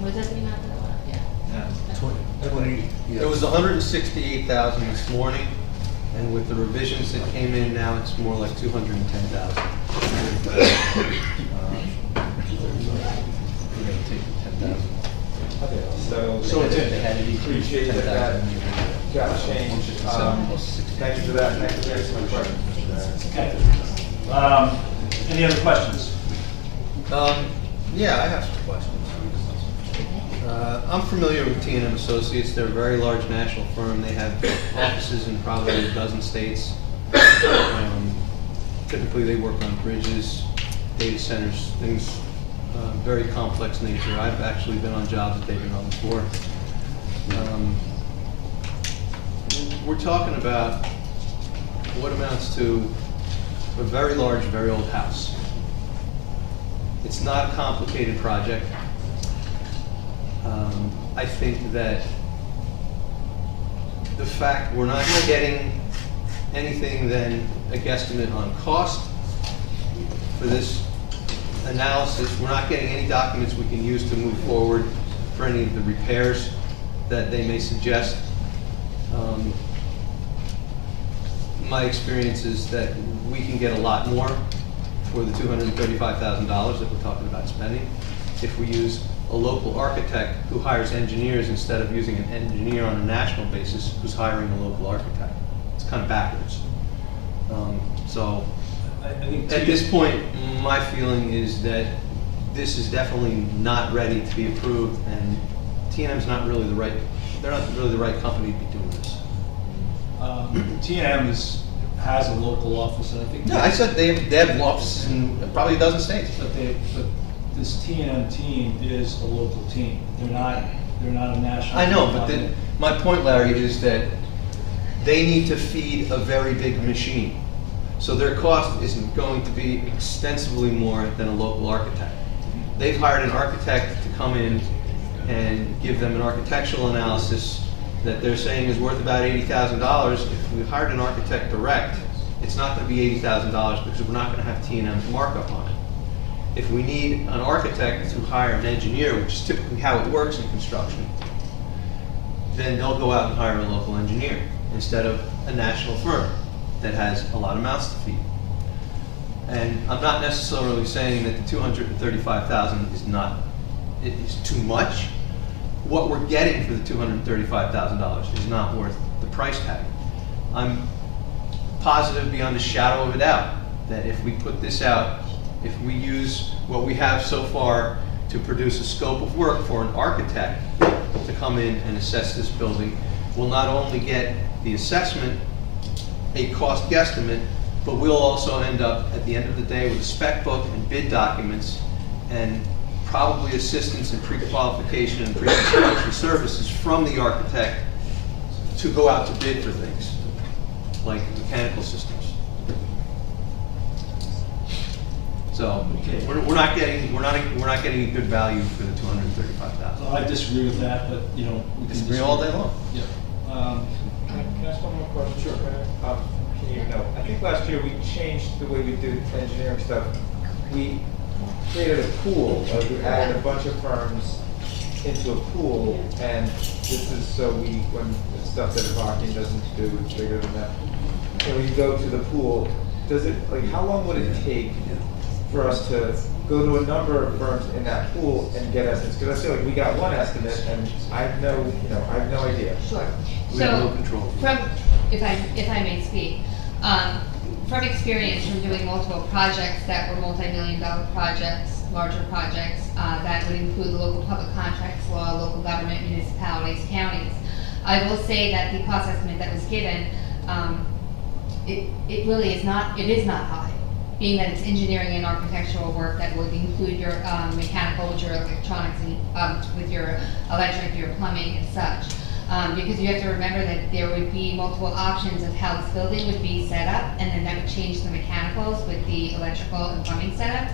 Was that the amount that went up? Yeah. 20, yeah. It was 168,000 this morning, and with the revisions that came in now, it's more like 210,000. Okay, so it's in. They had it equal appreciate that 10,000. got changed. Thank you for that. Thank you for my question. Okay. Any other questions? Yeah, I have some questions. I'm familiar with T&M Associates. They're a very large national firm. They have offices in probably a dozen states. Typically, they work on bridges, data centers, things very complex nature. I've actually been on jobs that they've been on before. We're talking about what amounts to a very large, very old house. It's not a complicated project. I think that the fact we're not getting anything than a guesstimate on cost for this analysis, we're not getting any documents we can use to move forward for any of the repairs that they may suggest. My experience is that we can get a lot more for the $235,000 that we're talking about spending if we use a local architect who hires engineers instead of using an engineer on a national basis who's hiring a local architect. It's kind of backwards. So I think at this point, my feeling is that this is definitely not ready to be approved, and T&M's not really the right, they're not really the right company to be doing this. T&M has a local office, and I think. No, I said they have offices in probably a dozen states. But this T&M team is a local team. They're not a national. I know, but then my point, Larry, is that they need to feed a very big machine. So their cost isn't going to be extensively more than a local architect. They've hired an architect to come in and give them an architectural analysis that they're saying is worth about $80,000. If we hired an architect direct, it's not going to be $80,000 because we're not going to have T&M's markup on it. If we need an architect to hire an engineer, which is typically how it works in construction, then they'll go out and hire a local engineer instead of a national firm that has a lot of mouths to feed. And I'm not necessarily saying that the $235,000 is not, it is too much. What we're getting for the $235,000 is not worth the price tag. I'm positive beyond a shadow of a doubt that if we put this out, if we use what we have so far to produce a scope of work for an architect to come in and assess this building, we'll not only get the assessment, a cost guesstimate, but we'll also end up at the end of the day with a spec book and bid documents and probably assistance in pre-qualification and pre-construction services from the architect to go out to bid for things. like mechanical systems. So, we're not getting a good value for the $235,000. I disagree with that, but, you know. We can Disagree all day long. Yeah. Can I ask one more question? Sure. Can you know? I think last year we changed the way we do engineering stuff. We created a pool, like we added a bunch of firms into a pool, and this is so when the stuff that Avakian doesn't do is bigger than that. And when you go to the pool, how long would it take for us to go to a number of firms in that pool and get estimates? Because I feel like we got one estimate, and I have no idea. Sure. We have no control. If I may speak, from experience from doing multiple projects that were multi-million-dollar projects, larger projects, that would include the local public contracts law, local government, municipalities, counties, I will say that the cost estimate that was given, it really is not high, being that it's engineering and architectural work that would include your mechanical, with your electronics, and with your electric, your plumbing and such. Because you have to remember that there would be multiple options of how this building would be set up, and then that would change the mechanicals with the electrical and plumbing setups.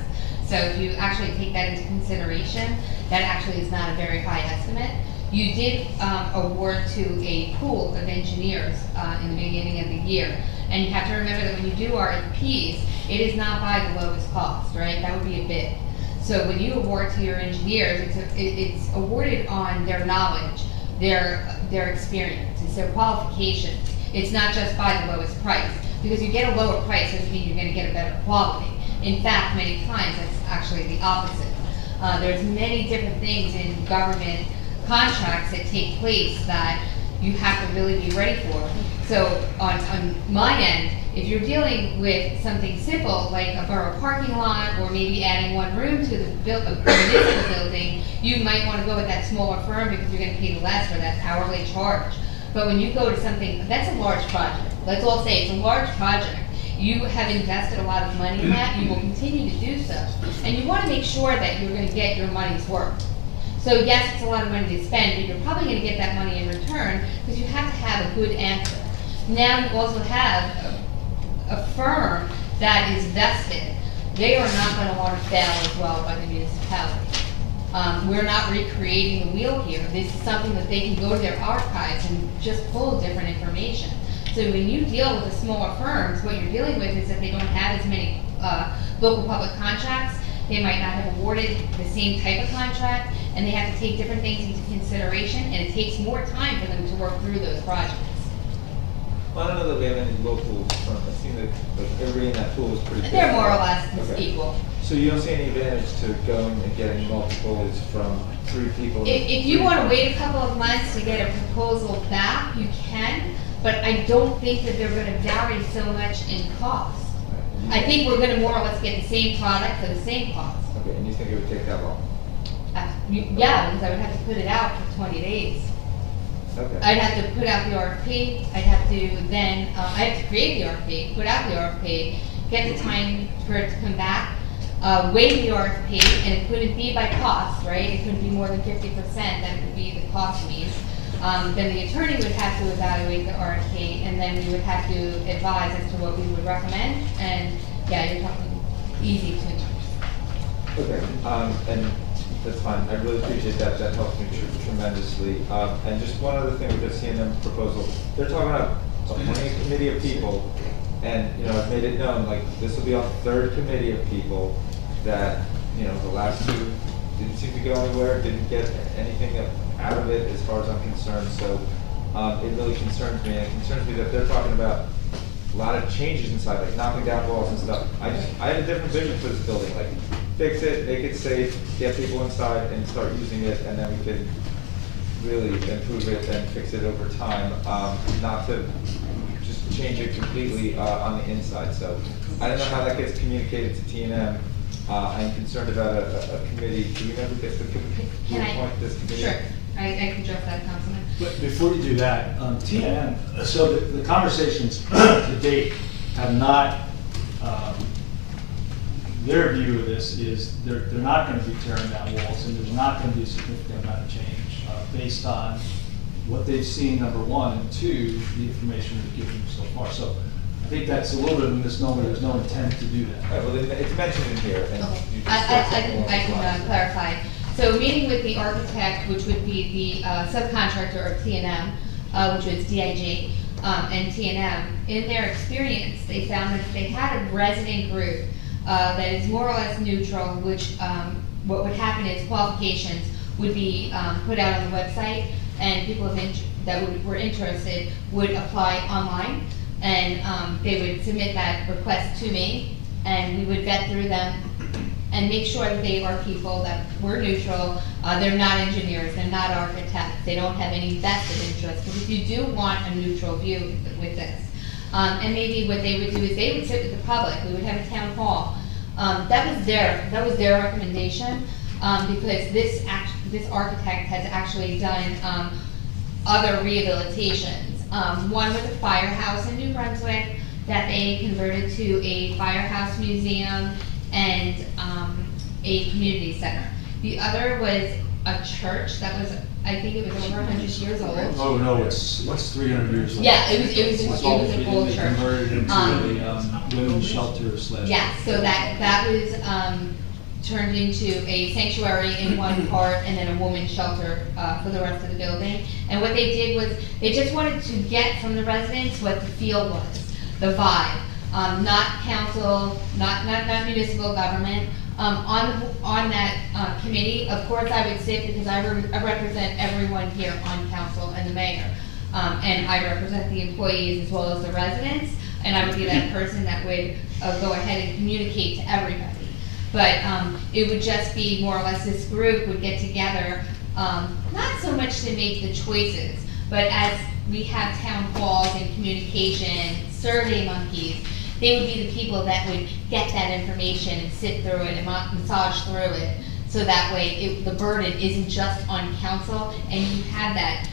So if you actually take that into consideration, that actually is not a very high estimate. You did award to a pool of engineers in the beginning of the year. And you have to remember that when you do RFPs, it is not by the lowest cost, right? That would be a bid. So when you award to your engineers, it's awarded on their knowledge, their experience, it's their qualifications. It's not just by the lowest price. Because you get a lower price doesn't mean you're gonna get a better quality. In fact, many times that's actually the opposite. There's many different things in government contracts that take place that you have to really be ready for. So on my end, if you're dealing with something simple like a borough parking lot or maybe adding one room to the municipal building, you might want to go with that smaller firm because you're going to pay less for that hourly charge. But when you go to something, that's a large project. Let's all say it's a large project. You have invested a lot of money in that, you will continue to do so. And you want to make sure that you're going to get your money's worth. So yes, it's a lot of money to spend, but you're probably going to get that money in return because you have to have a good answer. Now you also have a firm that is vested. They are not going to want to fail as well by the municipality. We're not recreating the wheel here. This is something that they can go to their archives and just pull different information. So when you deal with the smaller firms, what you're dealing with is that they don't have as many local public contracts. They might not have awarded the same type of contract, and they have to take different things into consideration, and it takes more time for them to work through those projects. Well, I don't know that we have any local firms. I think that everybody in that pool is pretty big. They're more or less equal. So you don't see any advantage to going and getting multiples from 3 people? If you want to wait a couple of months to get a proposal back, you can, but I don't think that they're going to vary so much in cost. I think we're going to more or less get the same product for the same cost. Okay, and you think it would take that long? Yeah, because I would have to put it out for 20 days. Okay. I'd have to put out the RFP, I'd have to then, I have to create the RFP, put out the RFP, get the time for it to come back, weigh the RFP, and it couldn't be by cost, right? It couldn't be more than 50%, that would be the cost means. Then the attorney would have to evaluate the RFP, and then we would have to advise as to what we would recommend, and yeah, you're talking easy 2 months. Okay, and that's fine. I really appreciate that. That helps me tremendously. And just one other thing with the C&M proposal. They're talking about appointing a committee of people, and I've made it known, like, this will be a 3rd committee of people that, the last 2 didn't seem to go anywhere, didn't get anything out of it as far as I'm concerned. So it really concerns me. And it concerns me that they're talking about a lot of changes inside, like knocking down walls and stuff. I had a different vision for this building, like fix it, make it safe, get people inside and start using it, and then we could really improve it and fix it over time, not to just change it completely on the inside. So I don't know how that gets communicated to T&M. I'm concerned about a committee. Do you know who gets the committee? Can I appoint this committee? Sure, I can address that, Councilman. But before you do that, T&M, so the conversations to date have not, their view of this is they're not going to be tearing down walls, and there's not going to be a significant amount of change based on what they've seen, number one, and two, the information we've given them so far. So I think that's a little bit of a misnomer. There's no intent to do that. Well, it's mentioned in here. And Okay. you I discussed it can along those lines. clarify. So meeting with the architect, which would be the subcontractor of T&M, which was DIG, and T&M, in their experience, they found that they had a resident group that is more or less neutral, which what would happen is qualifications would be put out on the website, and people were interested would apply online, and they would submit that request to me, and we would vet through them and make sure that they are people that were neutral. They're not engineers, they're not architects, they don't have any vested interest, because if you do want a neutral view with this, and maybe what they would do is they would sit with the public, we would have a town hall. That was their recommendation, because this architect has actually done other rehabilitations. One with a firehouse in New Brunswick that they converted to a firehouse museum and a community center. The other was a church that was, I think it was over 100 years old. Oh, no, it's 300 years old. Yeah, it was an old church. Converted into a women's shelter / Yeah, so that was turned into a sanctuary in one part and then a woman's shelter for the rest of the building. And what they did was, they just wanted to get from the residents what the feel was, the vibe. Not council, not municipal government. On that committee, of course I would sit because I represent everyone here on council and the mayor. And I represent the employees as well as the residents, and I would be that person that would go ahead and communicate to everybody. But it would just be more or less this group would get together, not so much to make the choices, but as we have town halls and communication, survey monkeys, they would be the people that would get that information and sit through it and massage through it. So that way the burden isn't just on council, and you have that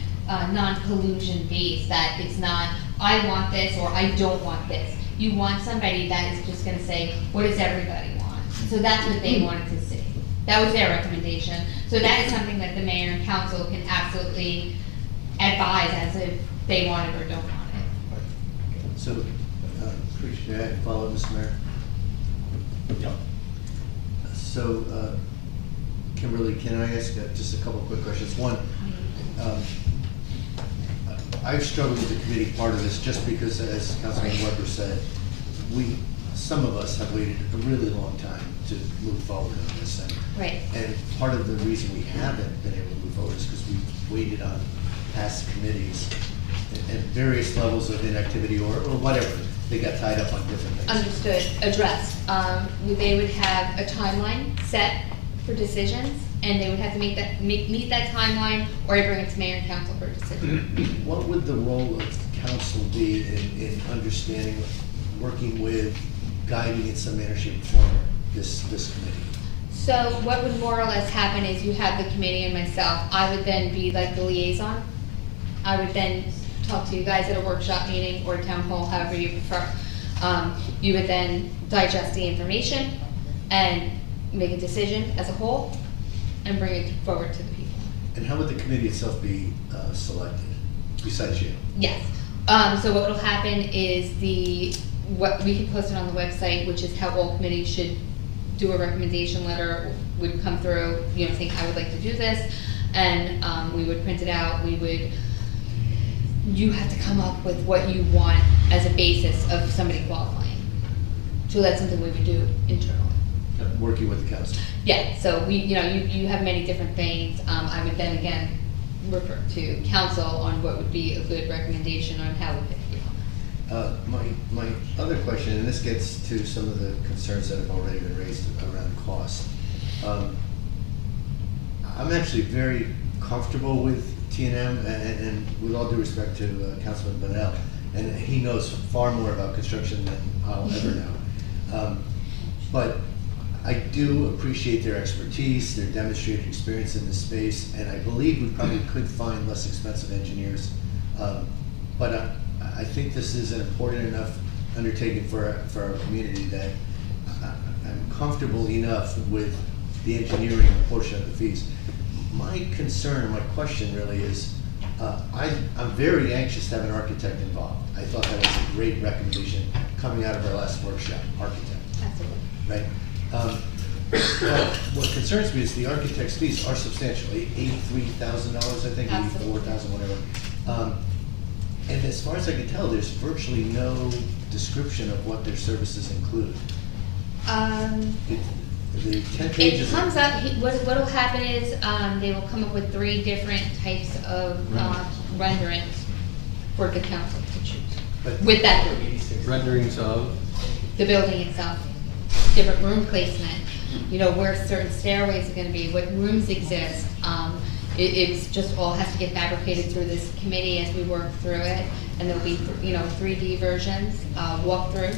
non-collusion base, that it's not, I want this or I don't want this. You want somebody that is just gonna say, what does everybody want? So that's what they wanted to see. That was their recommendation. So that is something that the mayor and council can absolutely advise as if they want it or don't want it. So, appreciate it. Follow, Mr. Mayor. Yep. So, Kimberly, can I ask just a couple quick questions? One, I've struggled with the committee part of this just because, as Councilman Weber said, some of us have waited a really long time to move forward on this. Right. And part of the reason we haven't been able to move forward is because we've waited on past committees and various levels of inactivity or whatever. They got tied up on different things. Understood, addressed. They would have a timeline set for decisions, and they would have to meet that timeline, or bring it to mayor and council for a decision. What would the role of council be in understanding, working with, guiding in some manner, shape, or form this committee? So what would more or less happen is you have the committee and myself. I would then be like the liaison. I would then talk to you guys at a workshop meeting or town hall, however you prefer. You would then digest the information and make a decision as a whole and bring it forward to the people. And how would the committee itself be selected, besides you? Yes. So what will happen is what we can post it on the website, which is how all committees should do a recommendation letter, would come through, think I would like to do this, and we would print it out. You have to come up with what you want as a basis of somebody qualifying. So that's something we would do internally. Working with the council. Yeah, so you have many different things. I would then again refer to council on what would be a good recommendation on how we pick people. My other question, and this gets to some of the concerns that have already been raised around cost. I'm actually very comfortable with T&M, and with all due respect to Councilman Bonnell, and he knows far more about construction than I'll ever know. But I do appreciate their expertise, their demonstrated experience in this space, and I believe we probably could find less expensive engineers. But I think this is an important enough undertaking for our community that I'm comfortable enough with the engineering portion of the fees. My concern, my question really is, I'm very anxious to have an architect involved. I thought that was a great recommendation coming out of our last workshop, architect, Absolutely. right? Well, what concerns me is the architect's fees are substantial, $83,000, I think, Absolutely. $84,000, whatever. And as far as I can tell, there's virtually no description of what their services include. The 10 It pages. comes up, what'll happen is, they will come up with 3 different types of renderings for the council to choose. But- With that group, Renderings of? the building itself, different room placement, you know, where certain stairways are gonna be, what rooms exist. It's just all has to get fabricated through this committee as we work through it. And there'll be, you know, 3D versions, walkthrough,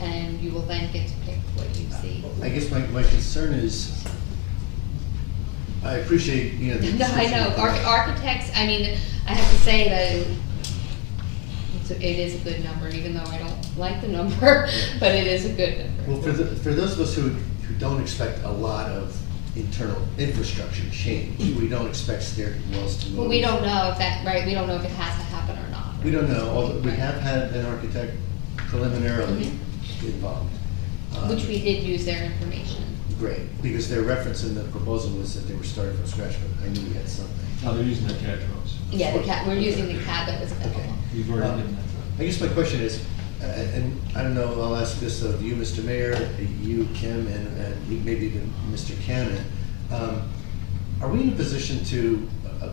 and you will then get to pick what you see. I guess my concern is, I appreciate, you know. the No, I know, description. architects, I mean, I have to say that it is a good number, even though I don't like the number, but it is a good number. Well, for those of us who don't expect a lot of internal infrastructure change, we don't expect stairwells to move. Well, we don't know if that, right, we don't know if it has to happen or not. We don't know, although we have had an architect preliminarily involved. Which we did use their information. Great, because their reference in the proposal was that they were starting from scratch, but I knew we had something. Oh, they're using their CAD drawings. Yeah, we're using the CAD that was available. Okay. We've already given that to I guess my question is, and I don't know, I'll ask this of you, Mr. Mayor, you, Kim, and maybe even Mr. Cannon. Are we in a position to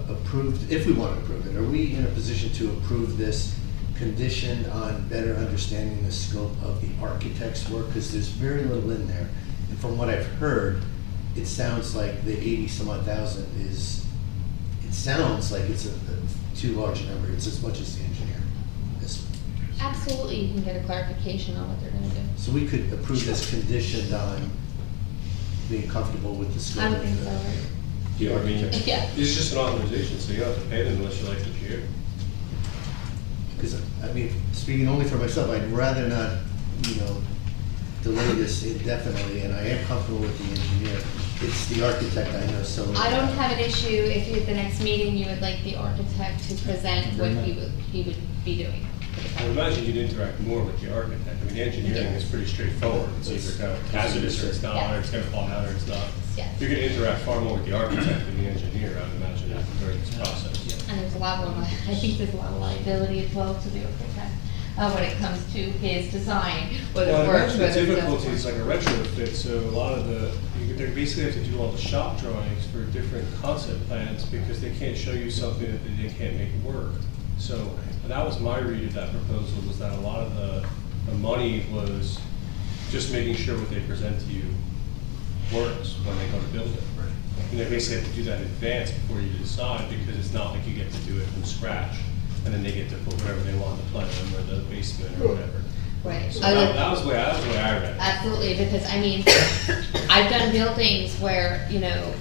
approve, if we want to approve it, are we in a position to approve this conditioned on better understanding the scope of the architect's work? Because there's very little in there. And from what I've heard, it sounds like the 80-some-odd thousand is, it sounds like it's a too large a number. It's as much as the engineer. Absolutely, you can get a clarification on what they're gonna do. So we could approve this conditioned on being comfortable with the scope I of don't think so, the right? Yeah, I mean, Yeah. it's just an authorization, so you don't have to pay them unless you like the peer. Because, I mean, speaking only for myself, I'd rather not, you know, delay this indefinitely, and I am comfortable with the engineer. It's the architect I know so well. I don't have an issue if at the next meeting you would like the architect to present what he would be doing. I would imagine you'd interact more with the architect. I mean, the engineering is pretty straightforward. It's either kind of hazardous or it's not, or it's gonna fall down or it's not. Yes. You're gonna interact far more with the architect than the engineer, I would imagine, during this process. And there's a lot more, I think there's a lot of liability as well to the architect, when it comes to his design, whether Well, it I works, imagine whether the it difficulty is doesn't like work. a retrofit, so a lot of they basically have to do all the shop drawings for different concept plans because they can't show you something that they can't make work. So that was my read of that proposal, was that a lot of the money was just making sure what they present to you works when they go to build it. And they basically have to do that in advance before you decide, because it's not like you get to do it from scratch, and then they get to put whatever they want in the plan, or the basement, or whatever. Right. So that was the way I read it. Absolutely, because I mean, I've done buildings where, you know,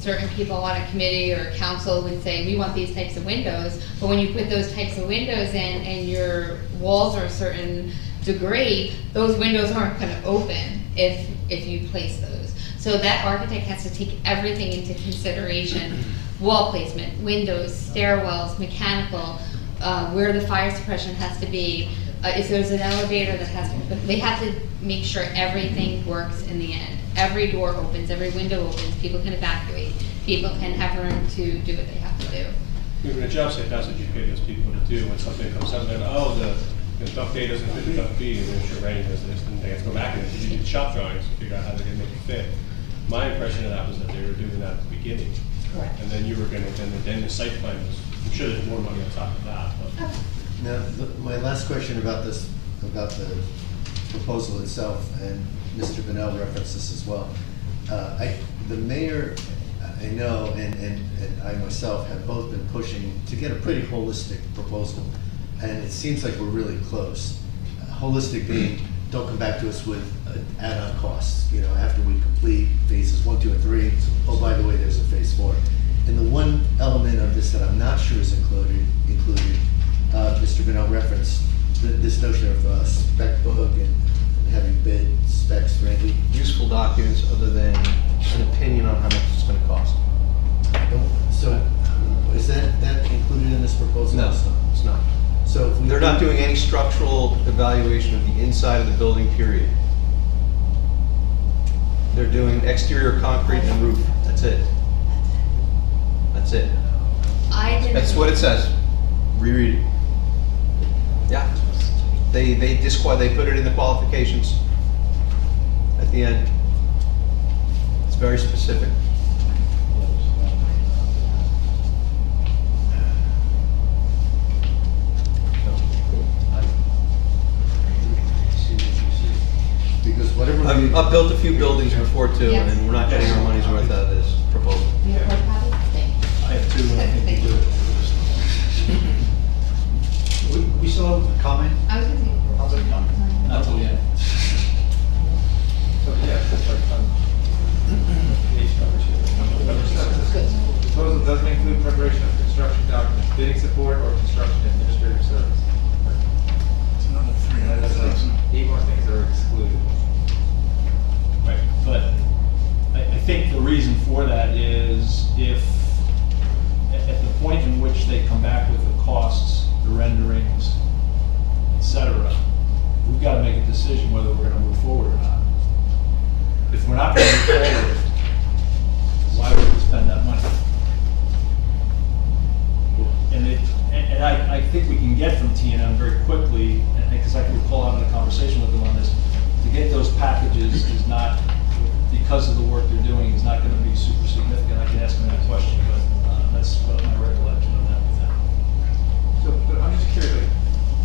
certain people on a committee or a council would say, we want these types of windows, but when you put those types of windows in and your walls are a certain degree, those windows aren't gonna open if you place those. So that architect has to take everything into consideration, wall placement, windows, stairwells, mechanical, where the fire suppression has to be, if there's an elevator that has to, they have to make sure everything works in the end. Every door opens, every window opens, people can evacuate, people can have room to do what they have to do. Even a job site, that's what you pay those people to do, when something comes up, then, oh, the duct A doesn't fit the duct B, and then sure rain does this, and they have to go back and do the shop drawings to figure out how they're gonna make it fit. My impression of that was that they were doing that at the beginning. Correct. And then you were gonna, then the site plan was, I'm sure there's more money on top of that, but. Now, my last question about this, about the proposal itself, and Mr. Bennell referenced this as well. The mayor, I know, and I myself have both been pushing to get a pretty holistic proposal, and it seems like we're really close. Holistic being, don't come back to us with add-on costs, you know, after we complete phases 1, 2, and 3. Oh, by the way, there's a phase 4. And the one element of this that I'm not sure is included, Mr. Bennell referenced this notion of spec book and having bid specs ready. Useful documents other than an opinion on how much it's gonna cost. So proposal? No, it's not. So if we They're not doing any structural evaluation of the inside of the building, period. They're doing exterior concrete and roof, that's it. That's it. That's what it says. Reread it. Yeah. They put it in the qualifications at the end. It's very specific. Because whatever I've built a few buildings before too, Yes. and we're not getting our money's worth out of this proposal. You have more copies? I have two, and I think we do. We still have a comment? I was gonna say. Public comment. Not till the end. So, yeah, it's like, page number 2. Number 7. Proposal doesn't include preparation of construction documents, bidding support, or construction administrative service. It's another And that's like 8 more things that are excluded. Right, but I think the reason for that is if, at the point in which they come back with the costs, the renderings, et cetera, we've got to make a decision whether we're going to move forward or not. If we're not going to move forward, why would we spend that money? And I think we can get from T&M very quickly, and because I can recall having a conversation with them on this, to get those packages is not, because of the work they're doing, is not going to be super significant. I can ask them that question, but that's what my recollection of that was. So, but I'm just curious,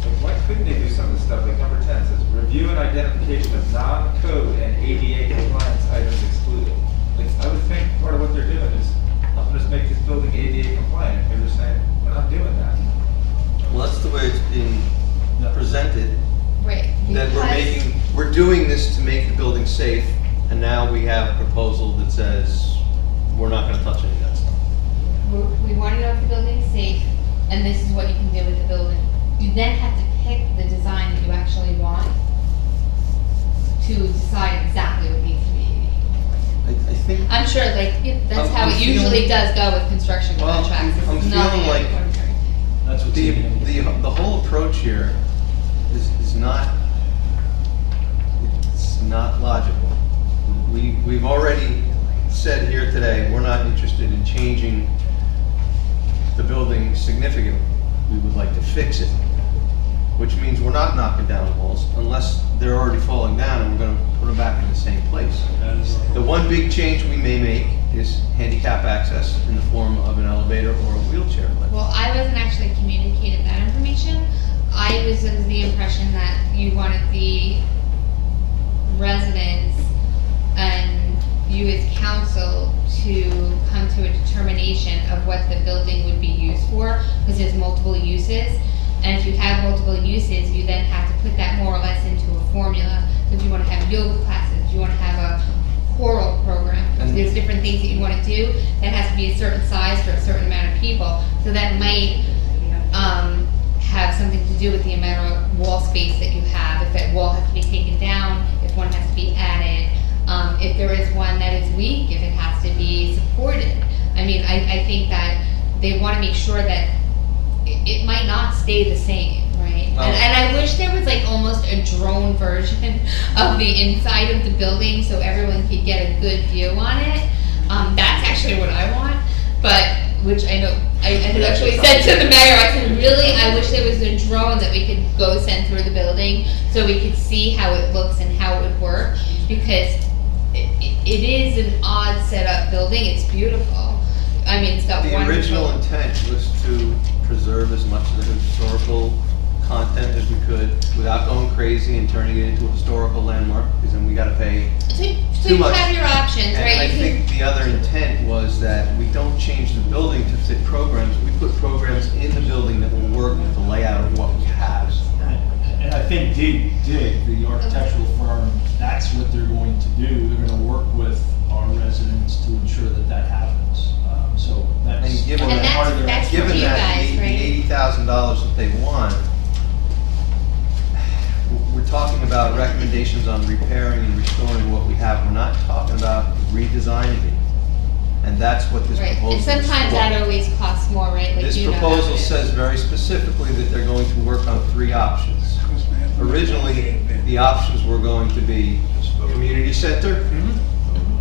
like why couldn't they do some of the stuff, like number 10 says, review and identification of non-code and ADA compliance items excluded. Like, I would think part of what they're doing is, helping us make this building ADA compliant, and they're saying, we're not doing that. Well, that's the way it's being presented. Right. That because- we're doing this to make the building safe, and now we have a proposal that says, we're not gonna touch any of that stuff. We want to know if the building's safe, and this is what you can do with the building. You then have to pick the design that you actually want to decide exactly what needs to be. I think. I'm sure, like, that's how it usually does go with construction Well, contracts. I'm It's feeling nothing like ordinary. That's what the whole approach here is not, it's not logical. We've already said here today, we're not interested in changing the building significantly. We would like to fix it, which means we're not knocking down walls unless they're already falling down and we're gonna put them back in the same place. The one big change we may make is handicap access in the form of an elevator or a wheelchair lift. Well, I wasn't actually communicated that information. I was under the impression that you wanted the residents and you as council to come to a determination of what the building would be used for, because there's multiple uses. And if you have multiple uses, you then have to put that more or less into a formula. So if you want to have yoga classes, if you want to have a choral program, if there's different things that you want to do, that has to be a certain size for a certain amount of people. So that might have something to do with the amount of wall space that you have, if that wall has to be taken down, if one has to be added, if there is one that is weak, if it has to be supported. I mean, I think that they want to make sure that it might not stay the same, right? Oh. And I wish there was like almost a drone version of the inside of the building so everyone could get a good view on it. That's actually what I want, but, which I know, I had actually said to the mayor, I said, really, I wish there was a drone that we could go send through the building so we could see how it looks and how it would work, because it is an odd setup building, it's beautiful. I mean, it's got The wonderful. original intent was to preserve as much of the historical content as we could without going crazy and turning it into a historical landmark, because then we gotta pay So too you much. have your options, And right? I You can- think the other intent was that we don't change the building to fit programs, we put programs in the building that will work with the layout of what we have. And I think Dig, the architectural firm, that's what they're going to do. They're gonna work with our residents to ensure that that happens. So that's And given And that, that's- part of that's for given you that guys, the right? $80,000 that they want, we're talking about recommendations on repairing and restoring what we have. We're not talking about redesigning it. And that's what this Right, proposal and is sometimes for. that always costs more, right? Like you do know how proposal it is. says very specifically that they're going to work on 3 options. Originally, the options were going to be community center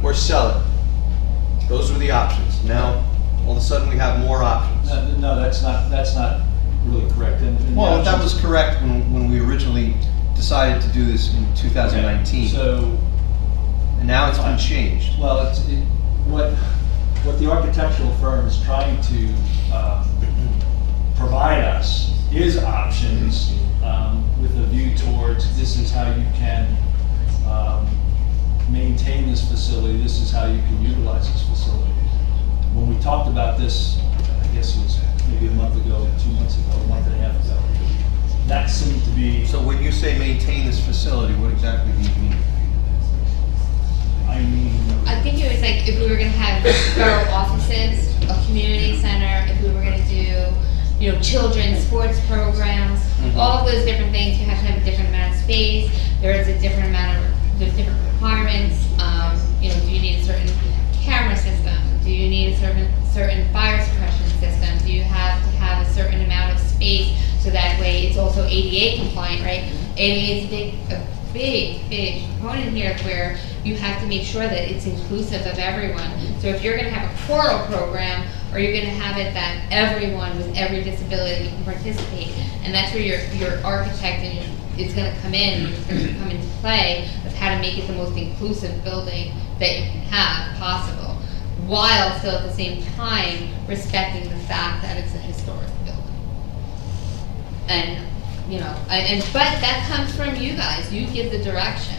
or sell it. Those were the options. Now, all of a sudden, we have more options. No, that's not really correct. And Well, that was correct when we originally decided to do this in 2019. So, And now it's been changed. well, what the architectural firm is trying to provide us is options with a view towards this is how you can maintain this facility, this is how you can utilize this facility. When we talked about this, I guess it was maybe a month ago, 2 months ago, a month and a half ago, that seemed to be. So when you say maintain this facility, what exactly do you mean? I mean, I think it was like if we were gonna have borough offices, a community center, if we were gonna do, children's sports programs, all of those different things, you have to have a different amount of space, there's different requirements, do you need a certain camera system? Do you need a certain fire suppression system? Do you have to have a certain amount of space so that way it's also ADA compliant, right? ADA is a big component here where you have to make sure that it's inclusive of everyone. So if you're gonna have a choral program, or you're gonna have it that everyone with every disability can participate, and that's where your architect is gonna come in, it's gonna come into play of how to make it the most inclusive building that you can have possible, while still at the same time respecting the fact that it's a historic building. And but that comes from you guys. You give the direction.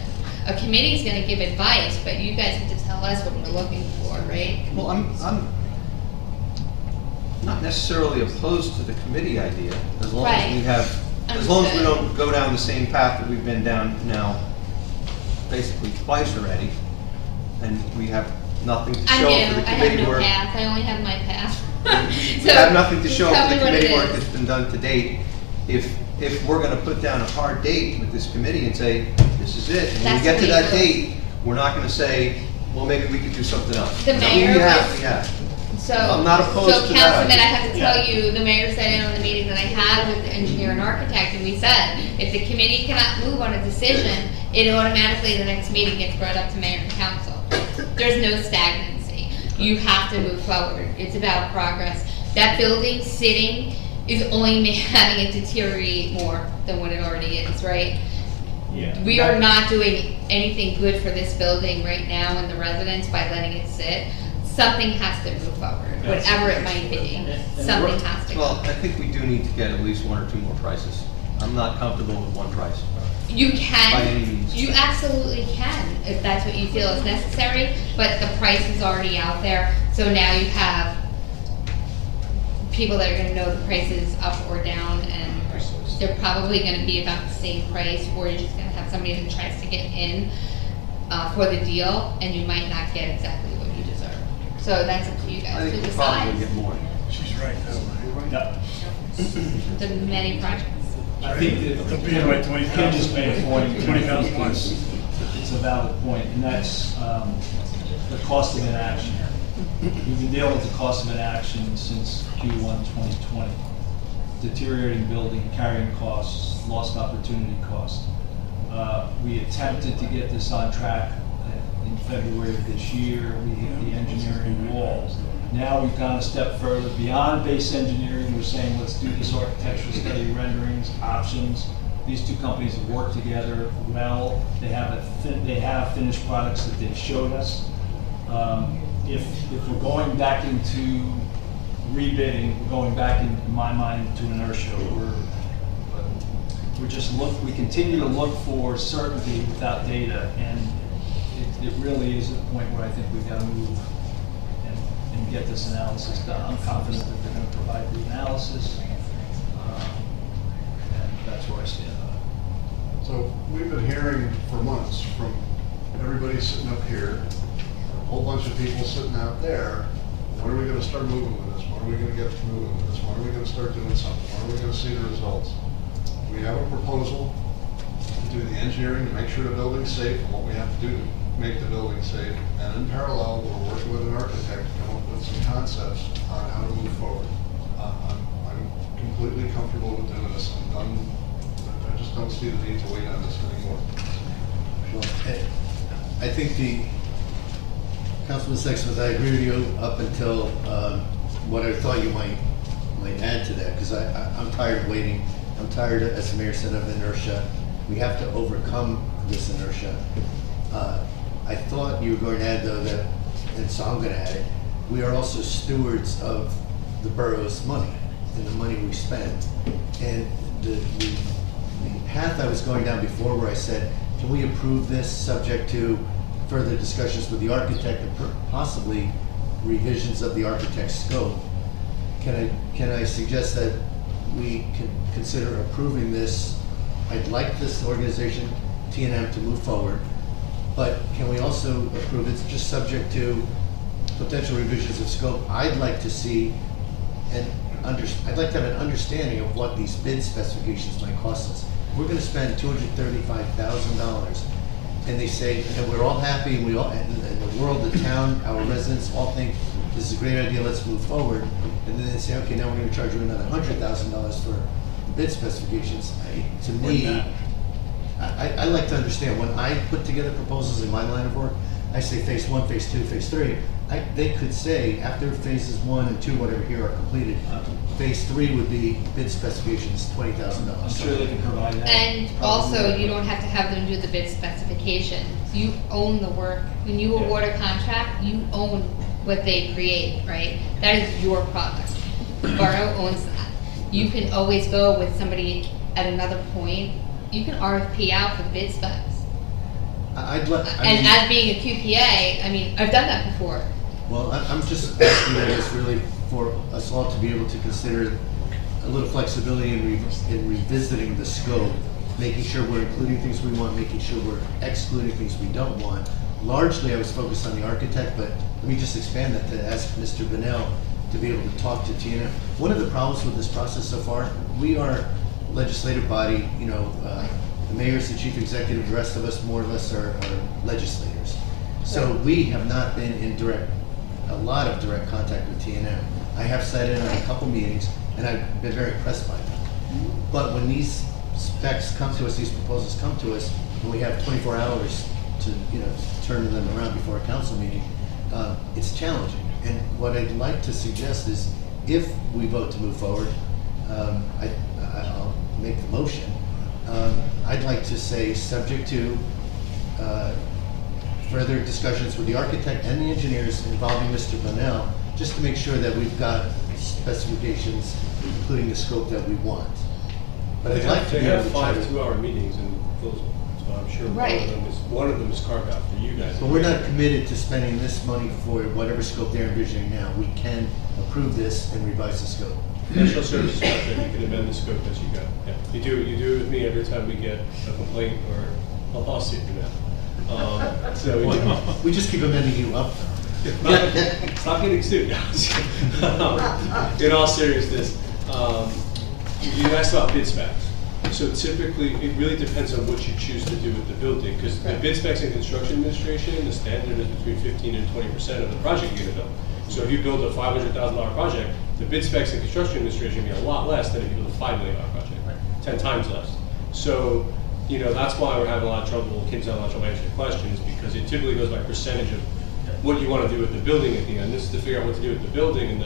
A committee's gonna give advice, but you guys have to tell us what we're looking for, right? Well, I'm not necessarily opposed to the committee idea, as long as we Right. have, as long as we Understood. don't go down the same path that we've been down now, basically twice already, and we have nothing to I'm show new. for the I have committee no work. path. I only have my path. We So, have nothing to show tell for me the what it committee work is. that's been done to date. If we're gonna put down a hard date with this committee and say, this is it, and when we That's get the to way that it goes. date, we're not gonna say, well, maybe we could do something else. The No, mayor we have, was- we have. So, I'm not opposed so to that Councilman, I idea. have to tell you, the mayor said in on the meeting that I had with the engineer and architect, and we said, if the committee cannot move on a decision, it automatically, the next meeting gets brought up to mayor and council. There's no stagnancy. You have to move forward. It's about progress. That building sitting is only having it deteriorate more than what it already is, right? yeah. We are not doing anything good for this building right now and the residents by letting it sit. Something has to move forward, whatever it might be. Something has to go. Well, I think we do need to get at least 1 or 2 more prices. I'm not comfortable with 1 price. You By any can, means. you absolutely can, if that's what you feel is necessary, but the price is already out there, so now you have people that are gonna know the price is up or down, and they're probably gonna be about the same price, or you're just gonna have somebody that tries to get in, for the deal, and you might not get exactly what you deserve. So that's up to you I guys think to we'll probably decide. get more. She's right, Yeah. The many projects. I think that Kim just made a point, and I think it's a valid point, and that's the cost of inaction. We've been dealing with the cost of inaction since Q1 2020. Deteriorating building, carrying costs, lost opportunity costs. We attempted to get this on track in February of this year. We hit the engineering wall. Now we've gone a step further beyond base engineering. We're saying, let's do this architectural study, renderings, options. These 2 companies have worked together well. They have finished products that they've showed us. If we're going back into rebidding, we're going back in my mind to inertia. We continue to look for certainty without data, and it really is a point where I think we've got to move and get this analysis done. I'm confident that they're going to provide the analysis, and that's where I stand on it. So we've been hearing for months from everybody sitting up here, a whole bunch of people sitting out there, when are we gonna start moving with this? When are we gonna get moving with this? When are we gonna start doing something? When are we gonna see the results? We have a proposal to do the engineering to make sure the building's safe and what we have to do to make the building safe. And in parallel, we're working with an architect to come up with some concepts on how to move forward. I'm just don't see the need to wait on this anymore. Well, I think Councilman Sexsmith, I agree with you up until what I thought you might add to that, because I'm tired of waiting. I'm tired, as the mayor said, of inertia. We have to overcome this inertia. I thought you were going to add, though, that, and so I'm going to add it, we are also stewards of the borough's money and the money we spend. And the path I was going down before, where I said, can we approve this subject to further discussions with the architect and possibly revisions of the architect's scope? Can I suggest that we can consider approving this? I'd like this organization, T&M, to move forward, but can we also approve it just subject to potential revisions of scope? I'd like to see I'd like to have an understanding of what these bid specifications might cost us. We're going to spend $235,000, and they say, and we're all happy, and the world, the town, our residents all think this is a great idea, let's move forward. And then they say, okay, now we're going to charge you another $100,000 for bid specifications. To me, I like to understand, when I put together proposals in my line of work, I say phase 1, phase 2, phase 3. They could say, after phases 1 and 2, whatever here, are completed, phase 3 would be bid specifications, $20,000. I'm sure they can provide that. And also, you don't have to have them do the bid specifications. You own the work. When you award a contract, you own what they create, right? That is your product. The borough owns that. You can always go with somebody at another point. You can RFP out for bid specs. And as being a QPA, I mean, I've done that before. Well, I'm just asking, I guess, really for us all to be able to consider a little flexibility in revisiting the scope, making sure we're including things we want, making sure we're excluding things we don't want. Largely, I was focused on the architect, but let me just expand that to ask Mr. Bonnell to be able to talk to Tina. One of the problems with this process so far, we are a legislative body, the mayor's the chief executive, the rest of us more or less are legislators. So we have not been in a lot of direct contact with T&M. I have sat in on a couple meetings, and I've been very impressed by them. But when these specs come to us, these proposals come to us, and we have 24 hours to turn them around before a council meeting, it's challenging. And what I'd like to suggest is, if we vote to move forward, I'll make the motion. I'd like to say, subject to further discussions with the architect and the engineers involving Mr. Bonnell, just to make sure that we've got specifications, including the scope that we want. But I'd like to be able to try to... They have 5 2-hour meetings in those, so I'm sure one of them is carved out for you guys. But we're not committed to spending this money for whatever scope they're envisioning now. We can approve this and revise the scope. Professional services contract, you can amend the scope as you go. Yeah. You do it with me every time we get a complaint or a lawsuit, So we just keep amending you up. Stop getting sued. In all seriousness, you asked about bid specs. So typically, it really depends on what you choose to do with the building, because the bid specs in construction administration, the standard is between 15 and 20% of the project you're going to build. So if you build a $500,000 project, the bid specs in construction administration will be a lot less than if you build a $5 million project, 10 times less. So, that's why we're having a lot of trouble, Kim's having a lot of trouble answering questions, because it typically goes by percentage of what you want to do with the building at the end. This is to figure out what to do with the building, and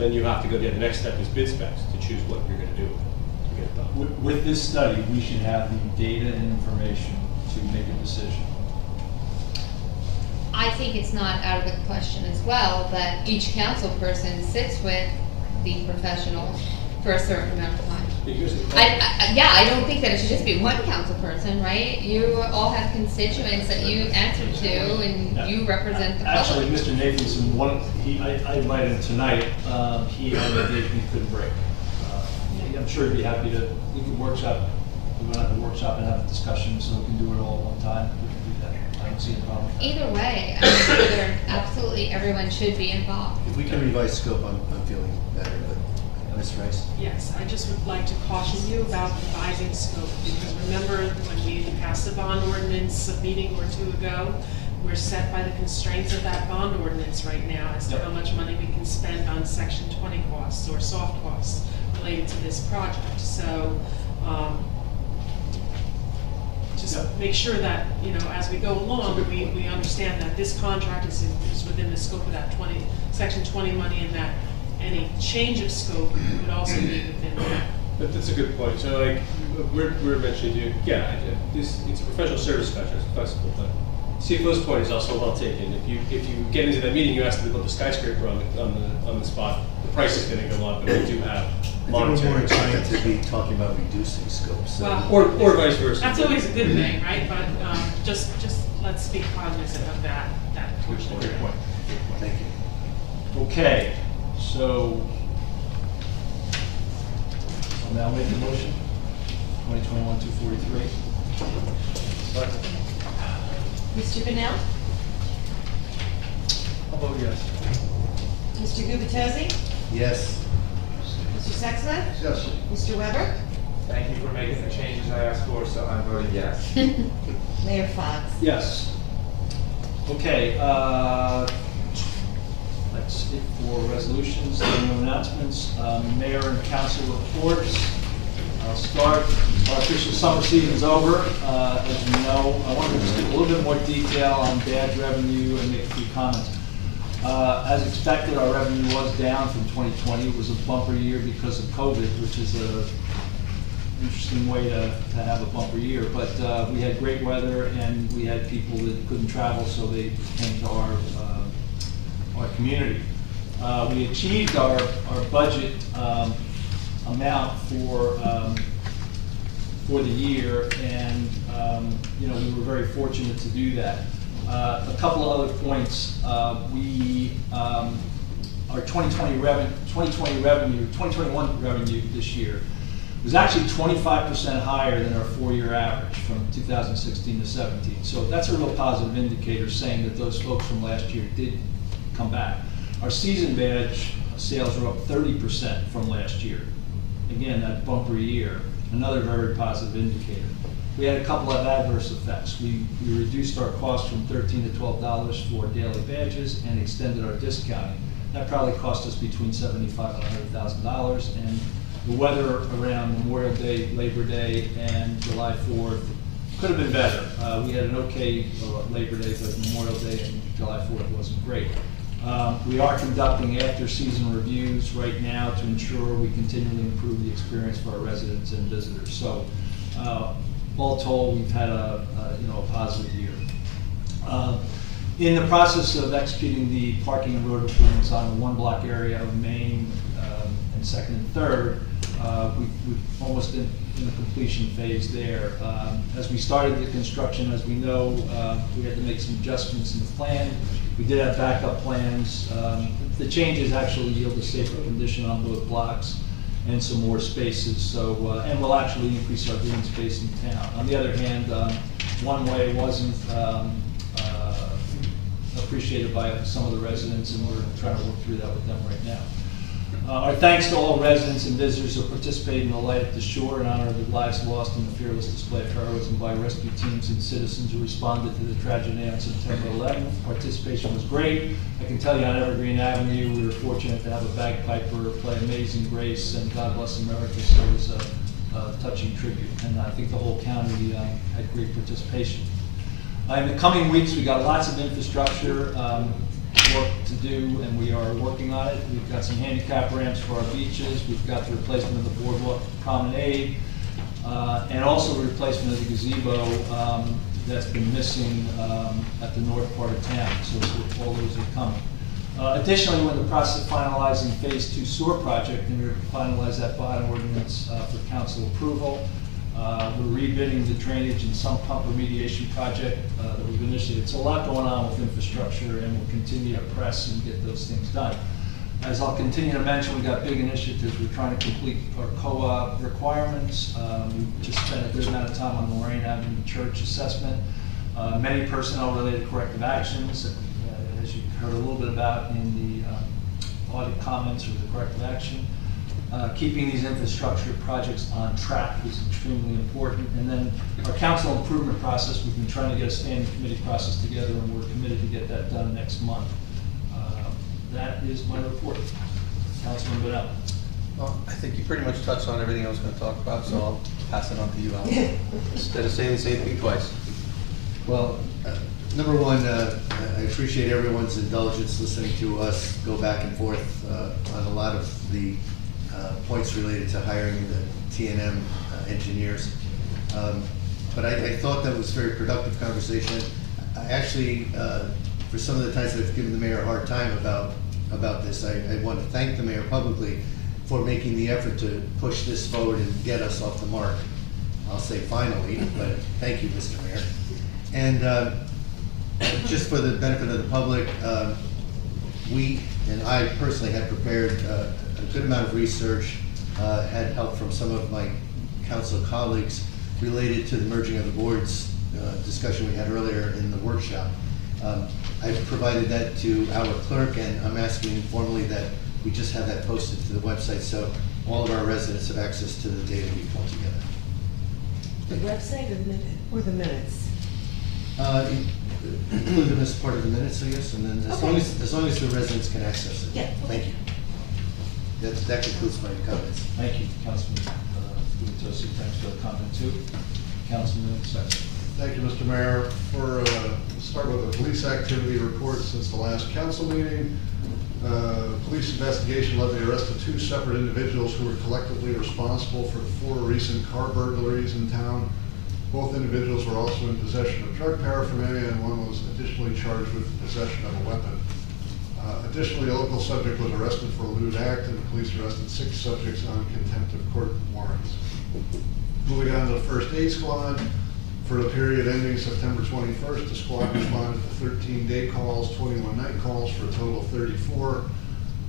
then you have to go, the next step is bid specs to choose what you're going to do with it to get it done. With this study, we should have the data and information to make a decision. I think it's not out of the question as well that each council person sits with the professionals for a certain amount of time. I don't think that it should just be one council person, right? You all have constituents that you answer to, and you represent the public. Actually, Mr. Nathanson, I invited him tonight. He had a date he couldn't break. I'm sure he'd be happy to. We could workshop. We want to have a workshop and have a discussion, so we can do it all at one time. We can do that. I don't see a problem. Either way, absolutely everyone should be involved. If we can revise scope, I'm feeling better. But Ms. Rice? Yes, I just would like to caution you about revising scope, because remember when we passed the bond ordinance a meeting or two ago, we're set by the constraints of that bond ordinance right now as to how much money we can spend on Section 20 costs or soft costs related to this project. So just Yeah. make sure that, you know, as we go along, we understand that this contract is within the scope of that section 20 money, and that any change of scope would also be within that. That's a good point. So like, we're mentioning, it's a professional service contract, it's flexible, but CFO's point is also well taken. If you get into that meeting, you ask them to build a skyscraper on the spot, the price is gonna go up, and we do have monetary. I think we're more inclined to be talking about reducing scope, so. Well, Or vice versa. That's always a good thing, right? But just let's be cognizant of that portion. Great point. Thank you. Okay, so I'll now make the motion. 2021-243. Mr. Benel? I'll vote yes. Mr. Gubatose? Yes. Mr. Sexton? Yes. Mr. Weber? Thank you for making the changes I asked for, so I'm voting yes. Mayor Fox? Yes. Okay, that's it for resolutions. There are no announcements. Mayor and council reports. I'll start. Our official summer season's over. As you know, I wanted to just give a little bit more detail on badge revenue and make a few comments. As expected, our revenue was down from 2020. It was a bumper year because of COVID, which is an interesting way to have a bumper year. But we had great weather, and we had people that couldn't travel, so they came to our community. We achieved our budget amount for the year, and you know, we were very fortunate to do that. A couple of other points. Our 2021 revenue this year was actually 25% higher than our 4-year average from 2016 to 17. So that's a real positive indicator, saying that those folks from last year did come back. Our season badge sales are up 30% from last year. Again, that bumper year, another very positive indicator. We had a couple of adverse effects. We reduced our cost from $13 to $12 for daily badges and extended our discounting. That probably cost us between $75,000 and $100,000. And the weather around Memorial Day, Labor Day, and July 4th could have been better. We had an okay Labor Day, but Memorial Day and July 4th wasn't great. We are conducting after-season reviews right now to ensure we continually improve the experience for our residents and visitors. So, all told, we've had a positive year. In the process of executing the parking and road improvements on the 1 block area of Main and 2nd and 3rd, we're almost in the completion phase there. As we started the construction, as we know, we had to make some adjustments in the plan. We did have backup plans. The changes actually yield a safer condition on both blocks and some more spaces. So, and we'll actually increase our green space in town. On the other hand, one way wasn't appreciated by some of the residents, and we're trying to work through that with them right now. Our thanks to all residents and visitors who participated in the Light at the Shore in honor of the lives lost in the fearless display of heroism by rescue teams and citizens who responded to the tragedy on September 11th. Participation was great. I can tell you on Evergreen Avenue, we were fortunate to have a bagpiper play Amazing Grace and God Bless America, so it was a touching tribute. And I think the whole county had great participation. In the coming weeks, we got lots of infrastructure work to do, and we are working on it. We've got some handicap ramps for our beaches. We've got the replacement of the boardwalk promenade, and also the replacement of the gazebo that's been missing at the north part of town. So all those are coming. Additionally, we're in the process of finalizing Phase 2 sewer project, and we're finalize that bond ordinance for council approval. We're rebidding the drainage and sump pump remediation project that we've initiated. It's a lot going on with infrastructure, and we'll continue to press and get those things done. As I'll continue to mention, we've got big initiatives. We're trying to complete our co-op requirements. We just spent a good amount of time on Lorraine Avenue Church assessment. Many personnel-related corrective actions, as you heard a little bit about in the audit comments or the corrective action. Keeping these infrastructure projects on track is extremely important. And then our council improvement process, we've been trying to get a standing committee process together, and we're committed to get that done next month. That is my report. Councilman Bedell. Well, I think you pretty much touched on everything I was gonna talk about, so I'll pass it on to you, Al. Instead of saying the same thing twice. Well, number one, I appreciate everyone's indulgence listening to us go back and forth on a lot of the points related to hiring the T&M engineers. But I thought that was a very productive conversation. I actually, for some of the times that I've given the mayor a hard time about this, I want to thank the mayor publicly for making the effort to push this forward and get us off the mark. I'll say finally, but thank you, Mr. Mayor. And just for the benefit of the public, we, and I personally had prepared a good amount of research, had help from some of my council colleagues related to the merging of the boards discussion we had earlier in the workshop. I've provided that to our clerk, and I'm asking formally that we just have that posted to the website so all of our residents have access to the data we pulled together. The website or the minutes? Include them as part of the minutes, I guess, and then as long as the residents can access it. Yeah. Thank you. That concludes my comments. Thank you, Councilman Gubitosi. Thanks for the comment too. Councilman Sexton. Thank you, Mr. Mayor. For, start with the police activity report since the last council meeting. Police investigation led to the arrest of 2 separate individuals who were collectively responsible for the 4 recent car burglaries in town. Both individuals were also in possession of drug paraphernalia, and one was additionally charged with possession of a weapon. Additionally, a local subject was arrested for a lewd act, and the police arrested 6 subjects on contempt of court warrants. Moving on to the first aid squad. For the period ending September 21st, the squad responded to 13 day calls, 21 night calls, for a total of 34.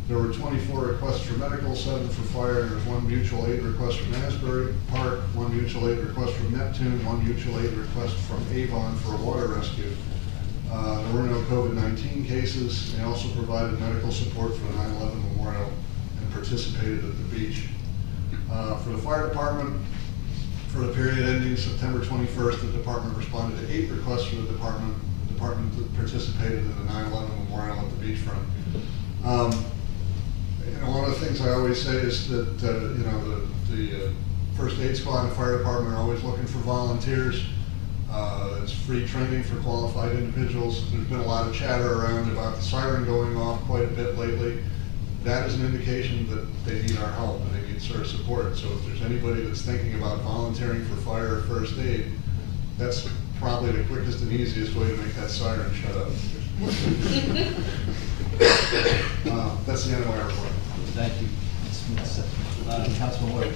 There were 24 requests for medical, 7 for fire, and there was 1 mutual aid request from Asbury Park, 1 mutual aid request from Neptune, 1 mutual aid request from Avon for a water rescue. There were no COVID-19 cases. They also provided medical support for the 9/11 memorial and participated at the beach. For the fire department, for the period ending September 21st, the department responded to 8 requests from the department. The department participated in the 9/11 memorial at the beachfront. One of the things I always say is that the first aid squad and fire department are always looking for volunteers. It's free training for qualified individuals. There's been a lot of chatter around about the siren going off quite a bit lately. That is an indication that they need our help and they need sort of support. So if there's anybody that's thinking about volunteering for fire or first aid, that's probably the quickest and easiest way to make that siren shut up. That's the end of my report. Thank you, Councilman Wood.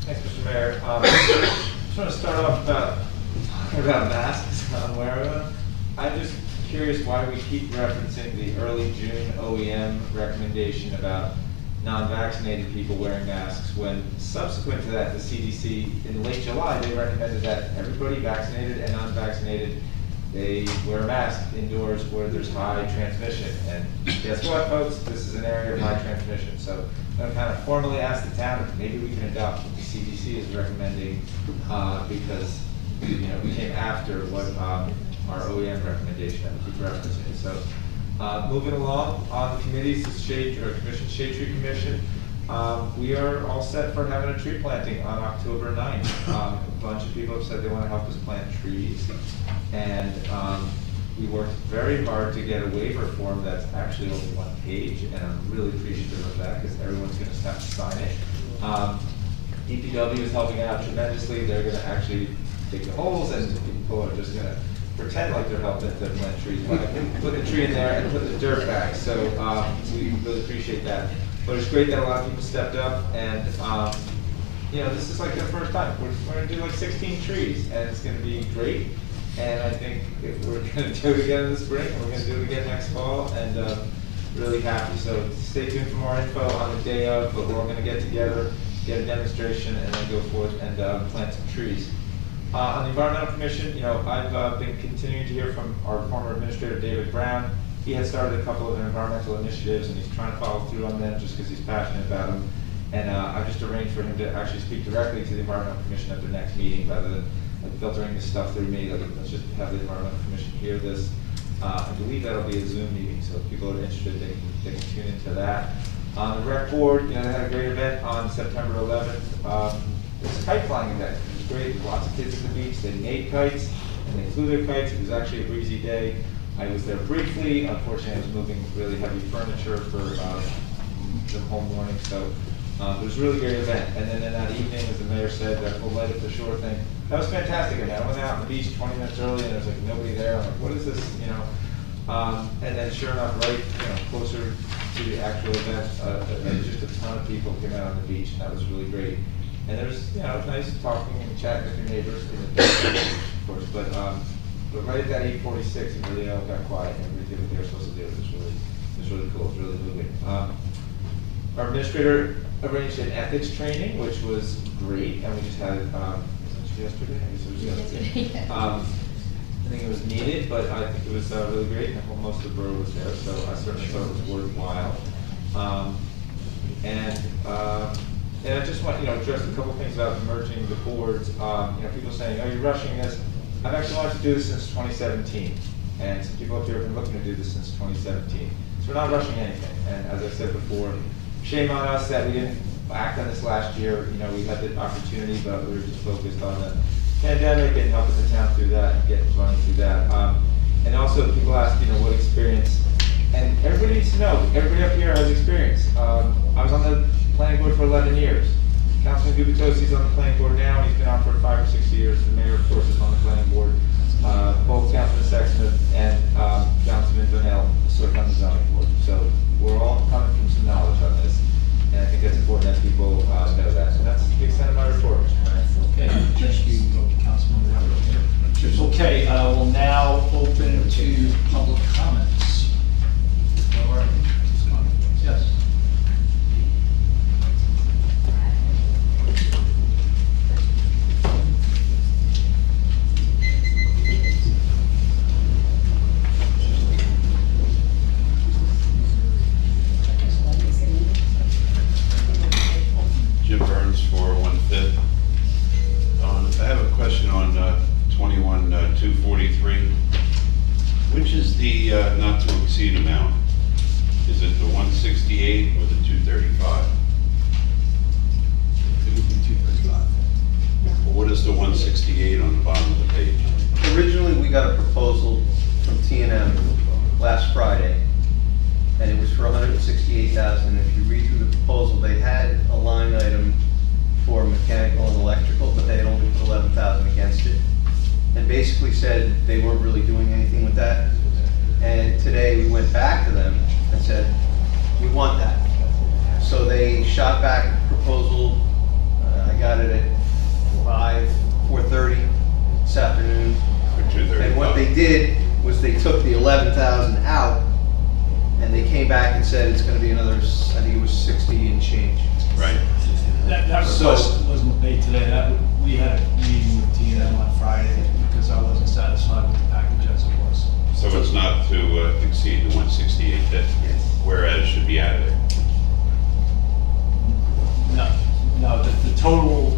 Thanks, Mr. Mayor. Just want to start off talking about masks on wearing them. I'm just curious why we keep referencing the early June OEM recommendation about non-vaccinated people wearing masks when subsequent to that, the CDC in late July, they recommended that everybody vaccinated and non-vaccinated, they wear a mask indoors where there's high transmission. And guess what, folks? This is an area of high transmission. So I'm kind of formally ask the town if maybe we can adopt what the CDC is recommending because we came after what our OEM recommendation that we keep referencing. So moving along on the committees, Commission Shade Tree Commission, we are all set for having a tree planting on October 9th. A bunch of people have said they want to help us plant trees. And we worked very hard to get a waiver form that's actually only 1 page, and I'm really appreciative of that because everyone's going to have to sign it. DPW is helping out tremendously. They're going to actually dig the holes, and people are just going to pretend like they're helping to plant trees by putting a tree in there and putting the dirt back. So we really appreciate that. But it's great that a lot of people stepped up, and this is like their first time. We're going to do like 16 trees, and it's going to be great. And I think if we're going to do it again in the spring, we're going to do it again next fall, and really happy. So stay tuned for more info on the day of, but we're all going to get together, get a demonstration, and then go forth and plant some trees. On the Environmental Commission, I've been continuing to hear from our former administrator, David Brown. He has started a couple of environmental initiatives, and he's trying to follow through on them just because he's passionate about them. And I've just arranged for him to actually speak directly to the Environmental Commission at their next meeting rather than filtering this stuff through me. Let's just have the Environmental Commission hear this. I believe that'll be a Zoom meeting, so if people are interested, they can tune into that. On the rec board, they had a great event on September 11th. It's a kite flying event. It was great. Lots of kids at the beach. They made kites and they flew their kites. It was actually a breezy day. I was there briefly. Unfortunately, I was moving really heavy furniture for the whole morning, so it was a really great event. And then in that evening, as the mayor said, that whole Light Up the Shore thing, that was fantastic. I mean, I went out on the beach 20 minutes early and there was like nobody there. I'm like, what is this, and then sure enough, right, closer to the actual event, just a ton of people came out on the beach, and that was really great. And there was, nice talking and chatting with your neighbors, of course, but right at that 8:46, it really all got quiet, and everybody did what they were supposed to do. It was really cool. It was really moving. Our administrator arranged an ethics training, which was great, and we just had it, was it yesterday? I guess it was yesterday. I think it was needed, but I think it was really great, and most of the borough was there, so I certainly thought it was worthwhile. And I just want to address a couple things about merging the boards. People saying, "Oh, you're rushing this." I've actually wanted to do this since 2017, and some people up here have been looking to do this since 2017. So we're not rushing anything. And as I said before, shame on us that we didn't act on this last year. We had the opportunity, but we were just focused on the pandemic and helping the town through that and getting running through that. And also people ask, what experience, and everybody needs to know, everybody up here has experience. I was on the planning board for 11 years. Councilman Gubitosi's on the planning board now, and he's been on for 5 or 6 years. The mayor, of course, is on the planning board. Both Councilman Sexton and Councilman Donnell serve on the zoning board. So we're all coming from some knowledge on this, and I think that's important that people know that. And that's the extent of my report, Mr. Mayor. Okay, thank you, Councilman Weber. Okay, we'll now open to public comments. All right. Yes. Jim Burns, 401 Fifth. I have a question on 21-243. Which is the not to exceed amount? Is it the 168 or the 235? It would be 235. Well, what is the 168 on the bottom of the page? Originally, we got a proposal from T&M last Friday, and it was for $168,000. If you read through the proposal, they had a line item for mechanical and electrical, but they had only put $11,000 against it, and basically said they weren't really doing anything with that. And today we went back to them and said, we want that. So they shot back a proposal. I got it at 4:30 this afternoon. For 235. And what they did was they took the 11,000 out, and they came back and said it's going to be another, I think it was 60 and change. Right. That request wasn't made today. We had a meeting with T&M on Friday because I wasn't satisfied with the package as it was. So it's not to exceed the 168 that whereas should be out of there? No, the total,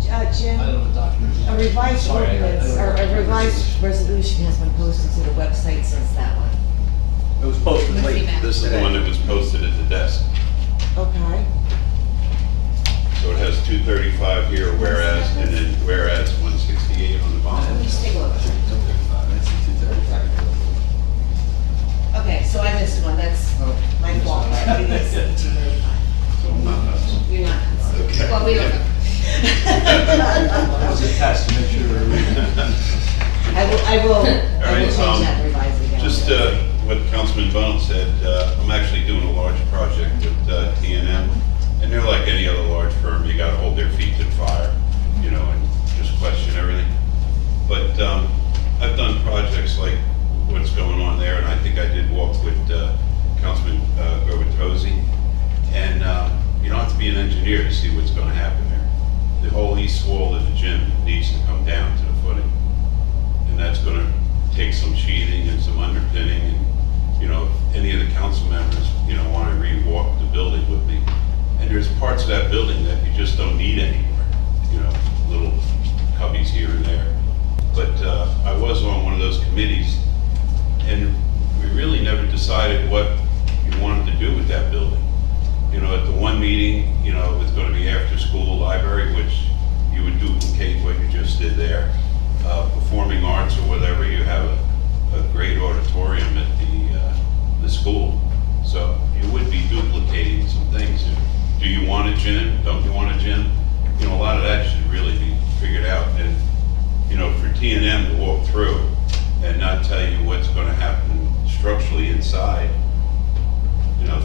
Jim, I don't know what document. a revised Sorry, I ordinance, don't or know. a revised resolution has been posted to the website since that one. It was posted late. This is the one that was posted at the desk. Okay. So it has 235 here, whereas, and then whereas 168 on the bottom. Let me just take a look. Okay, so I missed one, that's my fault. It is 235. You're not. Okay. Well, we don't know. That was a test to make sure. I will All right, change that, and revise again. Just what Councilman Bone said, I'm actually doing a large project with T&M, and they're like any other large firm. You got to hold their feet to the fire, and just question everything. But I've done projects like what's going on there, and I think I did walk with Councilman Gobitosi, and you don't have to be an engineer to see what's going to happen there. The whole east wall of the gym needs to come down to the footing, and that's going to take some sheathing and some underpinning, and if any of the council members want to re-walk the building with me, and there's parts of that building that you just don't need anymore, little cubbies here and there. But I was on one of those committees, and we really never decided what you wanted to do with that building. You know, at the one meeting, you know, it's gonna be after-school library, which you would duplicate what you just did there. Performing arts or whatever, you have a great auditorium at the school. So you would be duplicating some things. Do you want a gym? Don't you want a gym? You know, a lot of that should really be figured out. And, you know, for T&M to walk through and not tell you what's gonna happen structurally inside, you know,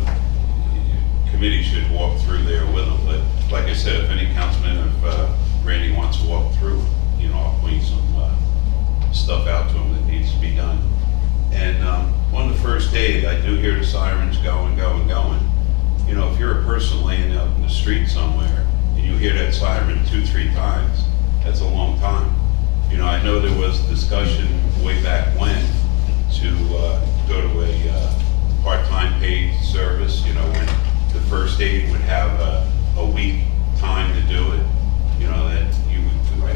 committee should walk through there with them. But like I said, if any councilman, if Randy wants to walk through, you know, I'll point some stuff out to him that needs to be done. And on the first day, I do hear the sirens going. You know, if you're a person laying out in the street somewhere and you hear that siren 2-3 times, that's a long time. You know, I know there was discussion way back when to go to a part-time paid service, you know, when the first aid would have a week time to do it, you know, that you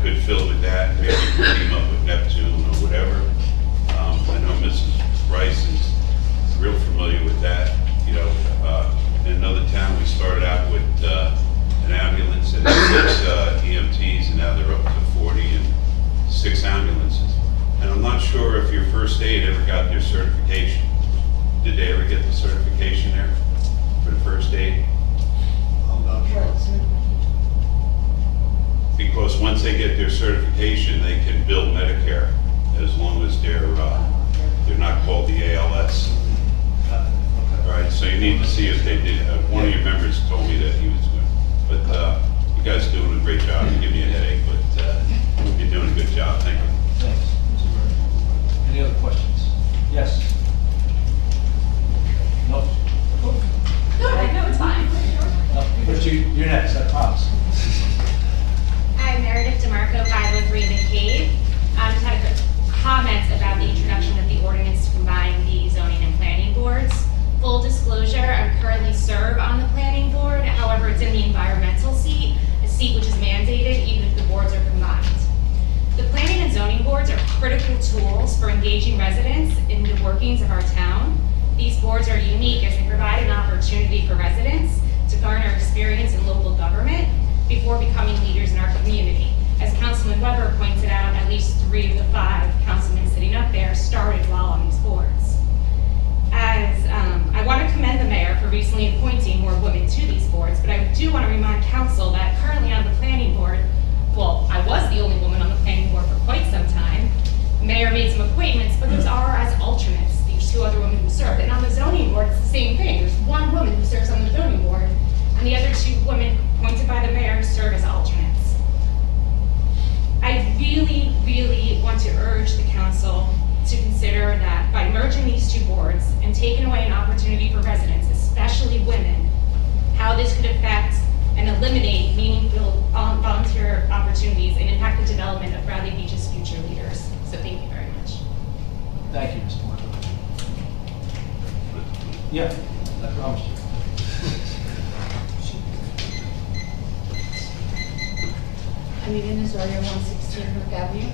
could fill with that, maybe team up with Neptune or whatever. I know Mrs. Rice is real familiar with that. You know, in another town, we started out with an ambulance and 6 EMTs, and now they're up to 40 and 6 ambulances. And I'm not sure if your first aid ever got their certification. Did they ever get the certification there for the first aid? I'm not sure. Because once they get their certification, they can bill Medicare as long as they're not called the ALS. All right, so you need to see if they did. One of your members told me that he was good, but you guys are doing a great job. You give me a headache, but you're doing a good job. Thank you. Thanks, Mr. Burke. Any other questions? Yes? No? No, it's fine. No, but you're next, I promise. I'm Meredith DeMarco, 503 McCabe. Just had comments about the introduction of the ordinance to combine the zoning and planning boards. Full disclosure, I currently serve on the planning board. However, it's in the environmental seat, a seat which is mandated even if the boards are combined. The planning and zoning boards are critical tools for engaging residents in the workings of our town. These boards are unique as they provide an opportunity for residents to garner experience in local government before becoming leaders in our community. As Councilman Weber pointed out, at least 3 of the 5 councilmen sitting up there started while on these boards. I want to commend the mayor for recently appointing more women to these boards, but I do want to remind council that currently on the planning board, well, I was the only woman on the planning board for quite some time. The mayor made some appointments, but those are as alternates, these 2 other women who served. And on the zoning board, it's the same thing. There's 1 woman who serves on the zoning board, and the other 2 women appointed by the mayor serve as alternates. I really, really want to urge the council to consider that by merging these 2 boards and taking away an opportunity for residents, especially women, how this could affect and eliminate meaningful volunteer opportunities and impact the development of Bradley Beach's future leaders. So thank you very much. Thank you, Mr. Marco. Yeah, I promised you. Anita Nazario, 116 Brook Avenue.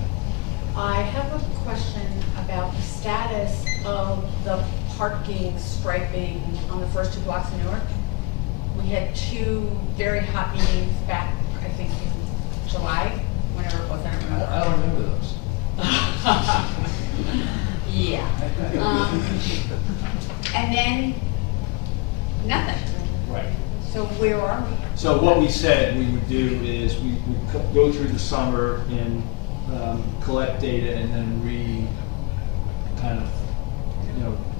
I have a question about the status of the parking striping on the first 2 blocks of Newark. We had 2 very hot meetings back, I think, in July, whenever it was, I don't remember. I don't remember those. Yeah. And then, nothing. Right. So where are we? So what we said we would do is we would go through the summer and collect data and then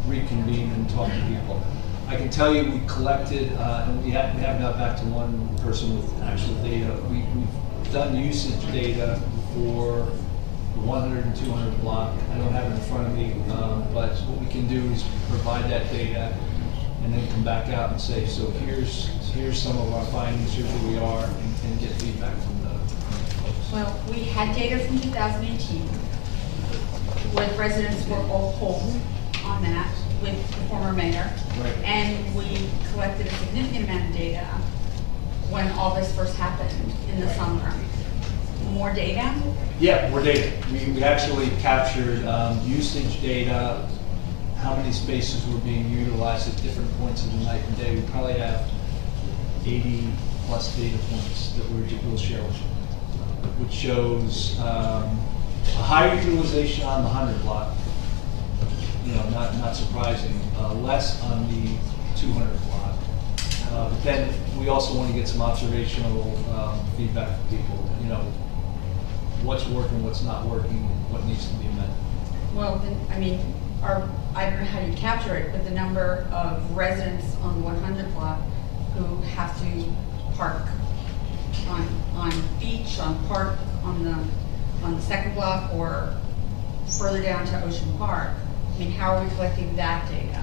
reconvene and talk to people. I can tell you we collected, and we have now back to 1 person with actual data. We've done usage data for the 100 and 200 block. I don't have it in front of me, but what we can do is provide that data and then come back out and say, so here's some of our findings, here's where we are, and get feedback from the folks. Well, we had data from 2018, where residents were all home on that with the former mayor. Right. And we collected a significant amount of data when all this first happened in the summer. More data? Yeah, more data. We actually captured usage data, how many spaces were being utilized at different points of the night and day. We probably have 80+ data points that we'll share with you, which shows a higher utilization on the 100 block, not surprising, less on the 200 block. But then we also want to get some observational feedback from people, what's working, what's not working, what needs to be amended. Well, then, I mean, I don't know how you capture it, but the number of residents on the 100 block who have to park on Beach, on Park, on the second block, or further down to Ocean Park. I mean, how are we collecting that data?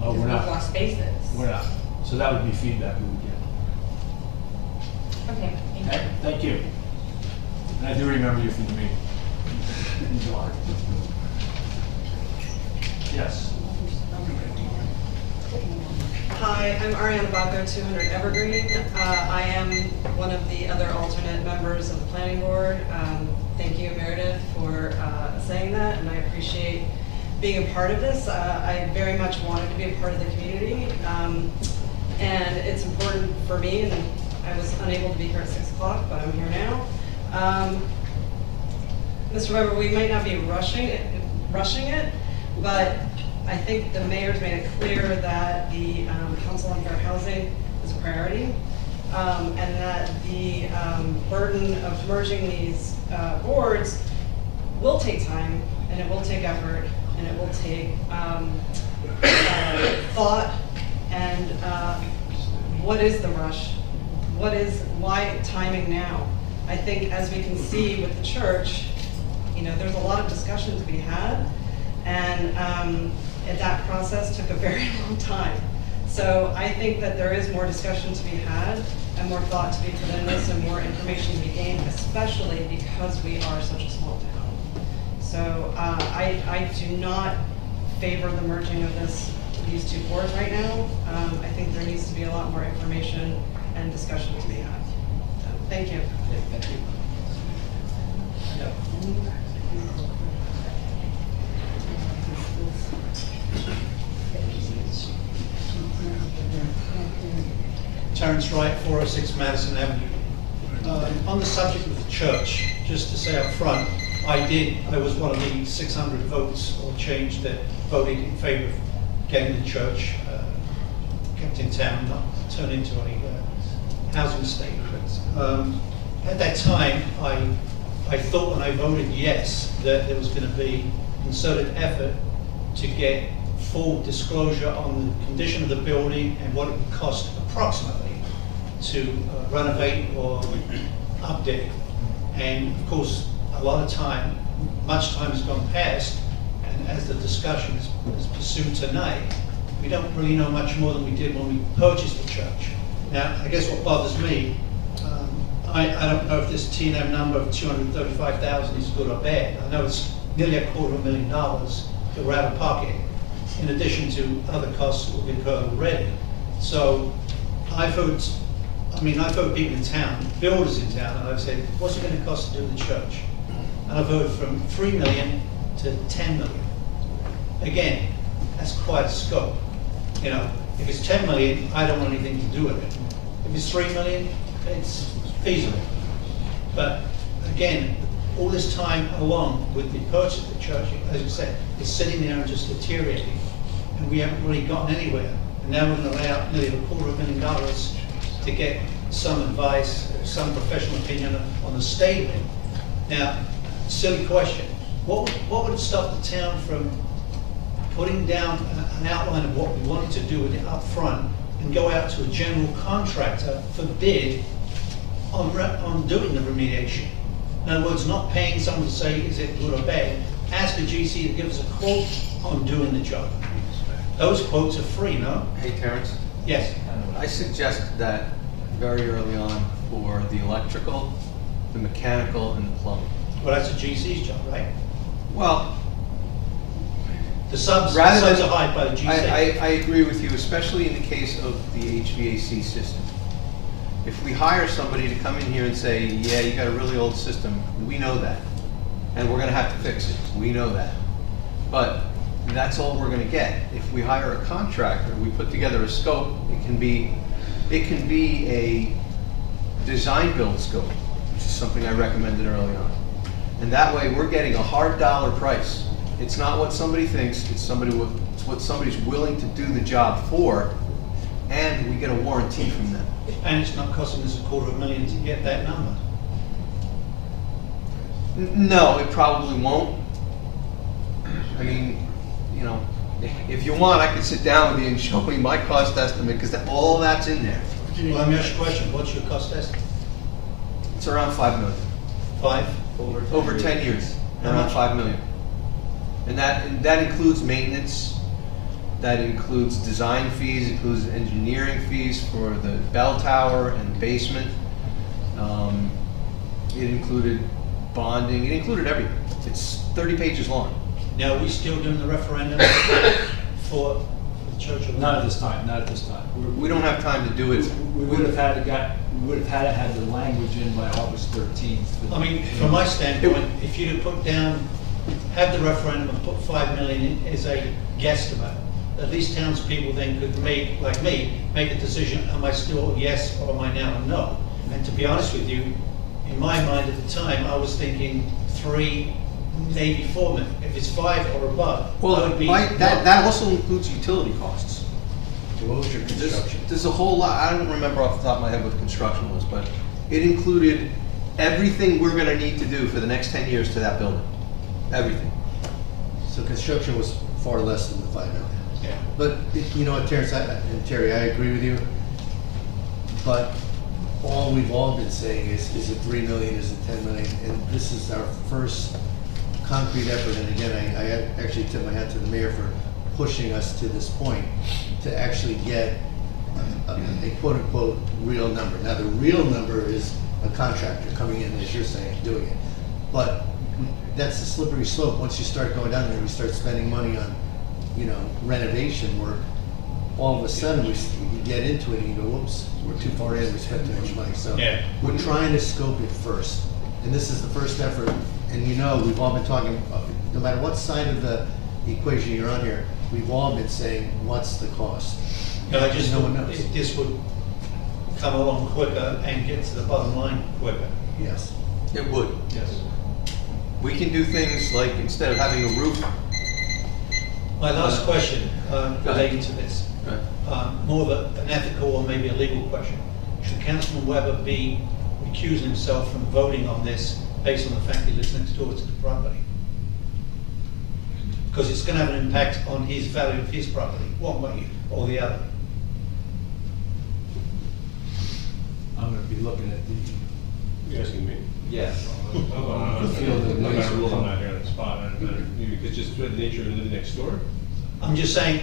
Oh, we're Because not. we've lost spaces. We're not. So that would be feedback we would get. Okay, thank you. Thank you. And I do remember you from the meeting in July. Yes. Hi, I'm Ariana Bacco, 200 Evergreen. I am one of the other alternate members of the planning board. Thank you, Meredith, for saying that, and I appreciate being a part of this. I very much wanted to be a part of the community, and it's important for me, and I was unable to be here at 6 o'clock, but I'm here now. Mr. Weber, we might not be rushing it, but I think the mayor's made it clear that the Council on Fair Housing is a priority, and that the burden of merging these boards will take time, and it will take effort, and it will take thought, and what is the rush? Why timing now? I think, as we can see with the church, there's a lot of discussion to be had, and that process took a very long time. So I think that there is more discussion to be had, and more thought to be put in this, and more information to be gained, especially because we are such a small town. So I do not favor the merging of these two boards right now. I think there needs to be a lot more information and discussion to be had. So, thank you. Thank you. Terrence Wright, 406 Madison Avenue. On the subject of the church, just to say up front, I was one of the 600 votes or change that voted in favor of getting the church kept in town, not turned into a housing estate. At that time, I thought when I voted yes that there was going to be concerted effort to get full disclosure on the condition of the building and what it would cost approximately to renovate or update. And of course, much time has gone past, and as the discussion is pursued tonight, we don't really know much more than we did when we purchased the church. Now, I guess what bothers me, I don't know if this T&M number of $235,000 is good or bad. I know it's nearly $250,000 that we're out of pocket, in addition to other costs that we've incurred already. So I've heard people in town, builders in town, and I've said, what's it going to cost to do the church? And I've heard from $3 million to $10 million. Again, that's quite a scope. If it's $10 million, I don't want anything to do with it. If it's $3 million, it's feasible. But again, all this time along with the purchase of the church, as you said, it's sitting there and just deteriorating, and we haven't really gotten anywhere. And now we're going to lay out nearly $250,000 to get some advice, some professional opinion on the state of it. Now, silly question. What would stop the town from putting down an outline of what we wanted to do with it up front and go out to a general contractor for bid on doing the remediation? In other words, not paying someone to say, is it good or bad? Ask a GC to give us a quote on doing the job. Those quotes are free, no? Hey, Terrence? Yes. I suggest that very early on for the electrical, the mechanical, and the plumbing. Well, that's a GC's job, right? Well, the subs are hired by the GC. I agree with you, especially in the case of the HVAC system. If we hire somebody to come in here and say, yeah, you got a really old system, we know that. And we're going to have to fix it. We know that. But that's all we're going to get. If we hire a contractor, we put together a scope, it can be it can be a design-build scope, which is something I recommended early on. And that way, we're getting a hard dollar price. It's not what somebody thinks, it's what somebody's willing to do the job for, and we get a warranty from them. And it's not costing us $250,000 to get that number. No, it probably won't. I mean, you know, if you want, I could sit down with you and show you my cost estimate, because all that's in there. Well, let me ask you a question. What's your cost estimate? It's around $5 million. 5? Over 10 years, How around much? $5 million. And that includes maintenance, that includes design fees, includes engineering fees for the bell tower and basement. It included bonding, it included everything. It's 30 pages long. Now, are we still doing the referendum for the church? Or Not at this time, not at this time. We don't have time to do it. We would have had to have the language in by August 13th. I mean, from my standpoint, if you'd have put down, have the referendum and put $5 million in as a guesstimate, at least townspeople then could make, like me, make a decision, am I still a yes or am I now a no? And to be honest with you, in my mind at the time, I was thinking 3, maybe 4 million. If it's 5 or above, I would be. That also includes utility costs. What was your construction? There's a whole lot, I don't remember off the top of my head what the construction was, but it included everything we're gonna need to do for the next 10 years to that building. Everything. So construction was far less than the 5 million. Yeah. But, you know what, Terrence, and Terry, I agree with you, but all we've all been saying is it 3 million, is it 10 million? And this is our first concrete effort, and again, I actually tip my hat to the mayor for pushing us to this point, to actually get a quote-unquote real number. Now, the real number is a contractor coming in, as you're saying, doing it. But that's the slippery slope. Once you start going down there and we start spending money on, you know, renovation work, all of a sudden you get into it and you go, whoops, we're too far in, we spent too much money. So we're trying to scope it first. And this is the first effort, and you know, we've all been talking, no matter what side of the equation you're on here, we've all been saying, what's the cost? No, I just no know one knows. if this would come along quicker and get to the bottom line quicker. Yes. It would. Yes. We can do things like, instead of having a roof. My last question relating to this, Right. more of an ethical or maybe a legal question. Should Councilman Weber be recusing himself from voting on this based on the fact he lives next door to the property? Because it's going to have an impact on his value of his property, one way or the other. I'm gonna be looking at the. You're asking me? Yes. I'm not ruling out here on the spot, maybe because just the nature of living next door. I'm just saying,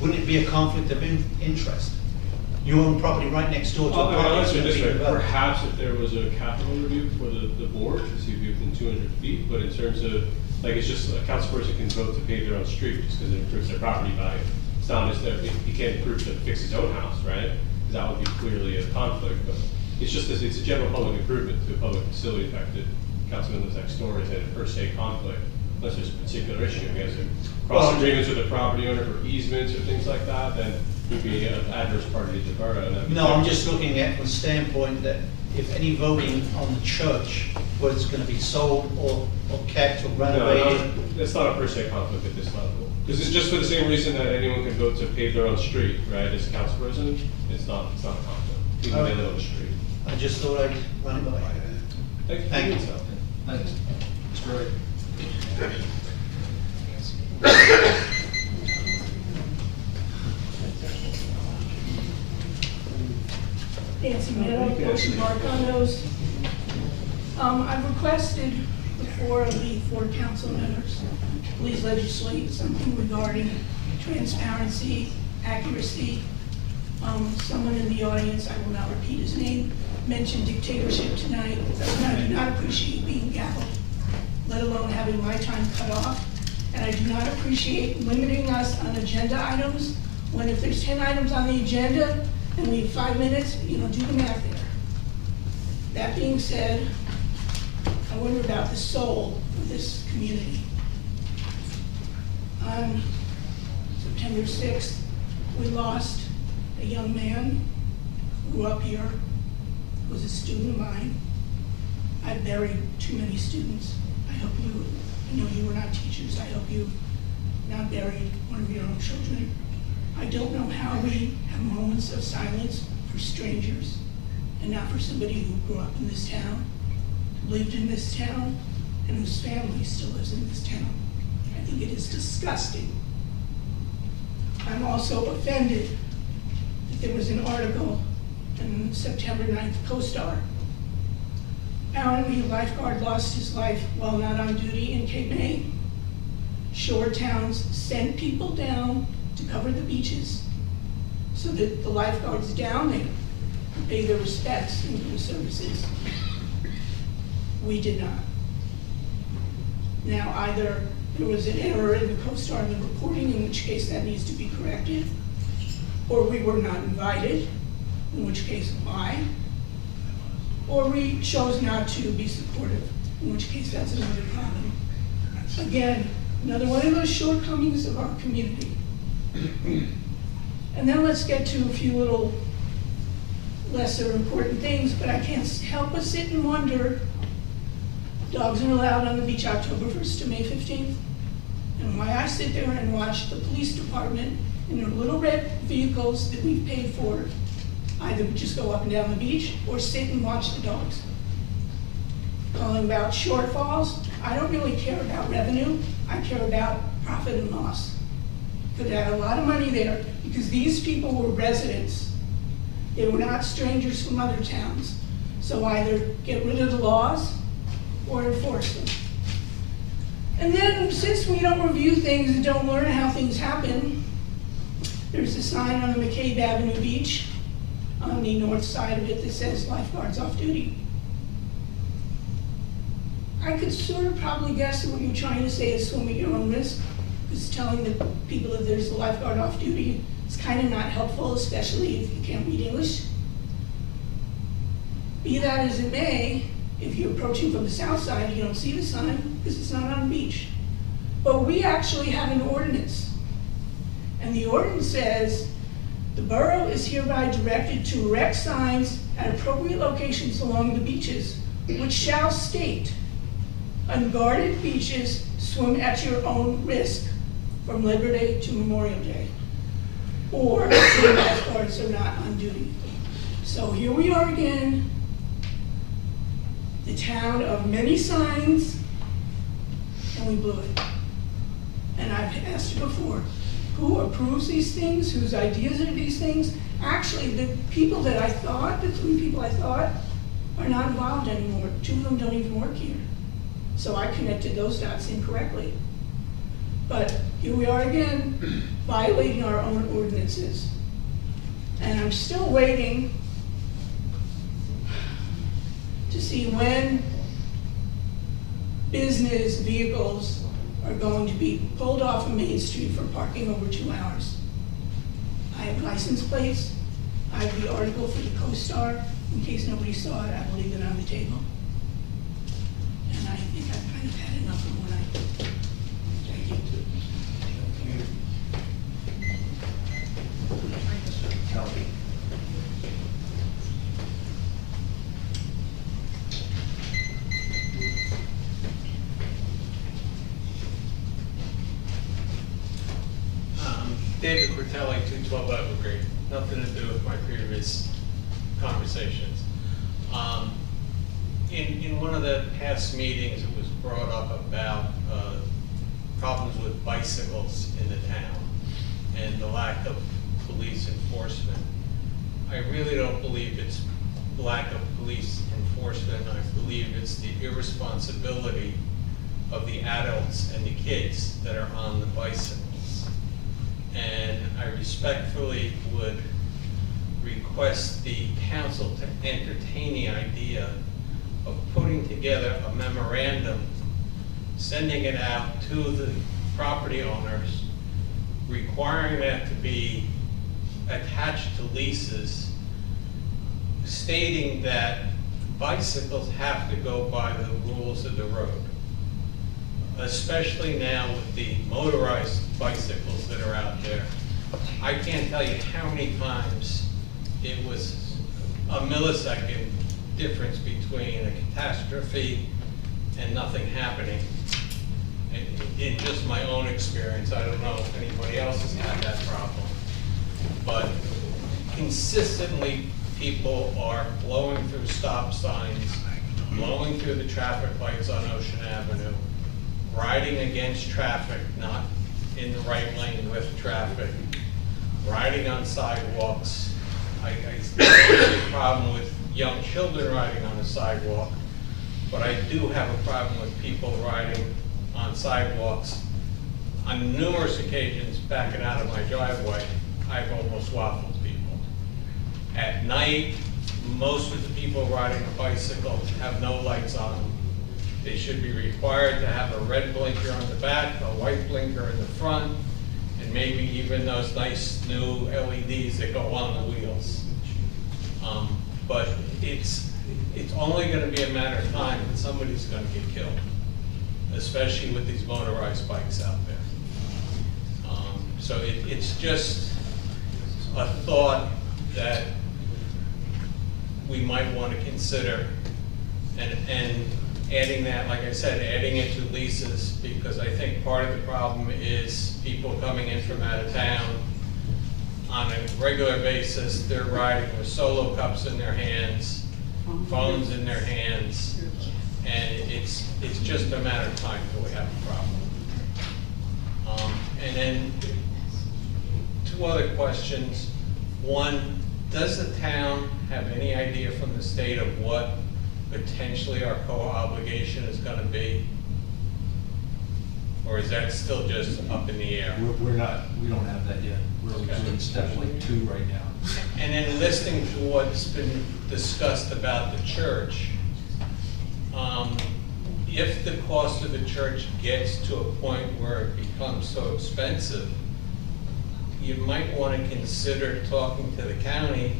wouldn't it be a conflict of interest? You own property right next door to a I'll property. answer it that's this gonna way, be developed. perhaps if there was a capital review for the board to see if you're within 200 feet, but in terms of, like, it's just a councilperson can vote to pave their own street just because it improves their property value. It's not as though he can't prove to fix his own house, right? Because that would be clearly a conflict, but it's just, it's a general public improvement to a public facility. In fact, the councilman lives next door is in a per se conflict, unless there's a particular issue. He has to cross agreements with the property owner for easements or things like that, then he'd be an adverse party to the borough. And that'd be No, I'm different. just looking at from the standpoint that if any voting on the church, whether it's gonna be sold or kept or renovated. No, that's not a per se conflict at this level. Because it's just for the same reason that anyone can vote to pave their own street, right, as a councilperson, it's not a conflict, even if they live on the street. I just thought I'd run it by. Thank you. Thanks. That's great. Nancy Meadow, Ocean Marconos. I've requested the 4 of the 4 council members, please legislate something regarding transparency, accuracy. Someone in the audience, I will not repeat his name, mentioned dictatorship tonight, and I do not appreciate being gavelled, let alone having my time cut off. And I do not appreciate limiting us on agenda items, when if there's 10 items on the agenda, and we have 5 minutes, do the math there. That being said, I wonder about the soul of this community. On September 6th, we lost a young man grew up here, was a student of mine. I buried too many students. I know you were not teachers. I hope you not buried one of your own children. I don't know how we have moments of silence for strangers and not for somebody who grew up in this town, lived in this town, and whose family still lives in this town. I think it is disgusting. I'm also offended that there was an article in September 9th CoStar. Apparently, a lifeguard lost his life while not on duty in Cape May. Shore towns sent people down to cover the beaches so that the lifeguards down there pay their respects and their services. We did not. Now, either there was an error in the CoStar in the reporting, in which case that needs to be corrected, or we were not invited, in which case why, or we chose not to be supportive, in which case that's another problem. Again, another one of those shortcomings of our community. And then let's get to a few little lesser important things, but I can't help but sit and wonder, dogs are allowed on the beach October 1st to May 15th, and why I sit there and watch the police department in their little red vehicles that we've paid for either just go up and down the beach or sit and watch the dogs. Calling about shortfalls, I don't really care about revenue, I care about profit and loss. Could add a lot of money there because these people were residents. They were not strangers from other towns. So either get rid of the laws or enforce them. And then since we don't review things and don't learn how things happen, there's a sign on the McCabe Avenue beach on the north side of it that says lifeguards off duty. I could sort of probably guess that what you're trying to say is swim at your own risk, because telling the people that there's a lifeguard off duty is kind of not helpful, especially if you can't read English. Be that as it may, if you're approaching from the south side, you don't see the sign because it's not on the beach. But we actually have an ordinance. And the ordinance says, the borough is hereby directed to erect signs at appropriate locations along the beaches, which shall state, unguarded beaches, swim at your own risk from Labor Day to Memorial Day, or the lifeguards are not on duty. So here we are again, the town of many signs, and we blew it. And I've asked you before, who approves these things, whose ideas are these things? Actually, the people that I thought, the 3 people I thought, are not involved anymore. 2 of them don't even work here. So I connected those dots incorrectly. But here we are again, violating our own ordinances. And I'm still waiting to see when business vehicles are going to be pulled off of Main Street for parking over 2 hours. I have license plates. I have the article for the CoStar. In case nobody saw it, I will leave it on the table. And I think I've kind of had enough of what I do. Thank you. David Cortelli, 212 Evergreen. Nothing to do with my previous conversations. In one of the past meetings, it was brought up about problems with bicycles in the town and the lack of police enforcement. I really don't believe it's lack of police enforcement. I believe it's the irresponsibility of the adults and the kids that are on the bicycles. And I respectfully would request the council to entertain the idea of putting together a memorandum, sending it out to the property owners, requiring that to be attached to leases, stating that bicycles have to go by the rules of the road. Especially now with the motorized bicycles that are out there. I can't tell you how many times it was a millisecond difference between a catastrophe and nothing happening. In just my own experience, I don't know if anybody else has had that problem, but consistently people are blowing through stop signs, blowing through the traffic lights on Ocean Avenue, riding against traffic, not in the right lane with traffic, riding on sidewalks. I don't see a problem with young children riding on a sidewalk, but I do have a problem with people riding on sidewalks. On numerous occasions, backing out of my driveway, I've almost waffled people. At night, most of the people riding a bicycle have no lights on them. They should be required to have a red blinker on the back, a white blinker in the front, and maybe even those nice new LEDs that go on the wheels. But it's only going to be a matter of time that somebody's going to get killed, especially with these motorized bikes out there. So it's just a thought that we might want to consider, and adding that, like I said, adding it to leases, because I think part of the problem is people coming in from out of town on a regular basis. They're riding with solo cups in their hands, phones in their hands, and it's just a matter of time till we have a problem. And then two other questions. One, does the town have any idea from the state of what potentially our COA obligation is going to be? Or is that still just up in the air? We don't have that yet. We're in step like 2 right now. And then listening to what's been discussed about the church, if the cost of the church gets to a point where it becomes so expensive, you might want to consider talking to the county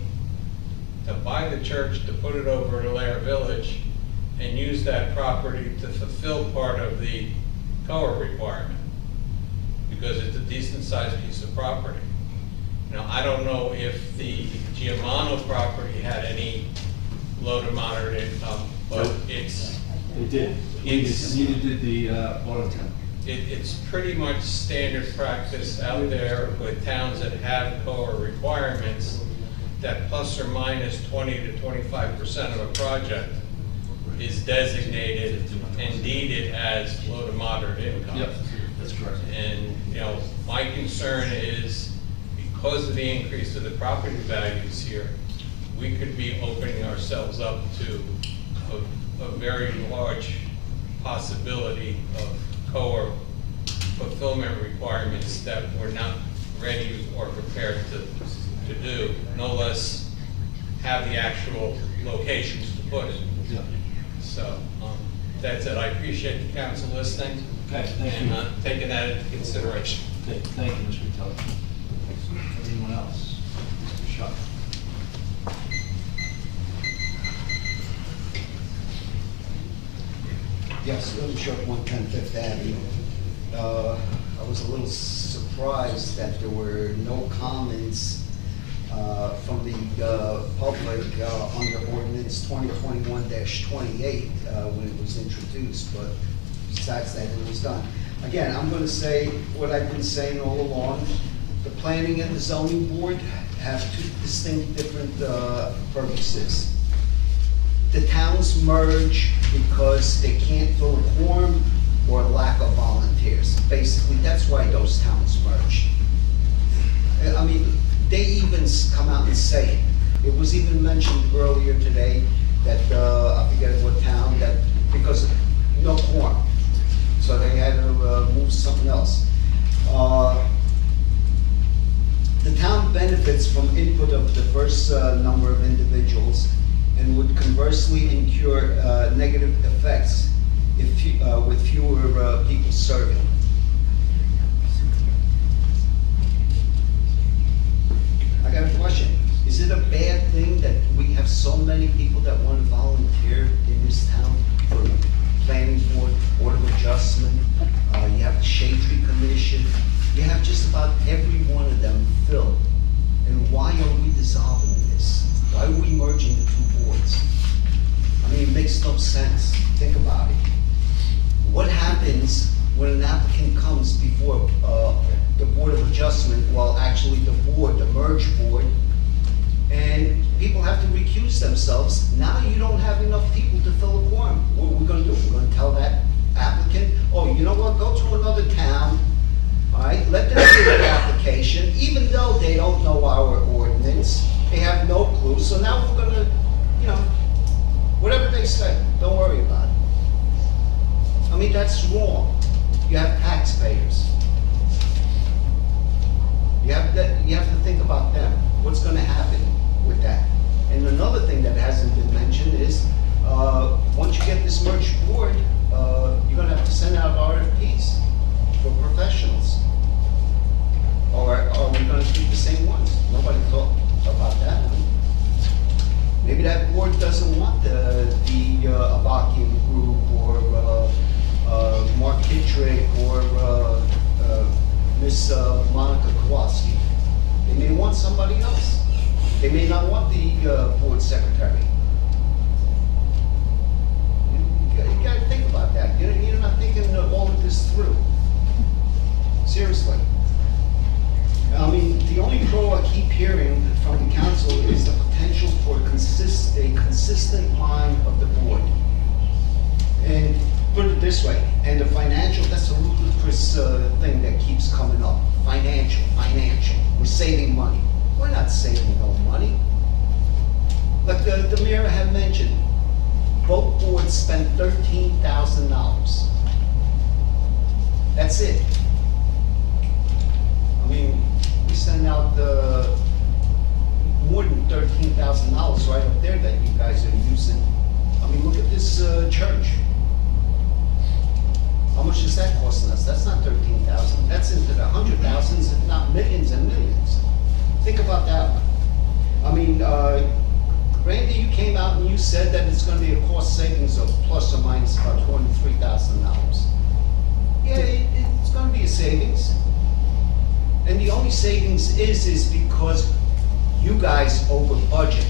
to buy the church, to put it over at Lair Village, and use that property to fulfill part of the COA requirement, because it's a decent sized piece of property. Now, I don't know if the Giamano property had any low to moderate income, but it's... It did. Neither did the auto town. It's pretty much standard practice out there with towns that have COA requirements that plus or minus 20 to 25% of a project is designated and deeded as low to moderate income. Yep, that's correct. And, you know, my concern is because of the increase of the property values here, we could be opening ourselves up to a very large possibility of COA fulfillment requirements that we're not ready or prepared to do, no less have the actual locations to put it. Yeah. So that's it. I appreciate the council listening. Okay, thank you. And taking that into consideration. Okay, thank you, Mr. Teller. Anyone else? Mr. Shuck. Yes, William Sharp, 110 Fifth Avenue. I was a little surprised that there were no comments from the public under ordinance 2021-28 when it was introduced, but besides that, it was done. Again, I'm going to say what I've been saying all along. The planning and the zoning board have two distinct different purposes. The towns merge because they can't fill a quorum or lack of volunteers. Basically, that's why those towns merge. I mean, they even come out and say it. It was even mentioned earlier today that, I forget what town, that because of no quorum. So they had to move something else. The town benefits from input of diverse number of individuals and would conversely incur negative effects if with fewer people serving. I got a question. Is it a bad thing that we have so many people that want to volunteer in this town for planning board, board of adjustment? You have the shade tree commission. You have just about every one of them filled. And why are we dissolving this? Why are we merging the two boards? I mean, it makes no sense. Think about it. What happens when an applicant comes before the Board of Adjustment, well, actually the board, the merged board, and people have to recuse themselves? Now you don't have enough people to fill a quorum. What are we gonna do? We're gonna tell that applicant, oh, you know what, go to another town, all right, let them do the application, even though they don't know our ordinance, they have no clue, so now we're gonna, you know, whatever they say, don't worry about it. I mean, that's wrong. You have taxpayers. You have to think about them. What's gonna happen with that? And another thing that hasn't been mentioned is, once you get this merged board, you're gonna have to send out RFPs for professionals. Or are we gonna keep the same ones? Nobody thought about that one. Maybe that board doesn't want the Avakian group or Mark Kittrick or Miss Monica Kowalski. They may want somebody else. They may not want the board secretary. You gotta think about that. You're not thinking all of this through. Seriously. I mean, the only pro I keep hearing from the council is the potential for a consistent mind of the board. And put it this way, and the financial, that's a ludicrous thing that keeps coming up. Financial. We're saving money. We're not saving no money. Like the mayor had mentioned, both boards spent $13,000. That's it. I mean, we send out more than $13,000 right up there that you guys are using. I mean, look at this church. How much is that costing us? That's not $13,000. That's into the $100,000s, if not millions and millions. Think about that one. I mean, Randy, you came out and you said that it's going to be a cost savings of plus or minus about $23,000. Yeah, it's going to be a savings. And the only savings is because you guys over budget.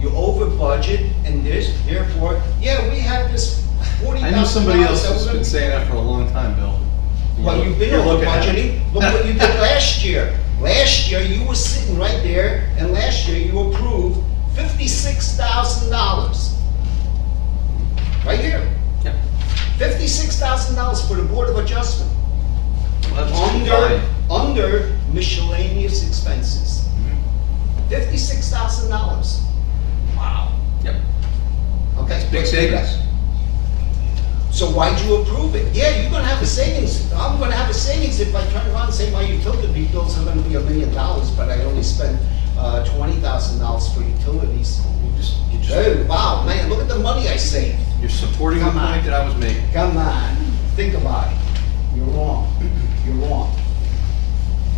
You over budget, and therefore, yeah, we have this $40,000. I know somebody else has been saying that for a long time, Bill. Well, you've been over budgeting. Look what you did last year. Last year, you were sitting right there, and last year you approved $56,000. Right here. Yep. $56,000 for the Board of Adjustment. Well, under miscellaneous expenses. $56,000. Wow. Yep. Okay. Big savings. So why'd you approve it? Yeah, you're gonna have a savings. I'm gonna have a savings if I turn around and say my utility bills are gonna be $1 million, but I only spent $20,000 for utilities. Oh, wow, man, look at the money I saved. You're supporting the point that I was making. Come on, think about it. You're wrong. You're wrong.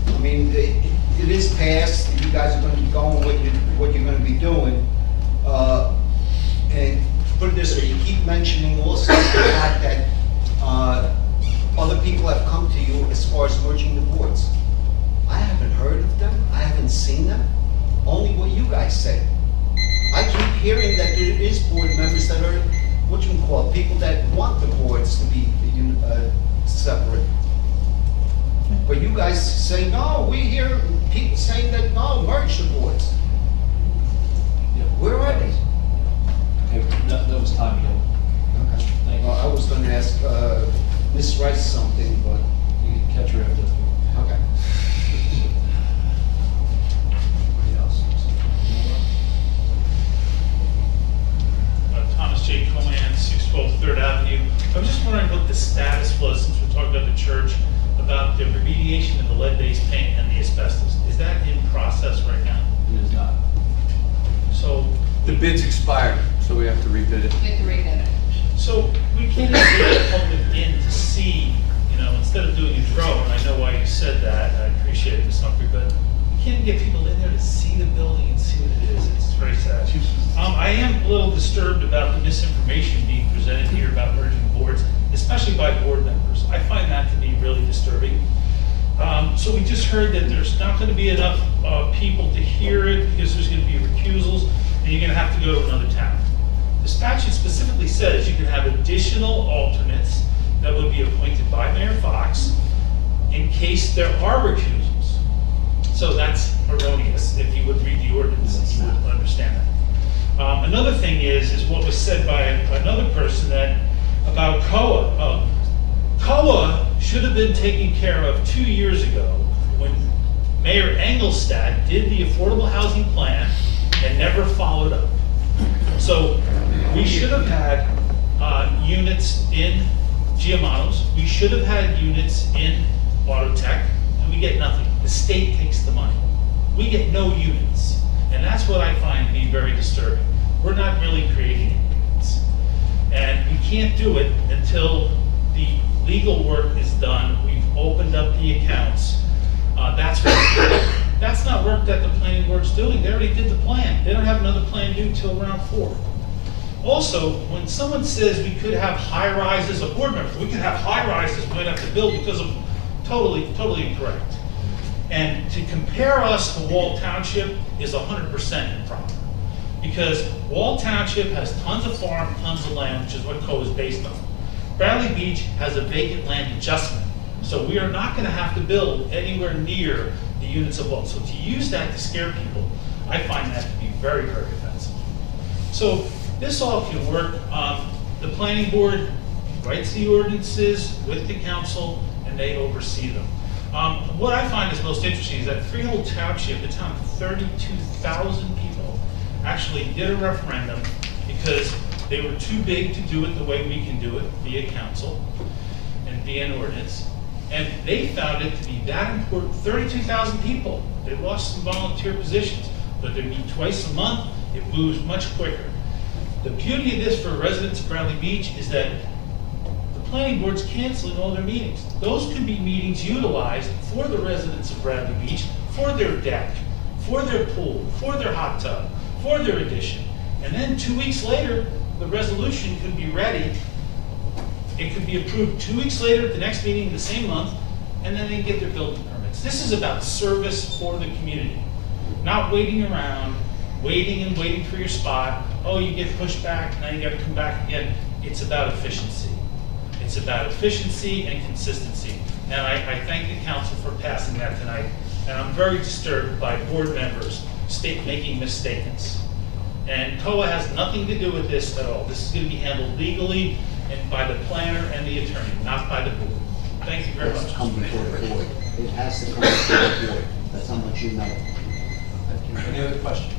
I mean, it is past. You guys are going to be going what you're going to be doing. And put it this way, you keep mentioning also the fact that other people have come to you as far as merging the boards. I haven't heard of them. I haven't seen them. Only what you guys say. I keep hearing that there is board members that are, what you call, people that want the boards to be separate. But you guys say, no, we hear people saying that, no, merge the boards. Where are they? Okay, that was time ago. Okay. Thank you. Well, I was gonna ask Ms. Rice something, but You can catch her after. okay. Anybody else? Thomas J. Cohen, 612 3rd Avenue. I was just wondering what the status was, since we're talking about the church, about the remediation of the lead-based paint and the asbestos. Is that in process right now? It is not. So, The bid's expired, so we have to rebid it. We have to rebid it. so we can't even get the public in to see, instead of doing a drone, and I know why you said that, I appreciate it, Ms. Humphrey, but we can't get people in there to see the building and see what it is. It's very sad. I am a little disturbed about the misinformation being presented here about merging boards, especially by board members. I find that to be really disturbing. So we just heard that there's not gonna be enough people to hear it because there's gonna be recusals and you're gonna have to go to another town. The statute specifically says you can have additional alternates that would be appointed by Mayor Fox in case there are recusals. So that's erroneous. If you would read the ordinance, you would understand that. Another thing is what was said by another person about COA. COA should have been taken care of 2 years ago when Mayor Engelstad did the affordable housing plan and never followed up. So we should have had units in Giamano's, we should have had units in Autotech, and we get nothing. The state takes the money. We get no units, and that's what I find to be very disturbing. We're not really creating units. And we can't do it until the legal work is done. We've opened up the accounts. That's not work that the planning board's doing. They already did the plan. They don't have another plan due till round 4. Also, when someone says we could have high rises, a board member, we could have high rises we might have to build because of totally incorrect. And to compare us to Wall Township is 100% improper. Because Wall Township has tons of farm, tons of land, which is what COA is based on. Bradley Beach has a vacant land adjustment. So we are not gonna have to build anywhere near the units of Wall. So to use that to scare people, I find that to be very, very offensive. So this all can work. The planning board writes the ordinances with the council and they oversee them. What I find is most interesting is that Freehold Township, a town of 32,000 people, actually did a referendum because they were too big to do it the way we can do it via council and via an ordinance. And they found it to be that important. 32,000 people. They lost some volunteer positions, but they meet twice a month. It moves much quicker. The beauty of this for residents of Bradley Beach is that the planning board's canceling all their meetings. Those could be meetings utilized for the residents of Bradley Beach, for their deck, for their pool, for their hot tub, for their addition. And then 2 weeks later, the resolution could be ready. It could be approved 2 weeks later at the next meeting the same month, and then they can get their building permits. This is about service for the community, not waiting around, waiting for your spot. Oh, you get pushed back, now you gotta come back again. It's about efficiency. It's about efficiency and consistency. And I thank the council for passing that tonight. And I'm very disturbed by board members making misstatements. And COA has nothing to do with this at all. This is gonna be handled legally and by the planner and the attorney, not by the board. Thank you very much. It's come before the board. It has to come before the board. That's how much you know. Thank you. Any other questions?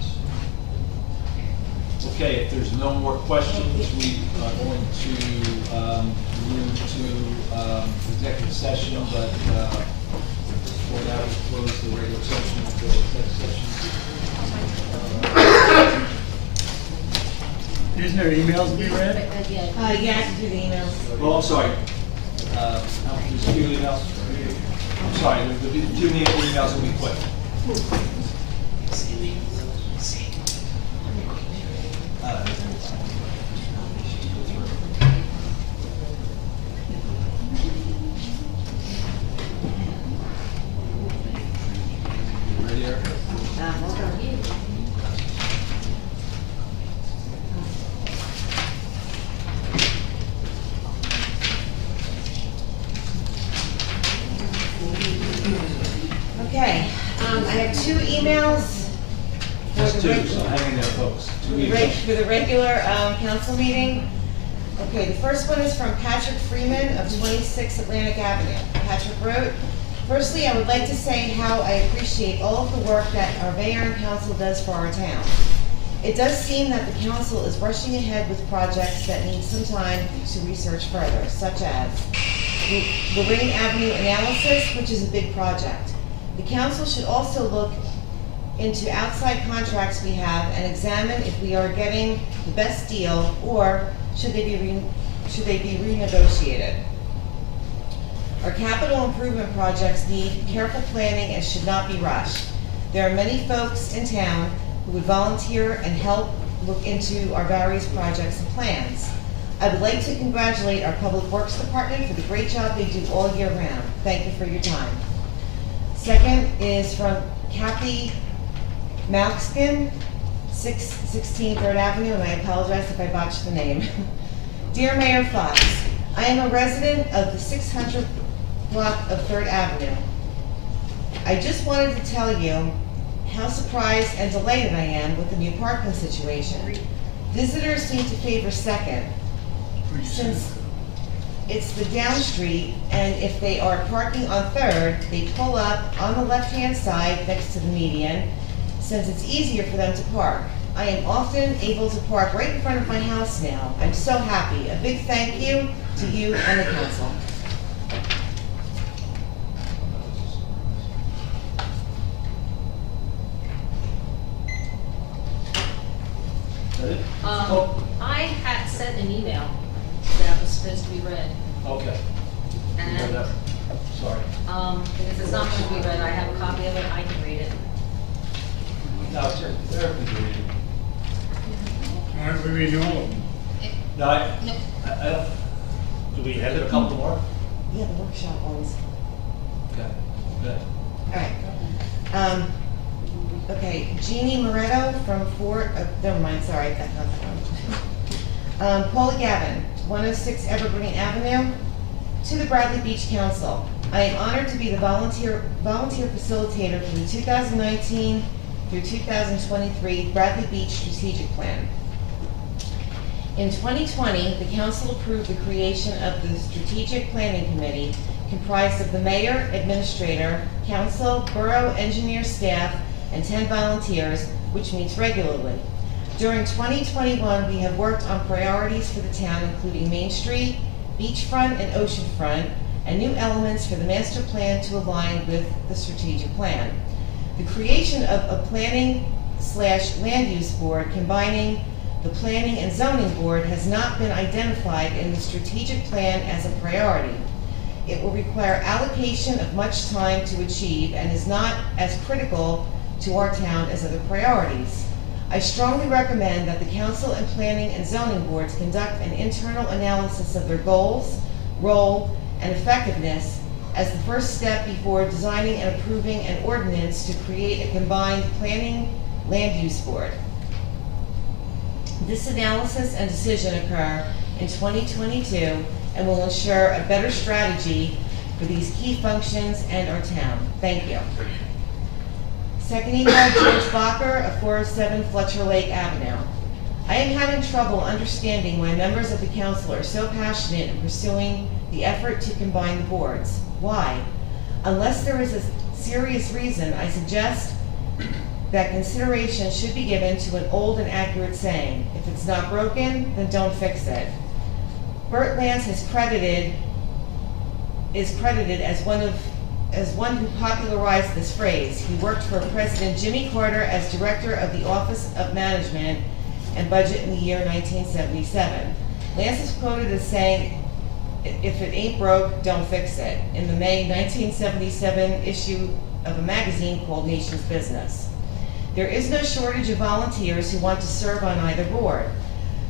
Okay, if there's no more questions, we are going to move to executive session, but before that, we'll close the regular session and go to executive session. Isn't there emails to be read? Yes, do the emails. Oh, I'm sorry. There's a few emails. I'm sorry, the two emails will be quick. Ready, Erica? Hold on. Okay, I have 2 emails. Just 2, so hang in there, folks. 2 emails. For the regular council meeting. Okay, the first one is from Patrick Freeman of 26 Atlantic Avenue. Patrick wrote, "Firstly, I would like to say how I appreciate all of the work that our mayor and council does for our town. It does seem that the council is rushing ahead with projects that need some time to research further, such as the Lorraine Avenue analysis, which is a big project. The council should also look into outside contracts we have and examine if we are getting the best deal or should they be renegotiated. Our capital improvement projects need careful planning and should not be rushed. There are many folks in town who would volunteer and help look into our various projects and plans. I would like to congratulate our Public Works Department for the great job they do all year round. Thank you for your time." Second is from Kathy Malkskin, 616 3rd Avenue, and I apologize if I botched the name. Dear Mayor Fox, I am a resident of the 600 block of 3rd Avenue. I just wanted to tell you how surprised and delighted I am with the new parking situation. Visitors seem to favor second, since it's the down street, and if they are parking on 3rd, they pull up on the left-hand side next to the median, since it's easier for them to park. I am often able to park right in front of my house now. I'm so happy. A big thank you to you and the council. I had sent an email that was supposed to be read. Okay. And, Sorry. because it's not going to be read, I have a copy of it, I can read it. No, it's your therapy reading. Why don't we read all of them? No, I don't. Do we have a couple more? Yeah, the workshop ones. Okay, good. All right. Okay, Jeannie Moretto from never mind, sorry, that's not the one. Paula Gavin, 106 Evergreen Avenue, to the Bradley Beach Council. I am honored to be the volunteer facilitator for the 2019 through 2023 Bradley Beach Strategic Plan. In 2020, the council approved the creation of the Strategic Planning Committee, comprised of the mayor, administrator, council, borough engineer staff, and 10 volunteers, which meets regularly. During 2021, we have worked on priorities for the town, including Main Street, beachfront and oceanfront, and new elements for the master plan to align with the strategic plan. The creation of a planning/land use board combining the planning and zoning board has not been identified in the strategic plan as a priority. It will require allocation of much time to achieve and is not as critical to our town as other priorities. I strongly recommend that the council and planning and zoning boards conduct an internal analysis of their goals, role, and effectiveness as the first step before designing and approving an ordinance to create a combined planning land use board. This analysis and decision occur in 2022 and will ensure a better strategy for these key functions and our town. Thank you. Second email, George Bacher of 407 Fletcher Lake Avenue. I am having trouble understanding why members of the council are so passionate in pursuing the effort to combine the boards. Why? Unless there is a serious reason, I suggest that consideration should be given to an old and accurate saying, if it's not broken, then don't fix it. Bert Lance is credited as one who popularized this phrase. He worked for President Jimmy Carter as director of the Office of Management and Budget in the year 1977. Lance is quoted as saying, if it ain't broke, don't fix it, in the May 1977 issue of a magazine called Nation's Business. There is no shortage of volunteers who want to serve on either board.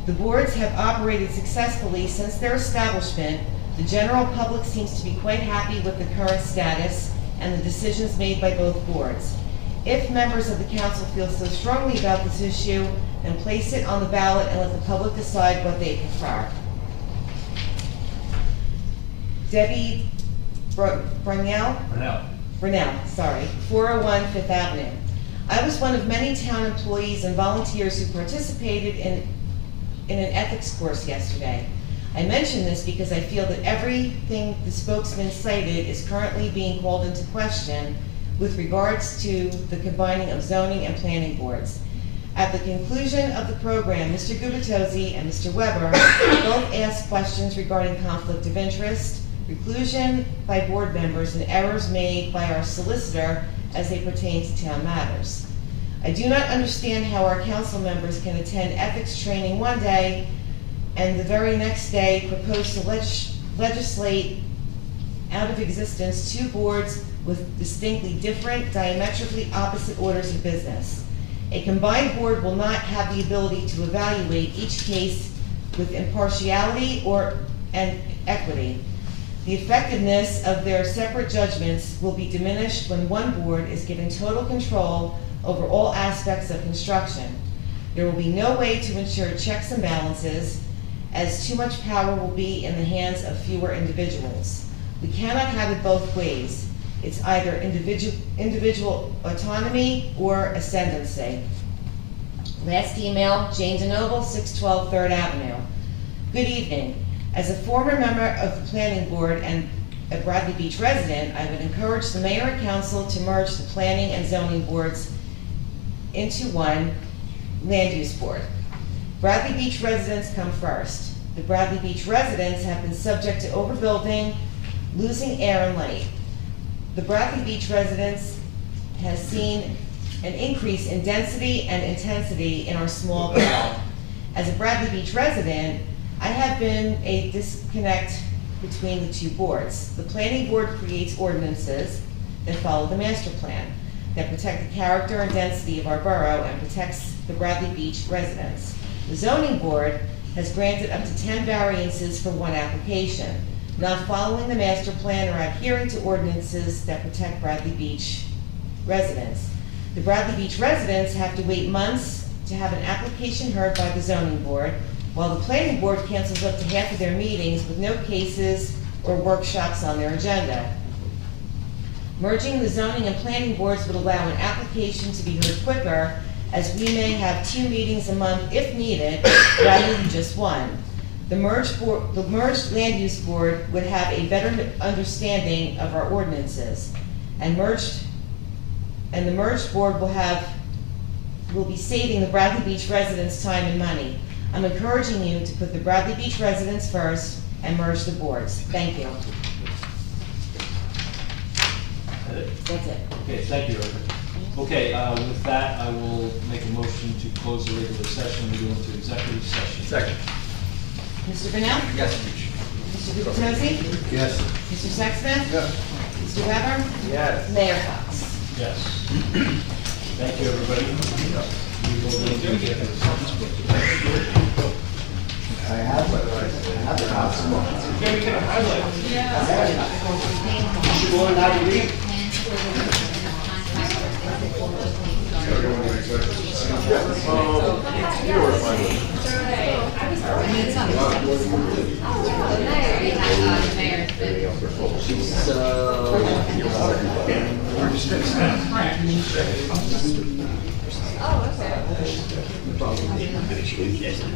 The boards have operated successfully since their establishment. The general public seems to be quite happy with the current status and the decisions made by both boards. If members of the council feel so strongly about this issue, then place it on the ballot and let the public decide what they prefer. Debbie Brunel, 401 Fifth Avenue. I was one of many town employees and volunteers who participated in an ethics course yesterday. I mention this because I feel that everything the spokesman cited is currently being called into question with regards to the combining of zoning and planning boards. At the conclusion of the program, Mr. Gubitozzi and Mr. Weber both asked questions regarding conflict of interest, reclusion by board members, and errors made by our solicitor as they pertain to town matters. I do not understand how our council members can attend ethics training one day and the very next day propose to legislate out of existence two boards with distinctly different, diametrically opposite orders of business. A combined board will not have the ability to evaluate each case with impartiality and equity. The effectiveness of their separate judgments will be diminished when one board is given total control over all aspects of construction. There will be no way to ensure checks and balances, as too much power will be in the hands of fewer individuals. We cannot have it both ways. It's either individual autonomy or ascendancy. Last email, Jane DeNoble, 612 3rd Avenue. Good evening. As a former member of the planning board and a Bradley Beach resident, I would encourage the mayor and council to merge the planning and zoning boards into one land use board. Bradley Beach residents come first. The Bradley Beach residents have been subject to overbuilding, losing air and light. The Bradley Beach residents has seen an increase in density and intensity in our small borough. As a Bradley Beach resident, I have been a disconnect between the two boards. The planning board creates ordinances that follow the master plan, that protect the character and density of our borough and protects the Bradley Beach residents. The zoning board has granted up to 10 variances for one application, not following the master plan or adhering to ordinances that protect Bradley Beach residents. The Bradley Beach residents have to wait months to have an application heard by the zoning board, while the planning board cancels up to half of their meetings with no cases or workshops on their agenda. Merging the zoning and planning boards would allow an application to be heard quicker, as we may have 2 meetings a month if needed, rather than just one. The merged land use board would have a better understanding of our ordinances, and the merged board will be saving the Bradley Beach residents time and money. I'm encouraging you to put the Bradley Beach residents first and merge the boards. Thank you. That's it. Okay, thank you, Erica. Okay, with that, I will make a motion to close the regular session and go into executive session. Second. Mr. Burnell? Yes. Mr. Guptozzi? Yes. Mr. Sexsmith? Yes. Mr. Weber? Yes. Mayor Fox? Yes. Thank you, everybody. We will go into executive session. I have the possible. Yeah, we can highlight. You should go on now to read. Oh, okay.